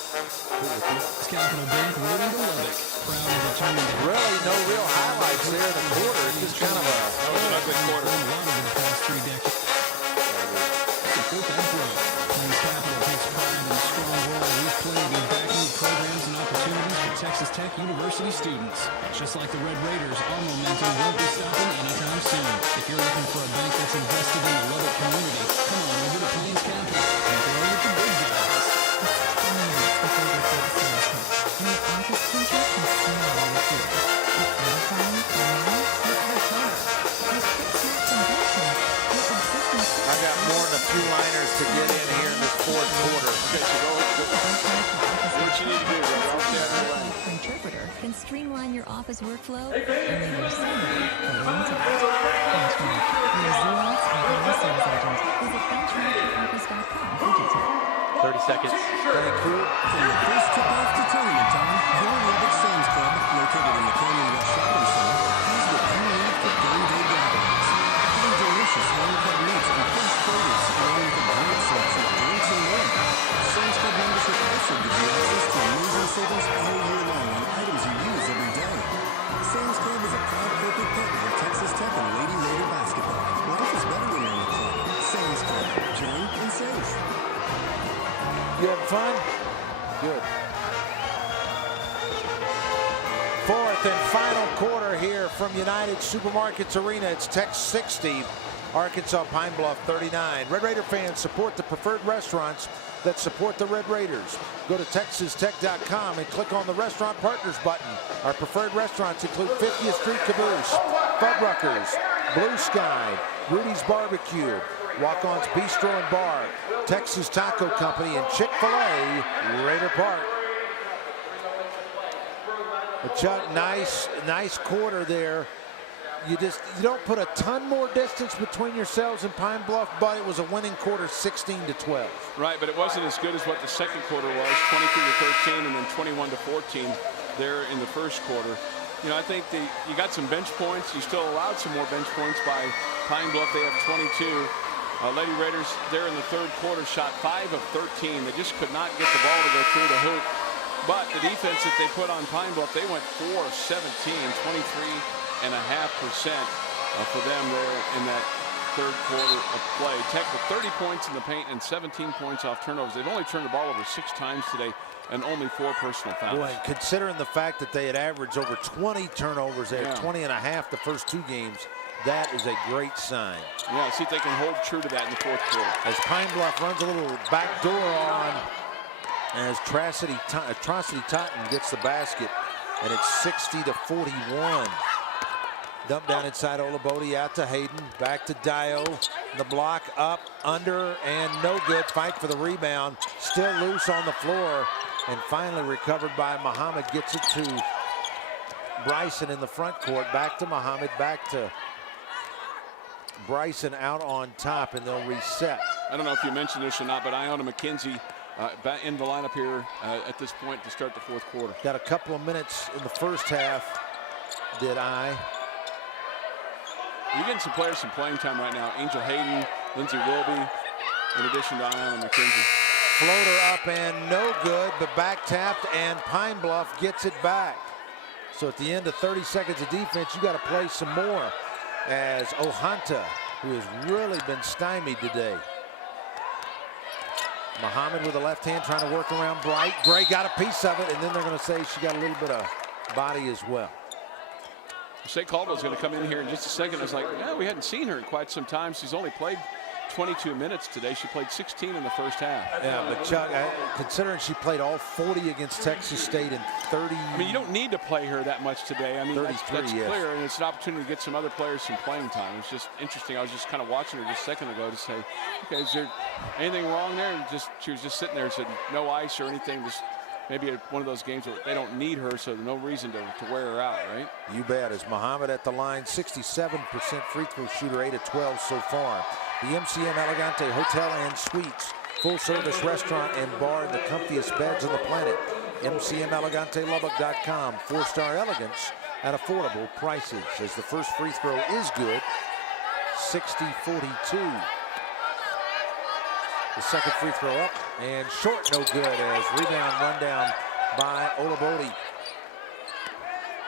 Capital Bank rode into Lubbock, proud and determined to really no real highlights there in the quarter. It's just kind of a good quarter. a lot over the past 3 decades. Support that growth. Plains Capital takes pride in strong University students. Just like the Red Raiders, our momentum won't be stopping anytime soon. If you're looking for a bank that's invested in the Lubbock community, come on over to Plains Capital and grow with the big guys. I got more than a few liners to get in here in this fourth quarter. Okay, so go what you need to do, brother. Interpreter can streamline your office workflow and leave your sanity intact. Benchmark, your Xerox and Glass sales agent. Visit benchmarkyouroffice.com digital. 30 seconds. Thank you. From the first tip-off to tournament time, your Lubbock Sam's Club, located in the Canyon West Shopping Center, is what you need for game day gatherings. Find delicious home-cut meats and fresh produce, along with a great selection of drinks and more. Sam's Club membership also gives you access to amazing savings all year long on items you use every day. Sam's Club is a proud corporate partner of Texas Tech and Lady Raider basketball. Life is better when you're in the club. Sam's Club. Join and save. You having fun? Good. Fourth and final quarter here from United Supermarkets Arena. It's Tech 60, Arkansas Pine Bluff 39. Red Raider fans, support the preferred restaurants that support the Red Raiders. Go to texastech.com and click on the Restaurant Partners button. Our preferred restaurants include 50th Street Caboose, Fuddruckers, Blue Sky, Rudy's Barbecue, Walk-On's Bistro and Bar, Texas Taco Company, and Chick-fil-A, Raider Park. But Chuck, nice quarter there. You don't put a ton more distance between yourselves and Pine Bluff, but it was a winning quarter, 16-12. Right, but it wasn't as good as what the second quarter was, 22-13 and then 21-14 there in the first quarter. You know, I think you got some bench points. You still allowed some more bench points by Pine Bluff. They have 22. Lady Raiders there in the third quarter shot 5 of 13. They just could not get the ball to go through the hoop. But the defense that they put on Pine Bluff, they went 4 of 17, 23.5% for them there in that third quarter of play. Tech with 30 points in the paint and 17 points off turnovers. They've only turned the ball over 6 times today and only 4 personal fouls. Boy, considering the fact that they had averaged over 20 turnovers, they had 20 and a half the first 2 games. That is a great sign. Yeah, see if they can hold true to that in the fourth quarter. As Pine Bluff runs a little back door on, as Atrocity Totten gets the basket, and it's 60-41. Dump down inside Olabode, out to Hayden, back to Dio. The block up, under, and no good. Fight for the rebound. Still loose on the floor, and finally recovered by Muhammad. Gets it to Bryson in the front court. Back to Muhammad, back to Bryson out on top, and they'll reset. I don't know if you mentioned this or not, but Iona McKenzie back in the lineup here at this point to start the fourth quarter. Got a couple of minutes in the first half, did I? You're getting some players some playing time right now. Angel Hayden, Lindsey Wilby, in addition to Iona McKenzie. Floater up and no good, but back tapped, and Pine Bluff gets it back. So at the end of 30 seconds of defense, you got to play some more, as Ohanta, who has really been stymied today. Muhammad with the left hand trying to work around Bright. Gray got a piece of it, and then they're going to say she got a little bit of body as well. Shea Caldwell's going to come in here in just a second. I was like, yeah, we hadn't seen her in quite some time. She's only played 22 minutes today. She played 16 in the first half. Yeah, but Chuck, considering she played all 40 against Texas State and 30. I mean, you don't need to play her that much today. I mean, that's clear, and it's an opportunity to get some other players some playing time. It's just interesting. I was just kind of watching her just a second ago to say, okay, is there anything wrong there? And she was just sitting there and said no ice or anything. Just maybe one of those games where they don't need her, so there's no reason to wear her out, right? You bet. As Muhammad at the line, 67% free throw shooter, 8 of 12 so far. The MCM Elegante Hotel and Suites, full-service restaurant and bar, and the comfiest beds on the planet. MCMEleganteLubbock.com. 4-star elegance at affordable prices. As the first free throw is good, 60-42. The second free throw up and short, no good, as rebound run down by Olabode.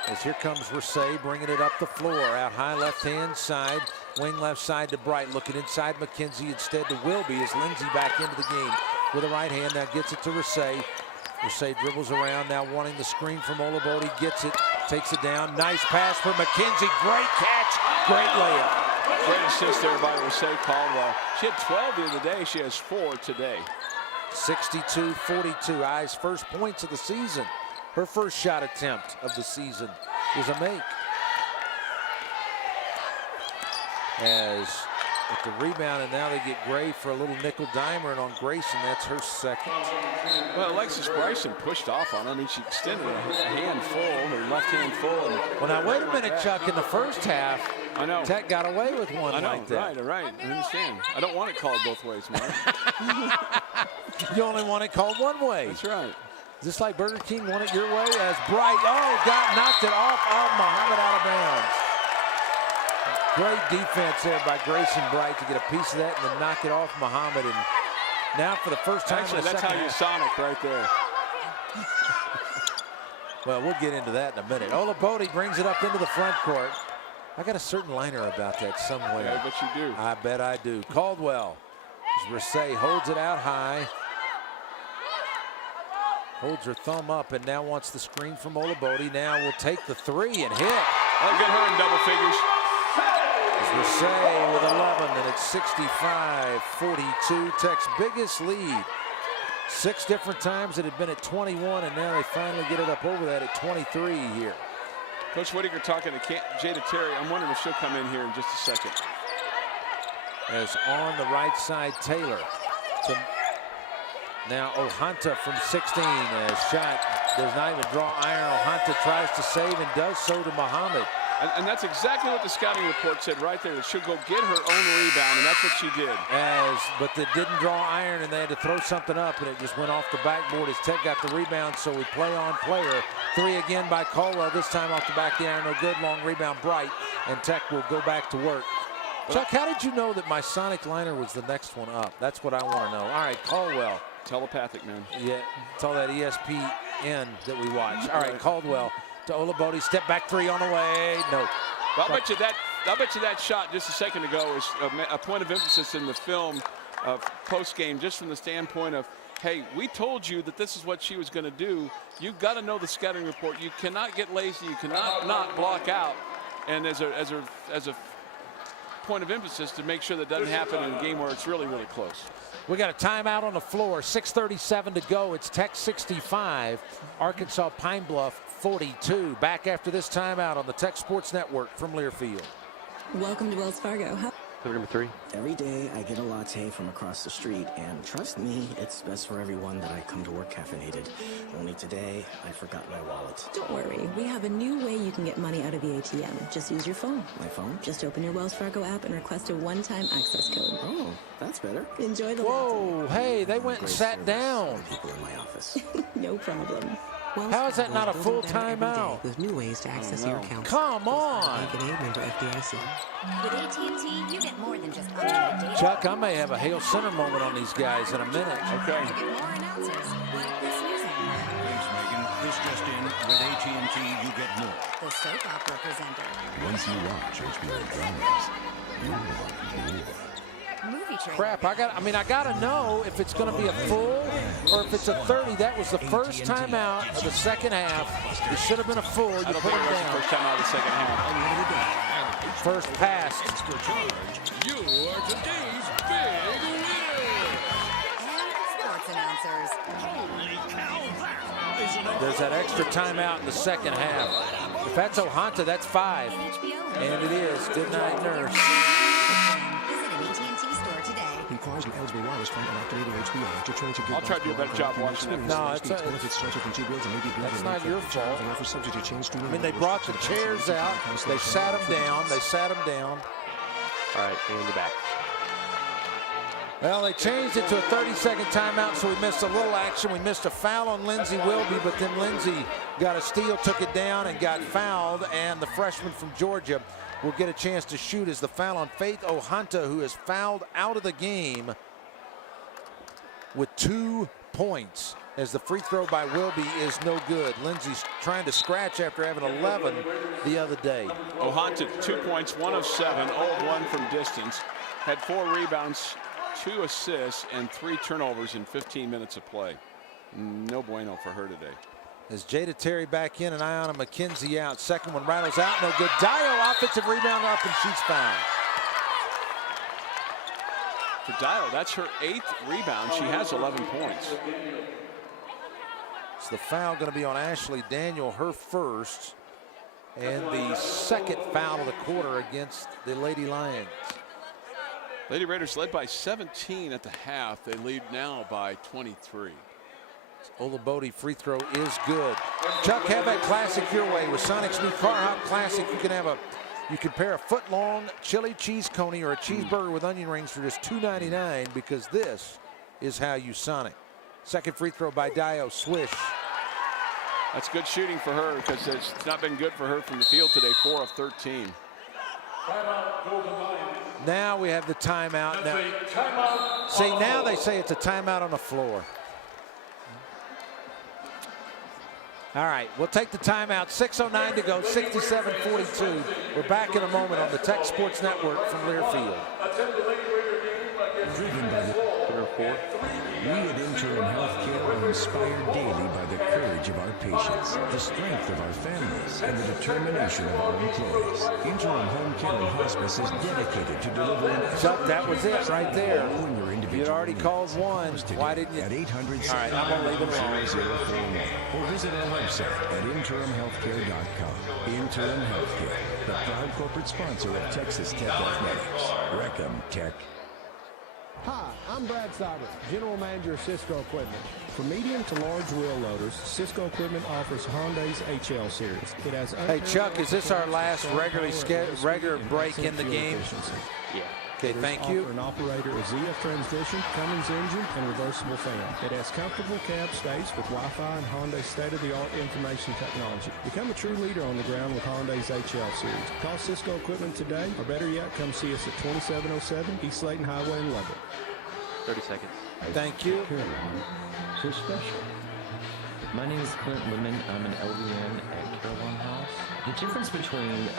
As here comes Rasay bringing it up the floor, out high left-hand side, wing left side to Bright, looking inside McKenzie instead to Wilby, as Lindsey back into the game with a right hand, now gets it to Rasay. Rasay dribbles around, now wanting the screen from Olabode, gets it, takes it down. Nice pass for McKenzie. Great catch, great layup. Great assist there by Rasay Caldwell. She had 12 the other day. She has 4 today. 62-42. I's first points of the season. Her first shot attempt of the season is a make. As at the rebound, and now they get Gray for a little nickel dimer, and on Grayson, that's her second. Well, Alexis Bryson pushed off on her. I mean, she extended her hand full, her left hand full. And well, now wait a minute, Chuck. In the first half, I know Tech got away with one I know, like that. Right. I understand. I don't want it called both ways, Mark. You only want it called one way. That's right. Just like Burger King want it your way, as Bright, knocked it off of Muhammad out of bounds. Great defense there by Grayson Bright to get a piece of that and then knock it off Muhammad. And now for the first time Actually, in the that's second how you half. Sonic right there. Well, we'll get into that in a minute. Olabode brings it up into the front court. I got a certain liner about that somewhere. Yeah, I bet you do. I bet I do. Caldwell, as Rasay holds it out high. Holds her thumb up and now wants the screen from Olabode. Now will take the three and hit. I'll get her in double figures. Rasay with 11, and it's 65-42. Tech's biggest lead. 6 different times it had been at 21, and now they finally get it up over that at 23 here. Coach Whittaker talking to Jada Terry. I'm wondering if she'll come in here in just a second. As on the right side, Taylor. Now Ohanta from 16. Shot does not even draw iron. Ohanta tries to save and does so to Muhammad. And that's exactly what the scouting report said right there. That she'll go get her own rebound, and that's what she did. But they didn't draw iron, and they had to throw something up, and it just went off the backboard as Tech got the rebound, so we play on player. 3 again by Caldwell, this time off the back of the iron. No good, long rebound, Bright, and Tech will go back to work. Chuck, how did you know that my Sonic liner was the next one up? That's what I want to know. All right, Caldwell. Telepathic, man. Yeah, it's all that ESPN that we watch. All right, Caldwell to Olabode, step back 3 on the way. No. I'll bet you that shot just a second ago is a point of emphasis in the film post game, just from the standpoint of, hey, we told you that this is what she was going to do. You've got to know the scouting report. You cannot get lazy. You cannot not block out. And as a point of emphasis to make sure that doesn't happen in a game where it's really, really close. We got a timeout on the floor. 6:37 to go. It's Tech 65, Arkansas Pine Bluff 42. Back after this timeout on the Tech Sports Network from Learfield. Welcome to Wells Fargo. Number 3. Every day I get a latte from across the street, and trust me, it's best for everyone that I come to work caffeinated. Only today, I forgot my wallet. Don't worry, we have a new way you can get money out of the ATM. Just use your phone. My phone? Just open your Wells Fargo app and request a one-time access code. Oh, that's better. Enjoy the Whoa, hey, they went and sat down. People in my office. No problem. How is that not a full timeout? With new ways to access your account. Come on. Bank and aid member FDIC. With AT&T, you get more than just unlimited data. Chuck, I may have a Hale Center moment on these guys in a minute. Okay. You get more announcers like this music. Thanks, Megan. This just in. With AT&T, you get more. The soap opera presenter. Once you watch HBO dramas, you want more. Movie trailer. Crap, I gotta know if it's gonna be a full or if it's a 30. That was the first timeout of the second half. It should have been a full. You put them down. First time out of the second half. First pass. Extra charge. You are today's big winner. And sports announcers. Holy cow, that is an There's that extra timeout in the second half. If that's Ohanta, that's 5. And it is. Good night, nurse. Visit an AT&T store today. Requires an eligible wireless phone and activating HBO. After trying to I'll try to do a better job watching that. No, that's not your fault. I mean, they brought the chairs out. They sat them down. All right, and you're back. Well, they changed it to a 30-second timeout, so we missed a little action. We missed a foul on Lindsey Wilby, but then Lindsey got a steal, took it down, and got fouled. And the freshman from Georgia will get a chance to shoot as the foul on Faith Ohanta, who is fouled out of the game with 2 points, as the free throw by Wilby is no good. Lindsey's trying to scratch after having 11 the other day. Ohanta, 2 points, 1 of 7, 0 of 1 from distance. Had 4 rebounds, 2 assists, and 3 turnovers in 15 minutes of play. No bueno for her today. As Jada Terry back in and Ayanna McKenzie out. Second one rattles out, no good. Dio offensive rebound up, and she's fouled. For Dio, that's her 8th rebound. She has 11 points. So the foul going to be on Ashley Daniel, her first, and the second foul of the quarter against the Lady Lions. Lady Raiders led by 17 at the half. They lead now by 23. Ola Bodie free throw is good. Chuck, have that classic your way. With Sonic's new Car Hop Classic, you can pair a foot-long chili cheese coney or a cheeseburger with onion rings for just $2.99, because this is how you Sonic. Second free throw by Dio, swish. That's good shooting for her, because it's not been good for her from the field today. 4 of 13. Now we have the timeout. Now they say it's a timeout on the floor. All right, we'll take the timeout. 6:09 to go, 67-42. We're back in a moment on the Tech Sports Network from Learfield. Driven by the we at Interim Healthcare are inspired daily by the courage of our patients, the strength of our families, and the determination of our employees. Interim Home Care and Hospice is dedicated to delivering. Chuck, that was it right there. You'd already called one. Why didn't you? At 800 All right, I'm going to leave it alone. 0041 or visit our website at interimhealthcare.com. Interim Healthcare, the proud corporate sponsor of Texas Tech Athletics. Wreck 'em, Tech. Hi, I'm Brad Seibert, General Manager of Cisco Equipment. For medium to large wheel loaders, Cisco Equipment offers Hyundai's HL series. It has. Hey Chuck, is this our last regular break in the game? Yeah. Okay, thank you. An operator, a ZF transmission, Cummins engine, and reversible fan. It has comfortable cab space with Wi-Fi and Hyundai's state-of-the-art information technology. Become a true leader on the ground with Hyundai's HL series. Call Cisco Equipment today, or better yet, come see us at 2707 East Layton Highway in Lubbock. 30 seconds. Thank you. So special. My name is Clint Woodman. I'm an LVN at Caroline House. The difference between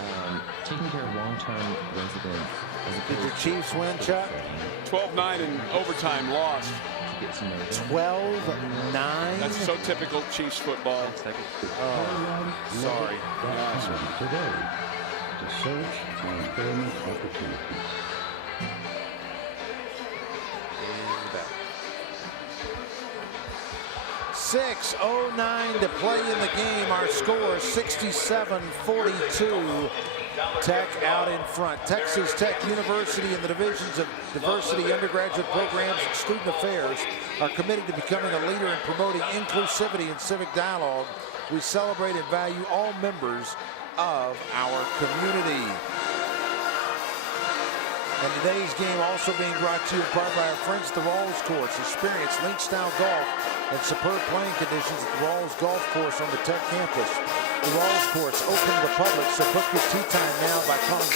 taking care of long-term residents Did the Chiefs win, Chuck? 12-9 in overtime, lost. 12-9? That's so typical Chiefs football. Oh, sorry. Today, to search for employment opportunities. 6:09 to play in the game. Our score 67-42. Tech out in front. Texas Tech University and the divisions of diversity, undergraduate programs, and student affairs are committed to becoming a leader in promoting inclusivity and civic dialogue. We celebrate and value all members of our community. And today's game also being brought to you in part by our friends at the Rawls Course. Experience link-style golf and superb playing conditions at the Rawls Golf Course on the Tech campus. The Rawls Course open to the public, so book your tee time now by calling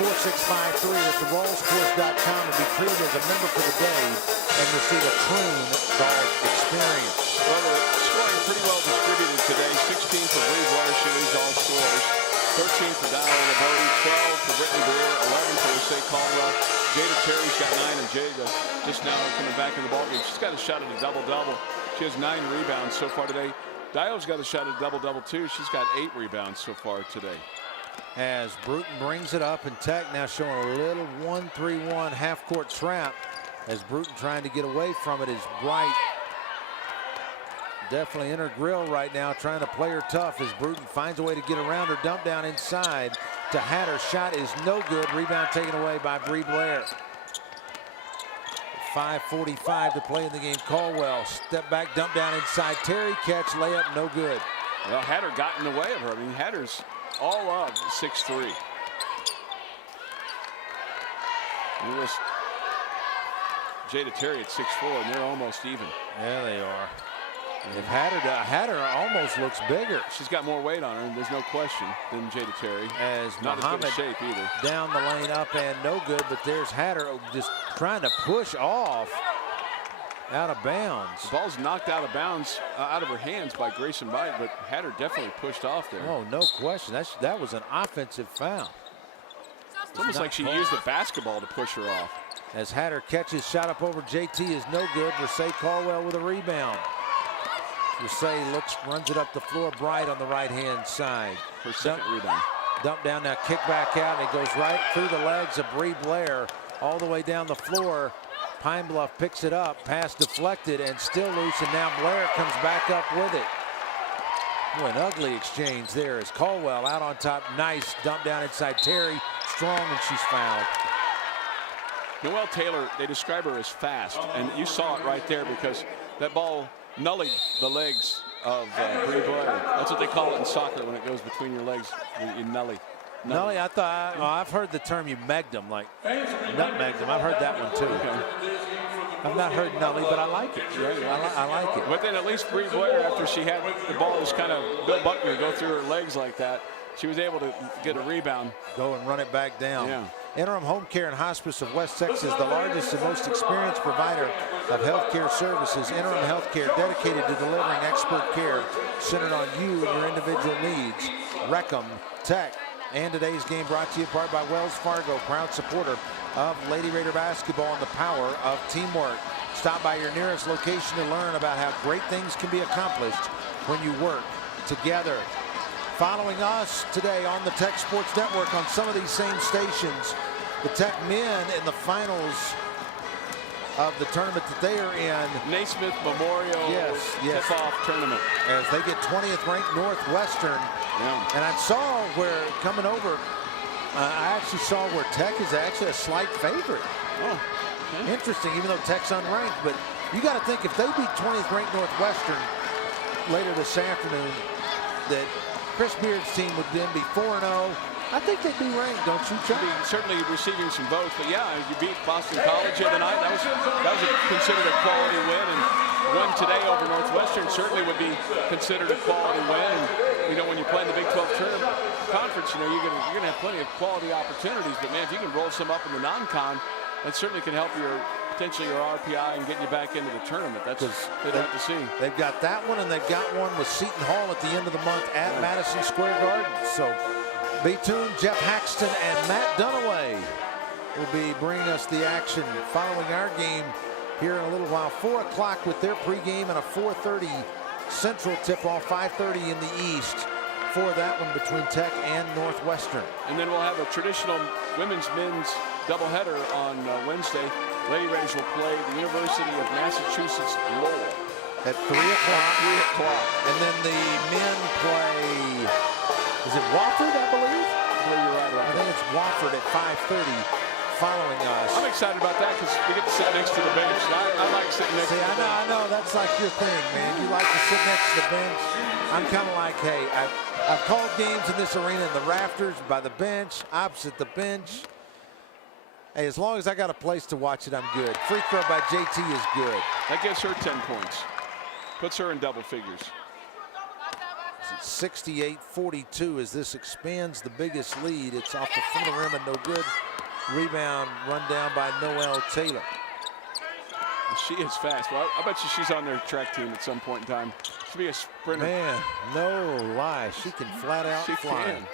742-4653 at therawlscourse.com and be treated as a member for the day and receive a clean golf experience. Well, they're scoring pretty well distributed today. 16 for Bree Watershed, all scores. 13 for Diana Bodie, 12 for Brittany Brewer, 11 for Jose Caldwell. Jada Terry's got 9, and Jada just now coming back in the ballgame. She's got a shot at a double-double. She has 9 rebounds so far today. Dio's got a shot at a double-double too. She's got 8 rebounds so far today. As Bruton brings it up, and Tech now showing a little 1-3-1 half-court trap. As Bruton trying to get away from it is Bright. Definitely in her grill right now, trying to play her tough as Bruton finds a way to get around her. Dump down inside to Hatter. Shot is no good. Rebound taken away by Bree Blair. 5:45 to play in the game. Caldwell, step back, dump down inside. Terry, catch, layup, no good. Well, Hatter got in the way of her. I mean, Hatter's all of 6'3". Lewis, Jada Terry at 6'4", and they're almost even. Yeah, they are. If Hatter almost looks bigger. She's got more weight on her, and there's no question, than Jada Terry. As not Muhammad as good a shape either. Down the lane, up and no good, but there's Hatter just trying to push off out of bounds. The ball's knocked out of bounds, out of her hands by Grayson Bite, but Hatter definitely pushed off there. Oh, no question. That was an offensive foul. It's almost like she used the basketball to push her off. As Hatter catches, shot up over JT is no good. Rasay Caldwell with a rebound. Rasay runs it up the floor. Bright on the right-hand side. Her second rebound. Dump down now, kick back out, and it goes right through the legs of Bree Blair all the way down the floor. Pine Bluff picks it up, pass deflected and still loose, and now Blair comes back up with it. Boy, an ugly exchange there as Caldwell out on top. Nice dump down inside Terry. Strong, and she's fouled. Noelle Taylor, they describe her as fast, and you saw it right there because that ball nullied the legs of Bree Blair. That's what they call it in soccer when it goes between your legs. You nully. Nully, I thought, I've heard the term you megged them, like nutmegged them. I've heard that one too. Okay. I've not heard nully, but I like it. Yeah. I like it. But then at least Bree Blair, after she had the ball was kind of Bill Buckner go through her legs like that, she was able to get a rebound. Go and run it back down. Yeah. Interim Home Care and Hospice of West Texas, the largest and most experienced provider of healthcare services. Interim Healthcare, dedicated to delivering expert care centered on you and your individual needs. Reckham, Tech, and today's game brought to you in part by Wells Fargo, proud supporter of Lady Raider basketball and the power of teamwork. Stop by your nearest location to learn about how great things can be accomplished when you work together. Following us today on the Tech Sports Network on some of these same stations, the Tech men in the finals of the tournament that they are in. Naismith Memorial tip-off tournament. As they get 20th ranked Northwestern. Yeah. And I saw where coming over, I actually saw where Tech is actually a slight favorite. Oh, okay. Interesting, even though Tech's unranked. But you got to think if they beat 20th ranked Northwestern later this afternoon, that Chris Beard's team would then be 4-0. I think they'd be ranked, don't you, Chuck? Certainly receiving some votes, but yeah, you beat Boston College the other night. That was considered a quality win, and one today over Northwestern certainly would be considered a quality win. And you know, when you play in the Big 12 tournament conference, you know you're gonna have plenty of quality opportunities. But man, if you can roll some up in the non-con, that certainly can help potentially your RPI and getting you back into the tournament. That's what they'd have to see. They've got that one, and they've got one with Seton Hall at the end of the month at Madison Square Garden. So be tuned. Jeff Haxton and Matt Dunaway will be bringing us the action following our game here in a little while. 4 o'clock with their pregame and a 4:30 Central tip-off, 5:30 in the East for that one between Tech and Northwestern. And then we'll have a traditional women's-men's doubleheader on Wednesday. Lady Raiders will play the University of Massachusetts Lowell at 3 o'clock. 3 o'clock. And then the men play, is it Wofford, I believe? You're right. I think it's Wofford at 5:30 following us. I'm excited about that because we get to sit next to the bench. I like sitting next to the bench. I know. That's like your thing, man. You like to sit next to the bench. I'm kind of like, hey, I've called games in this arena in the rafters, by the bench, opposite the bench. Hey, as long as I got a place to watch it, I'm good. Free throw by JT is good. That gives her 10 points. Puts her in double figures. 68-42 as this expands the biggest lead. It's off the front of the rim and no good. Rebound run down by Noelle Taylor. She is fast. Well, I bet you she's on their track team at some point in time. She'll be a sprinter. Man, no lie. She can flat out fly. Can.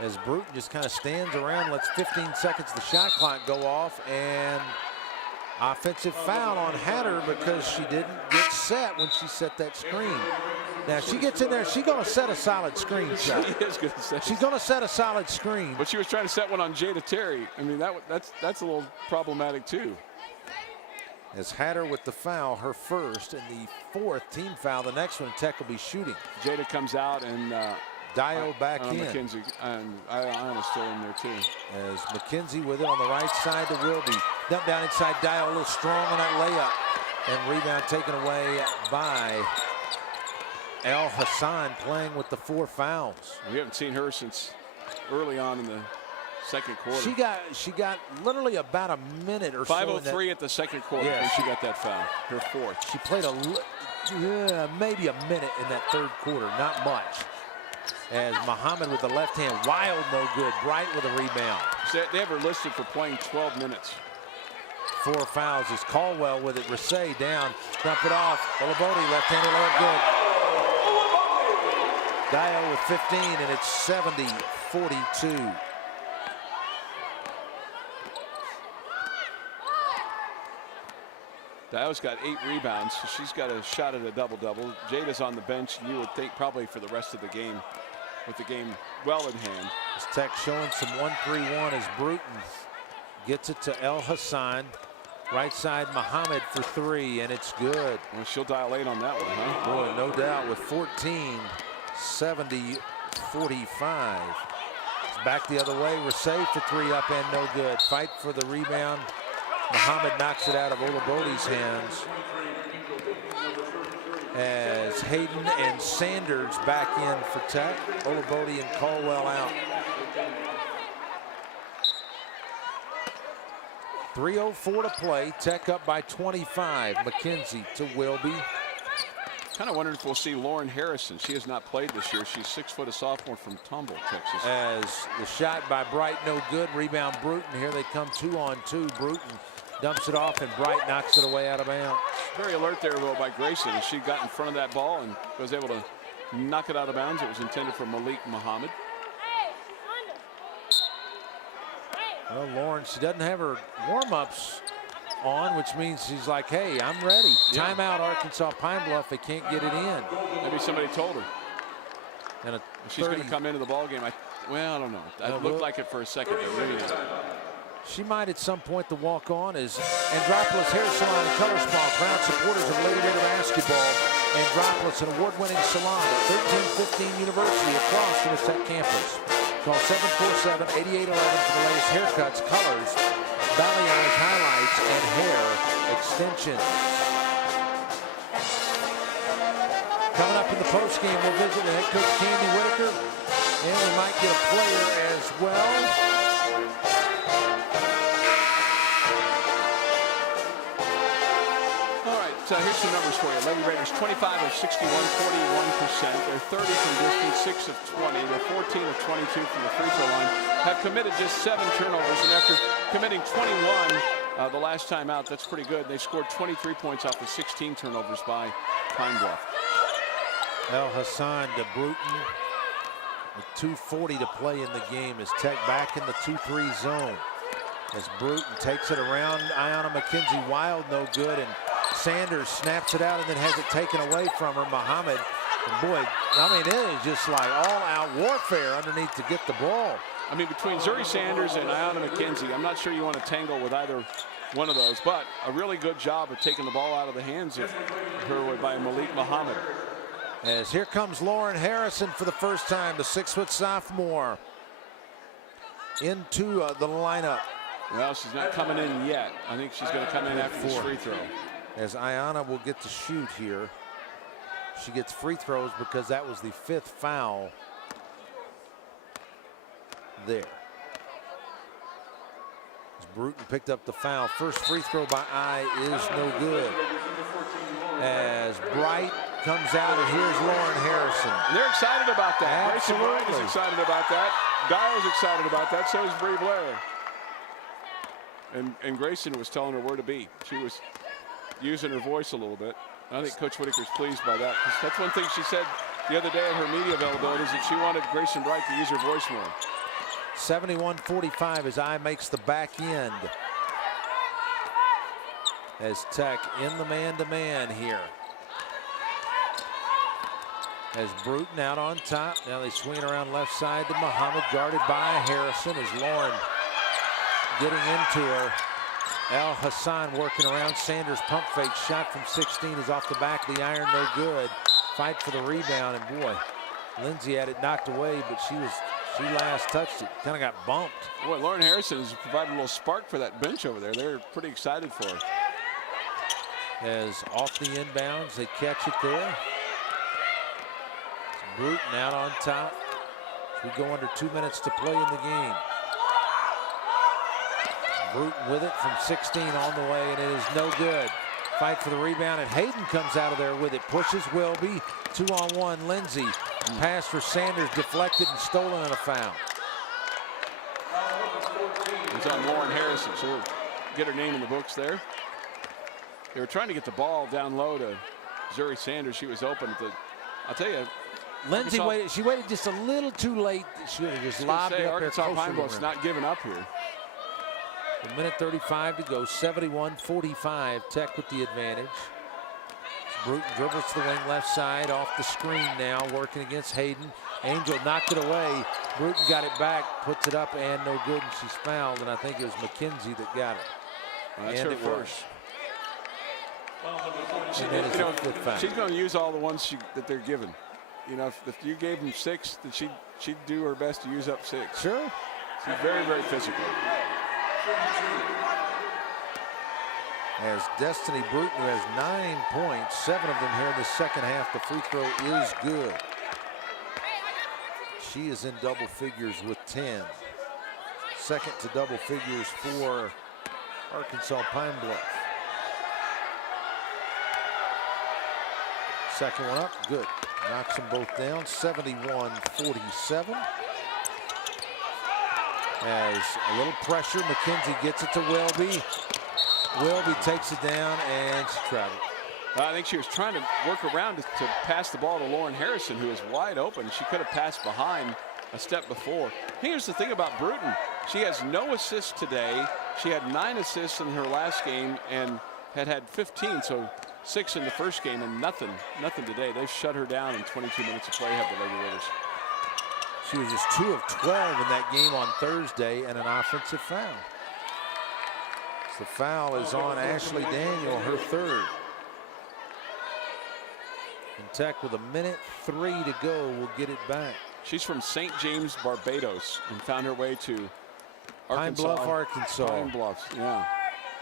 As Bruton just kind of stands around, lets 15 seconds the shot clock go off, and offensive foul on Hatter because she didn't get set when she set that screen. Now, if she gets in there, she's going to set a solid screen. She is going to set. She's going to set a solid screen. But she was trying to set one on Jada Terry. I mean, that's a little problematic too. As Hatter with the foul, her first and the 4th team foul. The next one, Tech will be shooting. Jada comes out and Dio back in. McKenzie and Iana's still in there too. As McKenzie with it on the right side to Wilby. Dump down inside Dio, a little strong on that layup. And rebound taken away by El Hassan, playing with the 4 fouls. We haven't seen her since early on in the second quarter. She got literally about a minute or so. 5:03 at the second quarter when she got that foul, her 4th. She played maybe a minute in that 3rd quarter, not much. As Muhammad with the left hand, Wild no good, Bright with a rebound. They have her listed for playing 12 minutes. 4 fouls as Caldwell with it. Rasay down, dump it off. Olabode left-handed layup good. Dio with 15, and it's 70-42. Dow's got 8 rebounds, so she's got a shot at a double-double. Jada's on the bench, and you would think probably for the rest of the game, with the game well in hand. This Tech showing some 1-3-1 as Bruton gets it to El Hassan. Right side Muhammad for 3, and it's good. Well, she'll dial 8 on that one, huh? Boy, no doubt with 14, 70, 45. It's back the other way. Rasay for 3 up and no good. Fight for the rebound. Muhammad knocks it out of Olabodi's hands. As Hayden and Sanders back in for Tech. Olabodi and Caldwell out. 3:04 to play. Tech up by 25. McKenzie to Wilby. Kind of wondering if we'll see Lauren Harrison. She has not played this year. She's 6 foot, a sophomore from Tumble, Texas. As the shot by Bright no good. Rebound Bruton. Here they come 2-on-2. Bruton dumps it off and Bright knocks it away out of bounds. Very alert there though by Grayson as she got in front of that ball and was able to knock it out of bounds. It was intended for Malik Muhammad. Well, Lauren, she doesn't have her warm-ups on, which means she's like, hey, I'm ready. Yeah. Timeout, Arkansas Pine Bluff. They can't get it in. Maybe somebody told her. And she's going to come into the ball game. Well, I don't know. It looked like it for a second. Maybe not. She might at some point to walk on as Andropolis Hair Salon and Color Spa, proud supporters of Lady Raider basketball. Andropolis, an award-winning salon at 1315 University across from the Tech campus. Call 747-8811 for the latest haircuts, colors, balayage highlights, and hair extensions. Coming up in the postgame, we'll visit the head coach Candy Whitaker, and we might get a player as well. So here's some numbers for you. Lady Raiders 25 of 61, 41%. They're 30 from distance, 6 of 20. They're 14 of 22 from the free throw line. Have committed just 7 turnovers, and after committing 21 the last time out, that's pretty good. They scored 23 points off the 16 turnovers by Pine Bluff. El Hassan to Bruton with 2:40 to play in the game as Tech back in the 2-3 zone. As Bruton takes it around Ayanna McKenzie, wild, no good, and Sanders snaps it out and then has it taken away from her. Muhammad, and boy, I mean, it is just like all-out warfare underneath to get the ball. I mean, between Zuri Sanders and Ayanna McKenzie, I'm not sure you want to tangle with either one of those, but a really good job of taking the ball out of the hands of her by Malik Muhammad. As here comes Lauren Harrison for the first time, the 6-foot sophomore, into the lineup. Well, she's not coming in yet. I think she's going to come in after this free throw. As Ayanna will get to shoot here. She gets free throws because that was the 5th foul there. As Bruton picked up the foul. First free throw by is no good. As Bright comes out, and here's Lauren Harrison. And they're excited about that. Absolutely. Grayson Bright is excited about that. Dial's excited about that. So is Bree Blair. And Grayson was telling her where to be. She was using her voice a little bit. I think Coach Whitaker's pleased by that, because that's one thing she said the other day at her media availability, is that she wanted Grayson Bright to use her voice more. 71-45 as I makes the back end. As Tech in the man-to-man here. As Bruton out on top. Now they swing around left side to Muhammad, guarded by Harrison as Lauren getting into her. El Hassan working around. Sanders pump fake shot from 16 is off the back of the iron, no good. Fight for the rebound, and boy, Lindsay had it knocked away, but she last touched it. Kind of got bumped. Boy, Lauren Harrison has provided a little spark for that bench over there. They're pretty excited for her. As off the inbounds, they catch it there. Bruton out on top. We go under 2 minutes to play in the game. Bruton with it from 16 on the way, and it is no good. Fight for the rebound, and Hayden comes out of there with it. Pushes Wilby. 2-on-1, Lindsay. Pass for Sanders, deflected and stolen, and a foul. It's on Lauren Harrison, so we'll get her name in the books there. They were trying to get the ball down low to Zuri Sanders. She was open at the, I'll tell you. Lindsay waited. She waited just a little too late. She would have just lobbed it up there. Arkansas Pine Bluff's not giving up here. A minute 35 to go, 71-45, Tech with the advantage. Bruton dribbles to the wing left side, off the screen now, working against Hayden. Angel knocked it away. Bruton got it back, puts it up, and no good, and she's fouled, and I think it was McKenzie that got it. Well, that's and her it first. Was. She's going to use all the ones that they're given. You know, if you gave them 6, then she'd do her best to use up 6. Sure. She's very, very physical. As Destiny Bruton, who has 9 points, 7 of them here in the second half. The free throw is good. She is in double figures with 10. Second to double figures for Arkansas Pine Bluff. Second one up, good. Knocks them both down, 71-47. As a little pressure, McKenzie gets it to Welby. Welby takes it down, and she traveled. I think she was trying to work around to pass the ball to Lauren Harrison, who is wide open. She could have passed behind a step before. Here's the thing about Bruton. She has no assists today. She had 9 assists in her last game and had 15, so 6 in the first game, and nothing today. They've shut her down in 22 minutes of play, have the Lady Raiders. She was just 2 of 12 in that game on Thursday, and an offensive foul. So the foul is on Ashley Daniel, her 3rd. And Tech with a minute 3 to go will get it back. She's from St. James, Barbados, and found her way to Arkansas. Pine Bluff, Arkansas. Pine Bluff, yeah.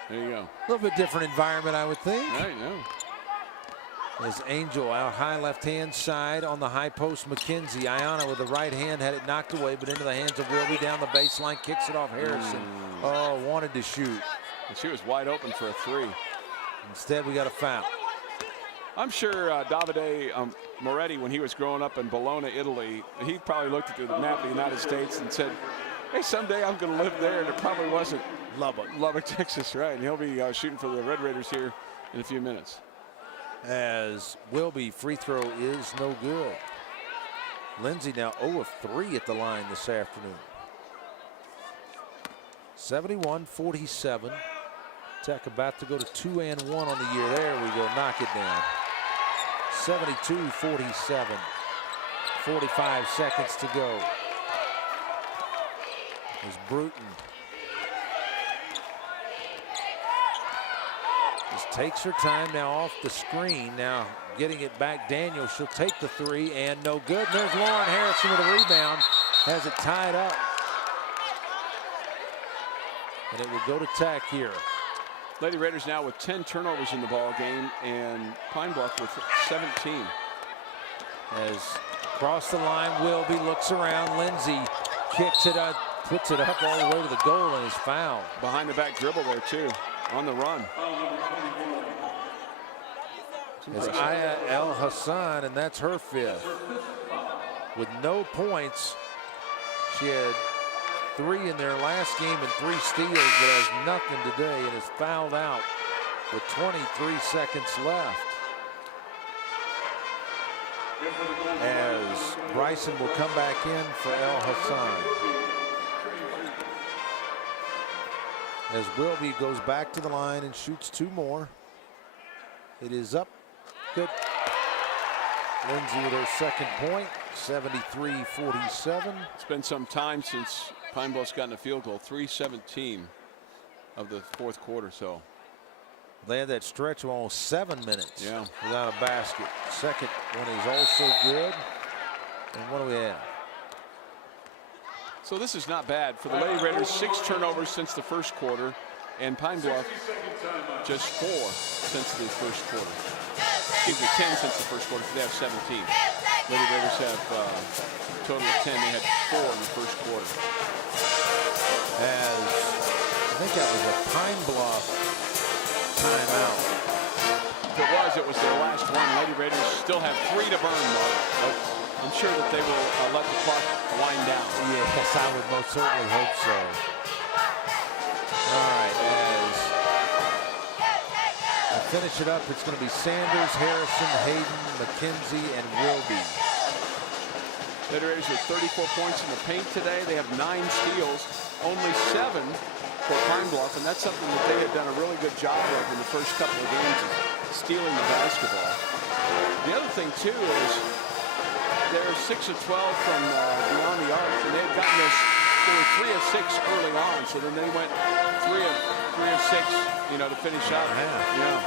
There you go. A little bit different environment, I would think. Right, yeah. As Angel out high left-hand side on the high post, McKenzie. Ayana with the right hand had it knocked away, but into the hands of Wilby down the baseline, kicks it off Harrison. Oh, wanted to shoot. And she was wide open for a 3. Instead, we got a foul. I'm sure Davide Moretti, when he was growing up in Bologna, Italy, he probably looked at the map of the United States and said, hey, someday I'm going to live there, and it probably wasn't Lubbock, Texas, right? And he'll be shooting for the Red Raiders here in a few minutes. As Wilby free throw is no good. Lindsay now 0 of 3 at the line this afternoon. 71-47. Tech about to go to 2 and 1 on the year. There we go, knock it down. 72-47. 45 seconds to go. As Bruton just takes her time now off the screen. Now getting it back, Daniel. She'll take the 3 and no good. And there's Lauren Harrison with a rebound. Has it tied up. And it will go to Tech here. Lady Raiders now with 10 turnovers in the ball game, and Pine Bluff with 17. As across the line, Wilby looks around. Lindsay kicks it up, puts it up all the way to the goal, and is fouled. Behind the back dribble there too, on the run. As Aya El Hassan, and that's her 5th. With no points, she had 3 in their last game and 3 steals, but has nothing today and is fouled out with 23 seconds left. As Bryson will come back in for El Hassan. As Wilby goes back to the line and shoots 2 more. It is up. Good. Lindsay with her 2nd point, 73-47. It's been some time since Pine Bluff's gotten a field goal, 3:17 of the 4th quarter. So they had that stretch of almost 7 minutes without a basket. Second one is also good. And what do we have? So this is not bad for the Lady Raiders. 6 turnovers since the 1st quarter, and Pine Bluff just 4 since the 1st quarter. Excuse me, 10 since the 1st quarter. So they have 17. Lady Raiders have a total of 10. They had 4 in the 1st quarter. As I think that was a Pine Bluff timeout. If it was their last one. Lady Raiders still have 3 to burn, Mark. I'm sure that they will let the clock wind down. Yes, I would most certainly hope so. All right, as I finish it up, it's going to be Sanders, Harrison, Hayden, McKenzie, and Wilby. Lady Raiders with 34 points in the paint today. They have 9 steals, only 7 for Pine Bluff, and that's something that they had done a really good job of in the first couple of games, stealing the basketball. The other thing, too, is they're 6 of 12 from beyond the arc, and they had gotten this. They were 3 of 6 early on, so then they went 3 of 6, to finish up. Yeah.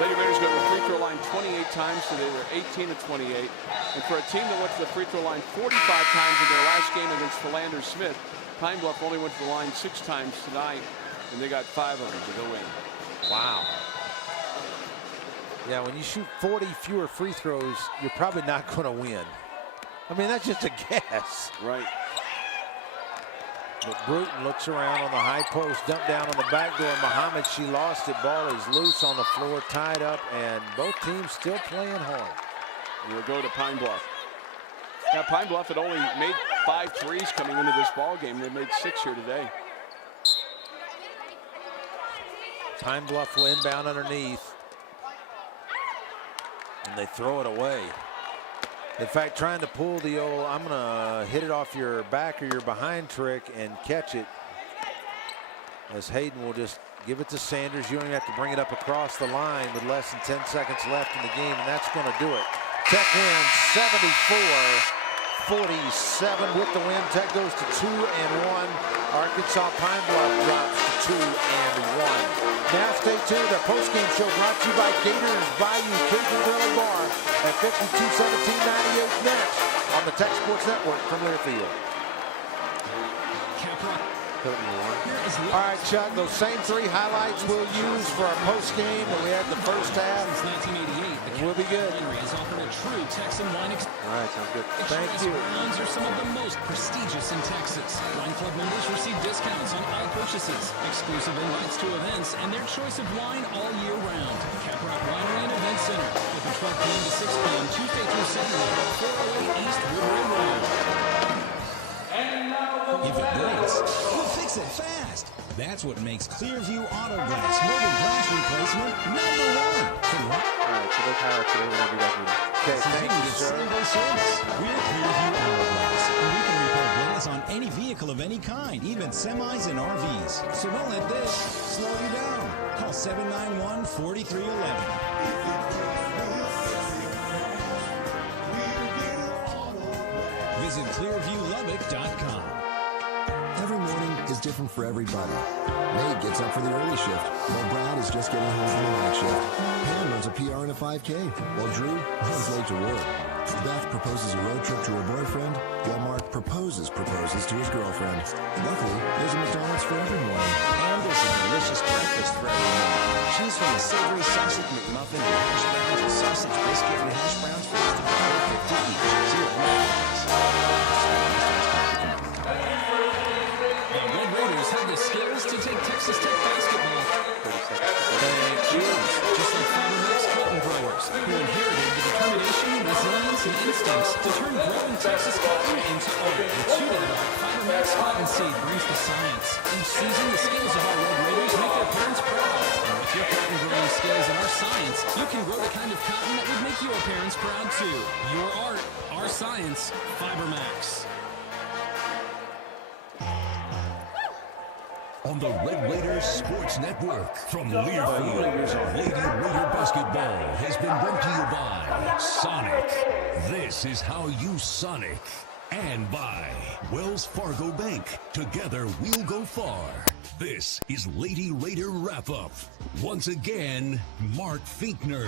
Lady Raiders go to the free throw line 28 times today. They're 18 of 28. And for a team that went to the free throw line 45 times in their last game against Philander Smith, Pine Bluff only went to the line 6 times tonight, and they got 5 of them to go in. Wow. Yeah, when you shoot 40 fewer free throws, you're probably not going to win. I mean, that's just a guess. Right. But Bruton looks around on the high post, dumped down on the back door. Muhammad, she lost it. Ball is loose on the floor, tied up, and both teams still playing hard. We'll go to Pine Bluff. Now, Pine Bluff had only made 5 threes coming into this ball game. They made 6 here today. Pine Bluff will inbound underneath, and they throw it away. In fact, trying to pull the old, I'm going to hit it off your back or your behind trick and catch it. As Hayden will just give it to Sanders. You don't even have to bring it up across the line with less than 10 seconds left in the game, and that's going to do it. Tech wins 74-47 with the win. Tech goes to 2-1. Arkansas Pine Bluff drops to 2-1. Now stay tuned. Our postgame show brought to you by Gators Bayou Cajun Grill and Bar at 521798 next on the Tech Sports Network from Learfield. All right, Chuck, those same 3 highlights we'll use for our postgame that we had the first half. And we'll be good. All right, sounds good. Thank you. Wines are some of the most prestigious in Texas. Wine Club members receive discounts on all purchases, exclusive invites to events, and their choice of wine all year round. Caprock Winery and Event Center, open 12 p.m. to 6 p.m. Tuesday through Saturday at 408 East Woodward Road. If it breaks, we'll fix it fast. That's what makes Clearview Auto Glass mobile glass replacement #1. All right, so those highlights are going to be like okay, thank you, sir. Service. We're Clearview Auto Glass, and we can repair glass on any vehicle of any kind, even semis and RVs. So don't let this slow you down. Call 791-4311. Visit ClearviewLubbock.com. Every morning is different for everybody. Nate gets up for the early shift, while Brad is just getting home from the night shift. Pam runs a PR and a 5K, while Drew runs late to work. Beth proposes a road trip to her boyfriend, while Mark proposes to his girlfriend. Luckily, there's a McDonald's for every morning. And there's a delicious breakfast for every morning. Choose from the savory sausage McMuffin and hash browns and sausage biscuit and hash browns for just $1.50 each. Zero Red Raiders have the skills to take Texas Tech basketball. 30 seconds. Thank you. Just like Fibermax cotton growers, who inherited the determination, resilience, and instincts to turn growing Texas cotton into art. The 2-that Fibermax cotton seed brings the science. Each season, the skills of our Red Raiders make their parents proud. And with your cotton growing skills and our science, you can grow the kind of cotton that would make your parents proud too. Your art, our science, Fibermax. On the Red Raiders Sports Network from Learfield, Lady Raider Basketball has been brought to you by Sonic. This is how you Sonic. And by Wells Fargo Bank. Together we'll go far. This is Lady Raider Wrap-Up. Once again, Mark Finkner.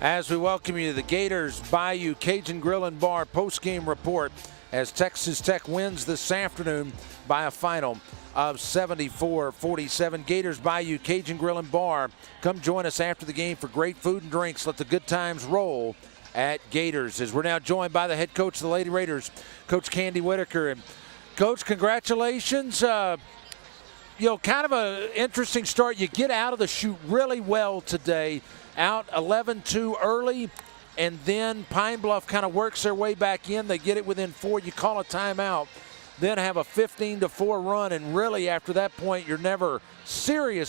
As we welcome you to the Gators Bayou Cajun Grill and Bar postgame report as Texas Tech wins this afternoon by a final of 74-47. Gators Bayou Cajun Grill and Bar. Come join us after the game for great food and drinks. Let the good times roll at Gators. As we're now joined by the head coach of the Lady Raiders, Coach Candy Whitaker. And Coach, congratulations. Kind of an interesting start. You get out of the chute really well today. Out 11-2 early, and then Pine Bluff kind of works their way back in. They get it within 4. You call a timeout, then have a 15-4 run, and really after that point, you're never serious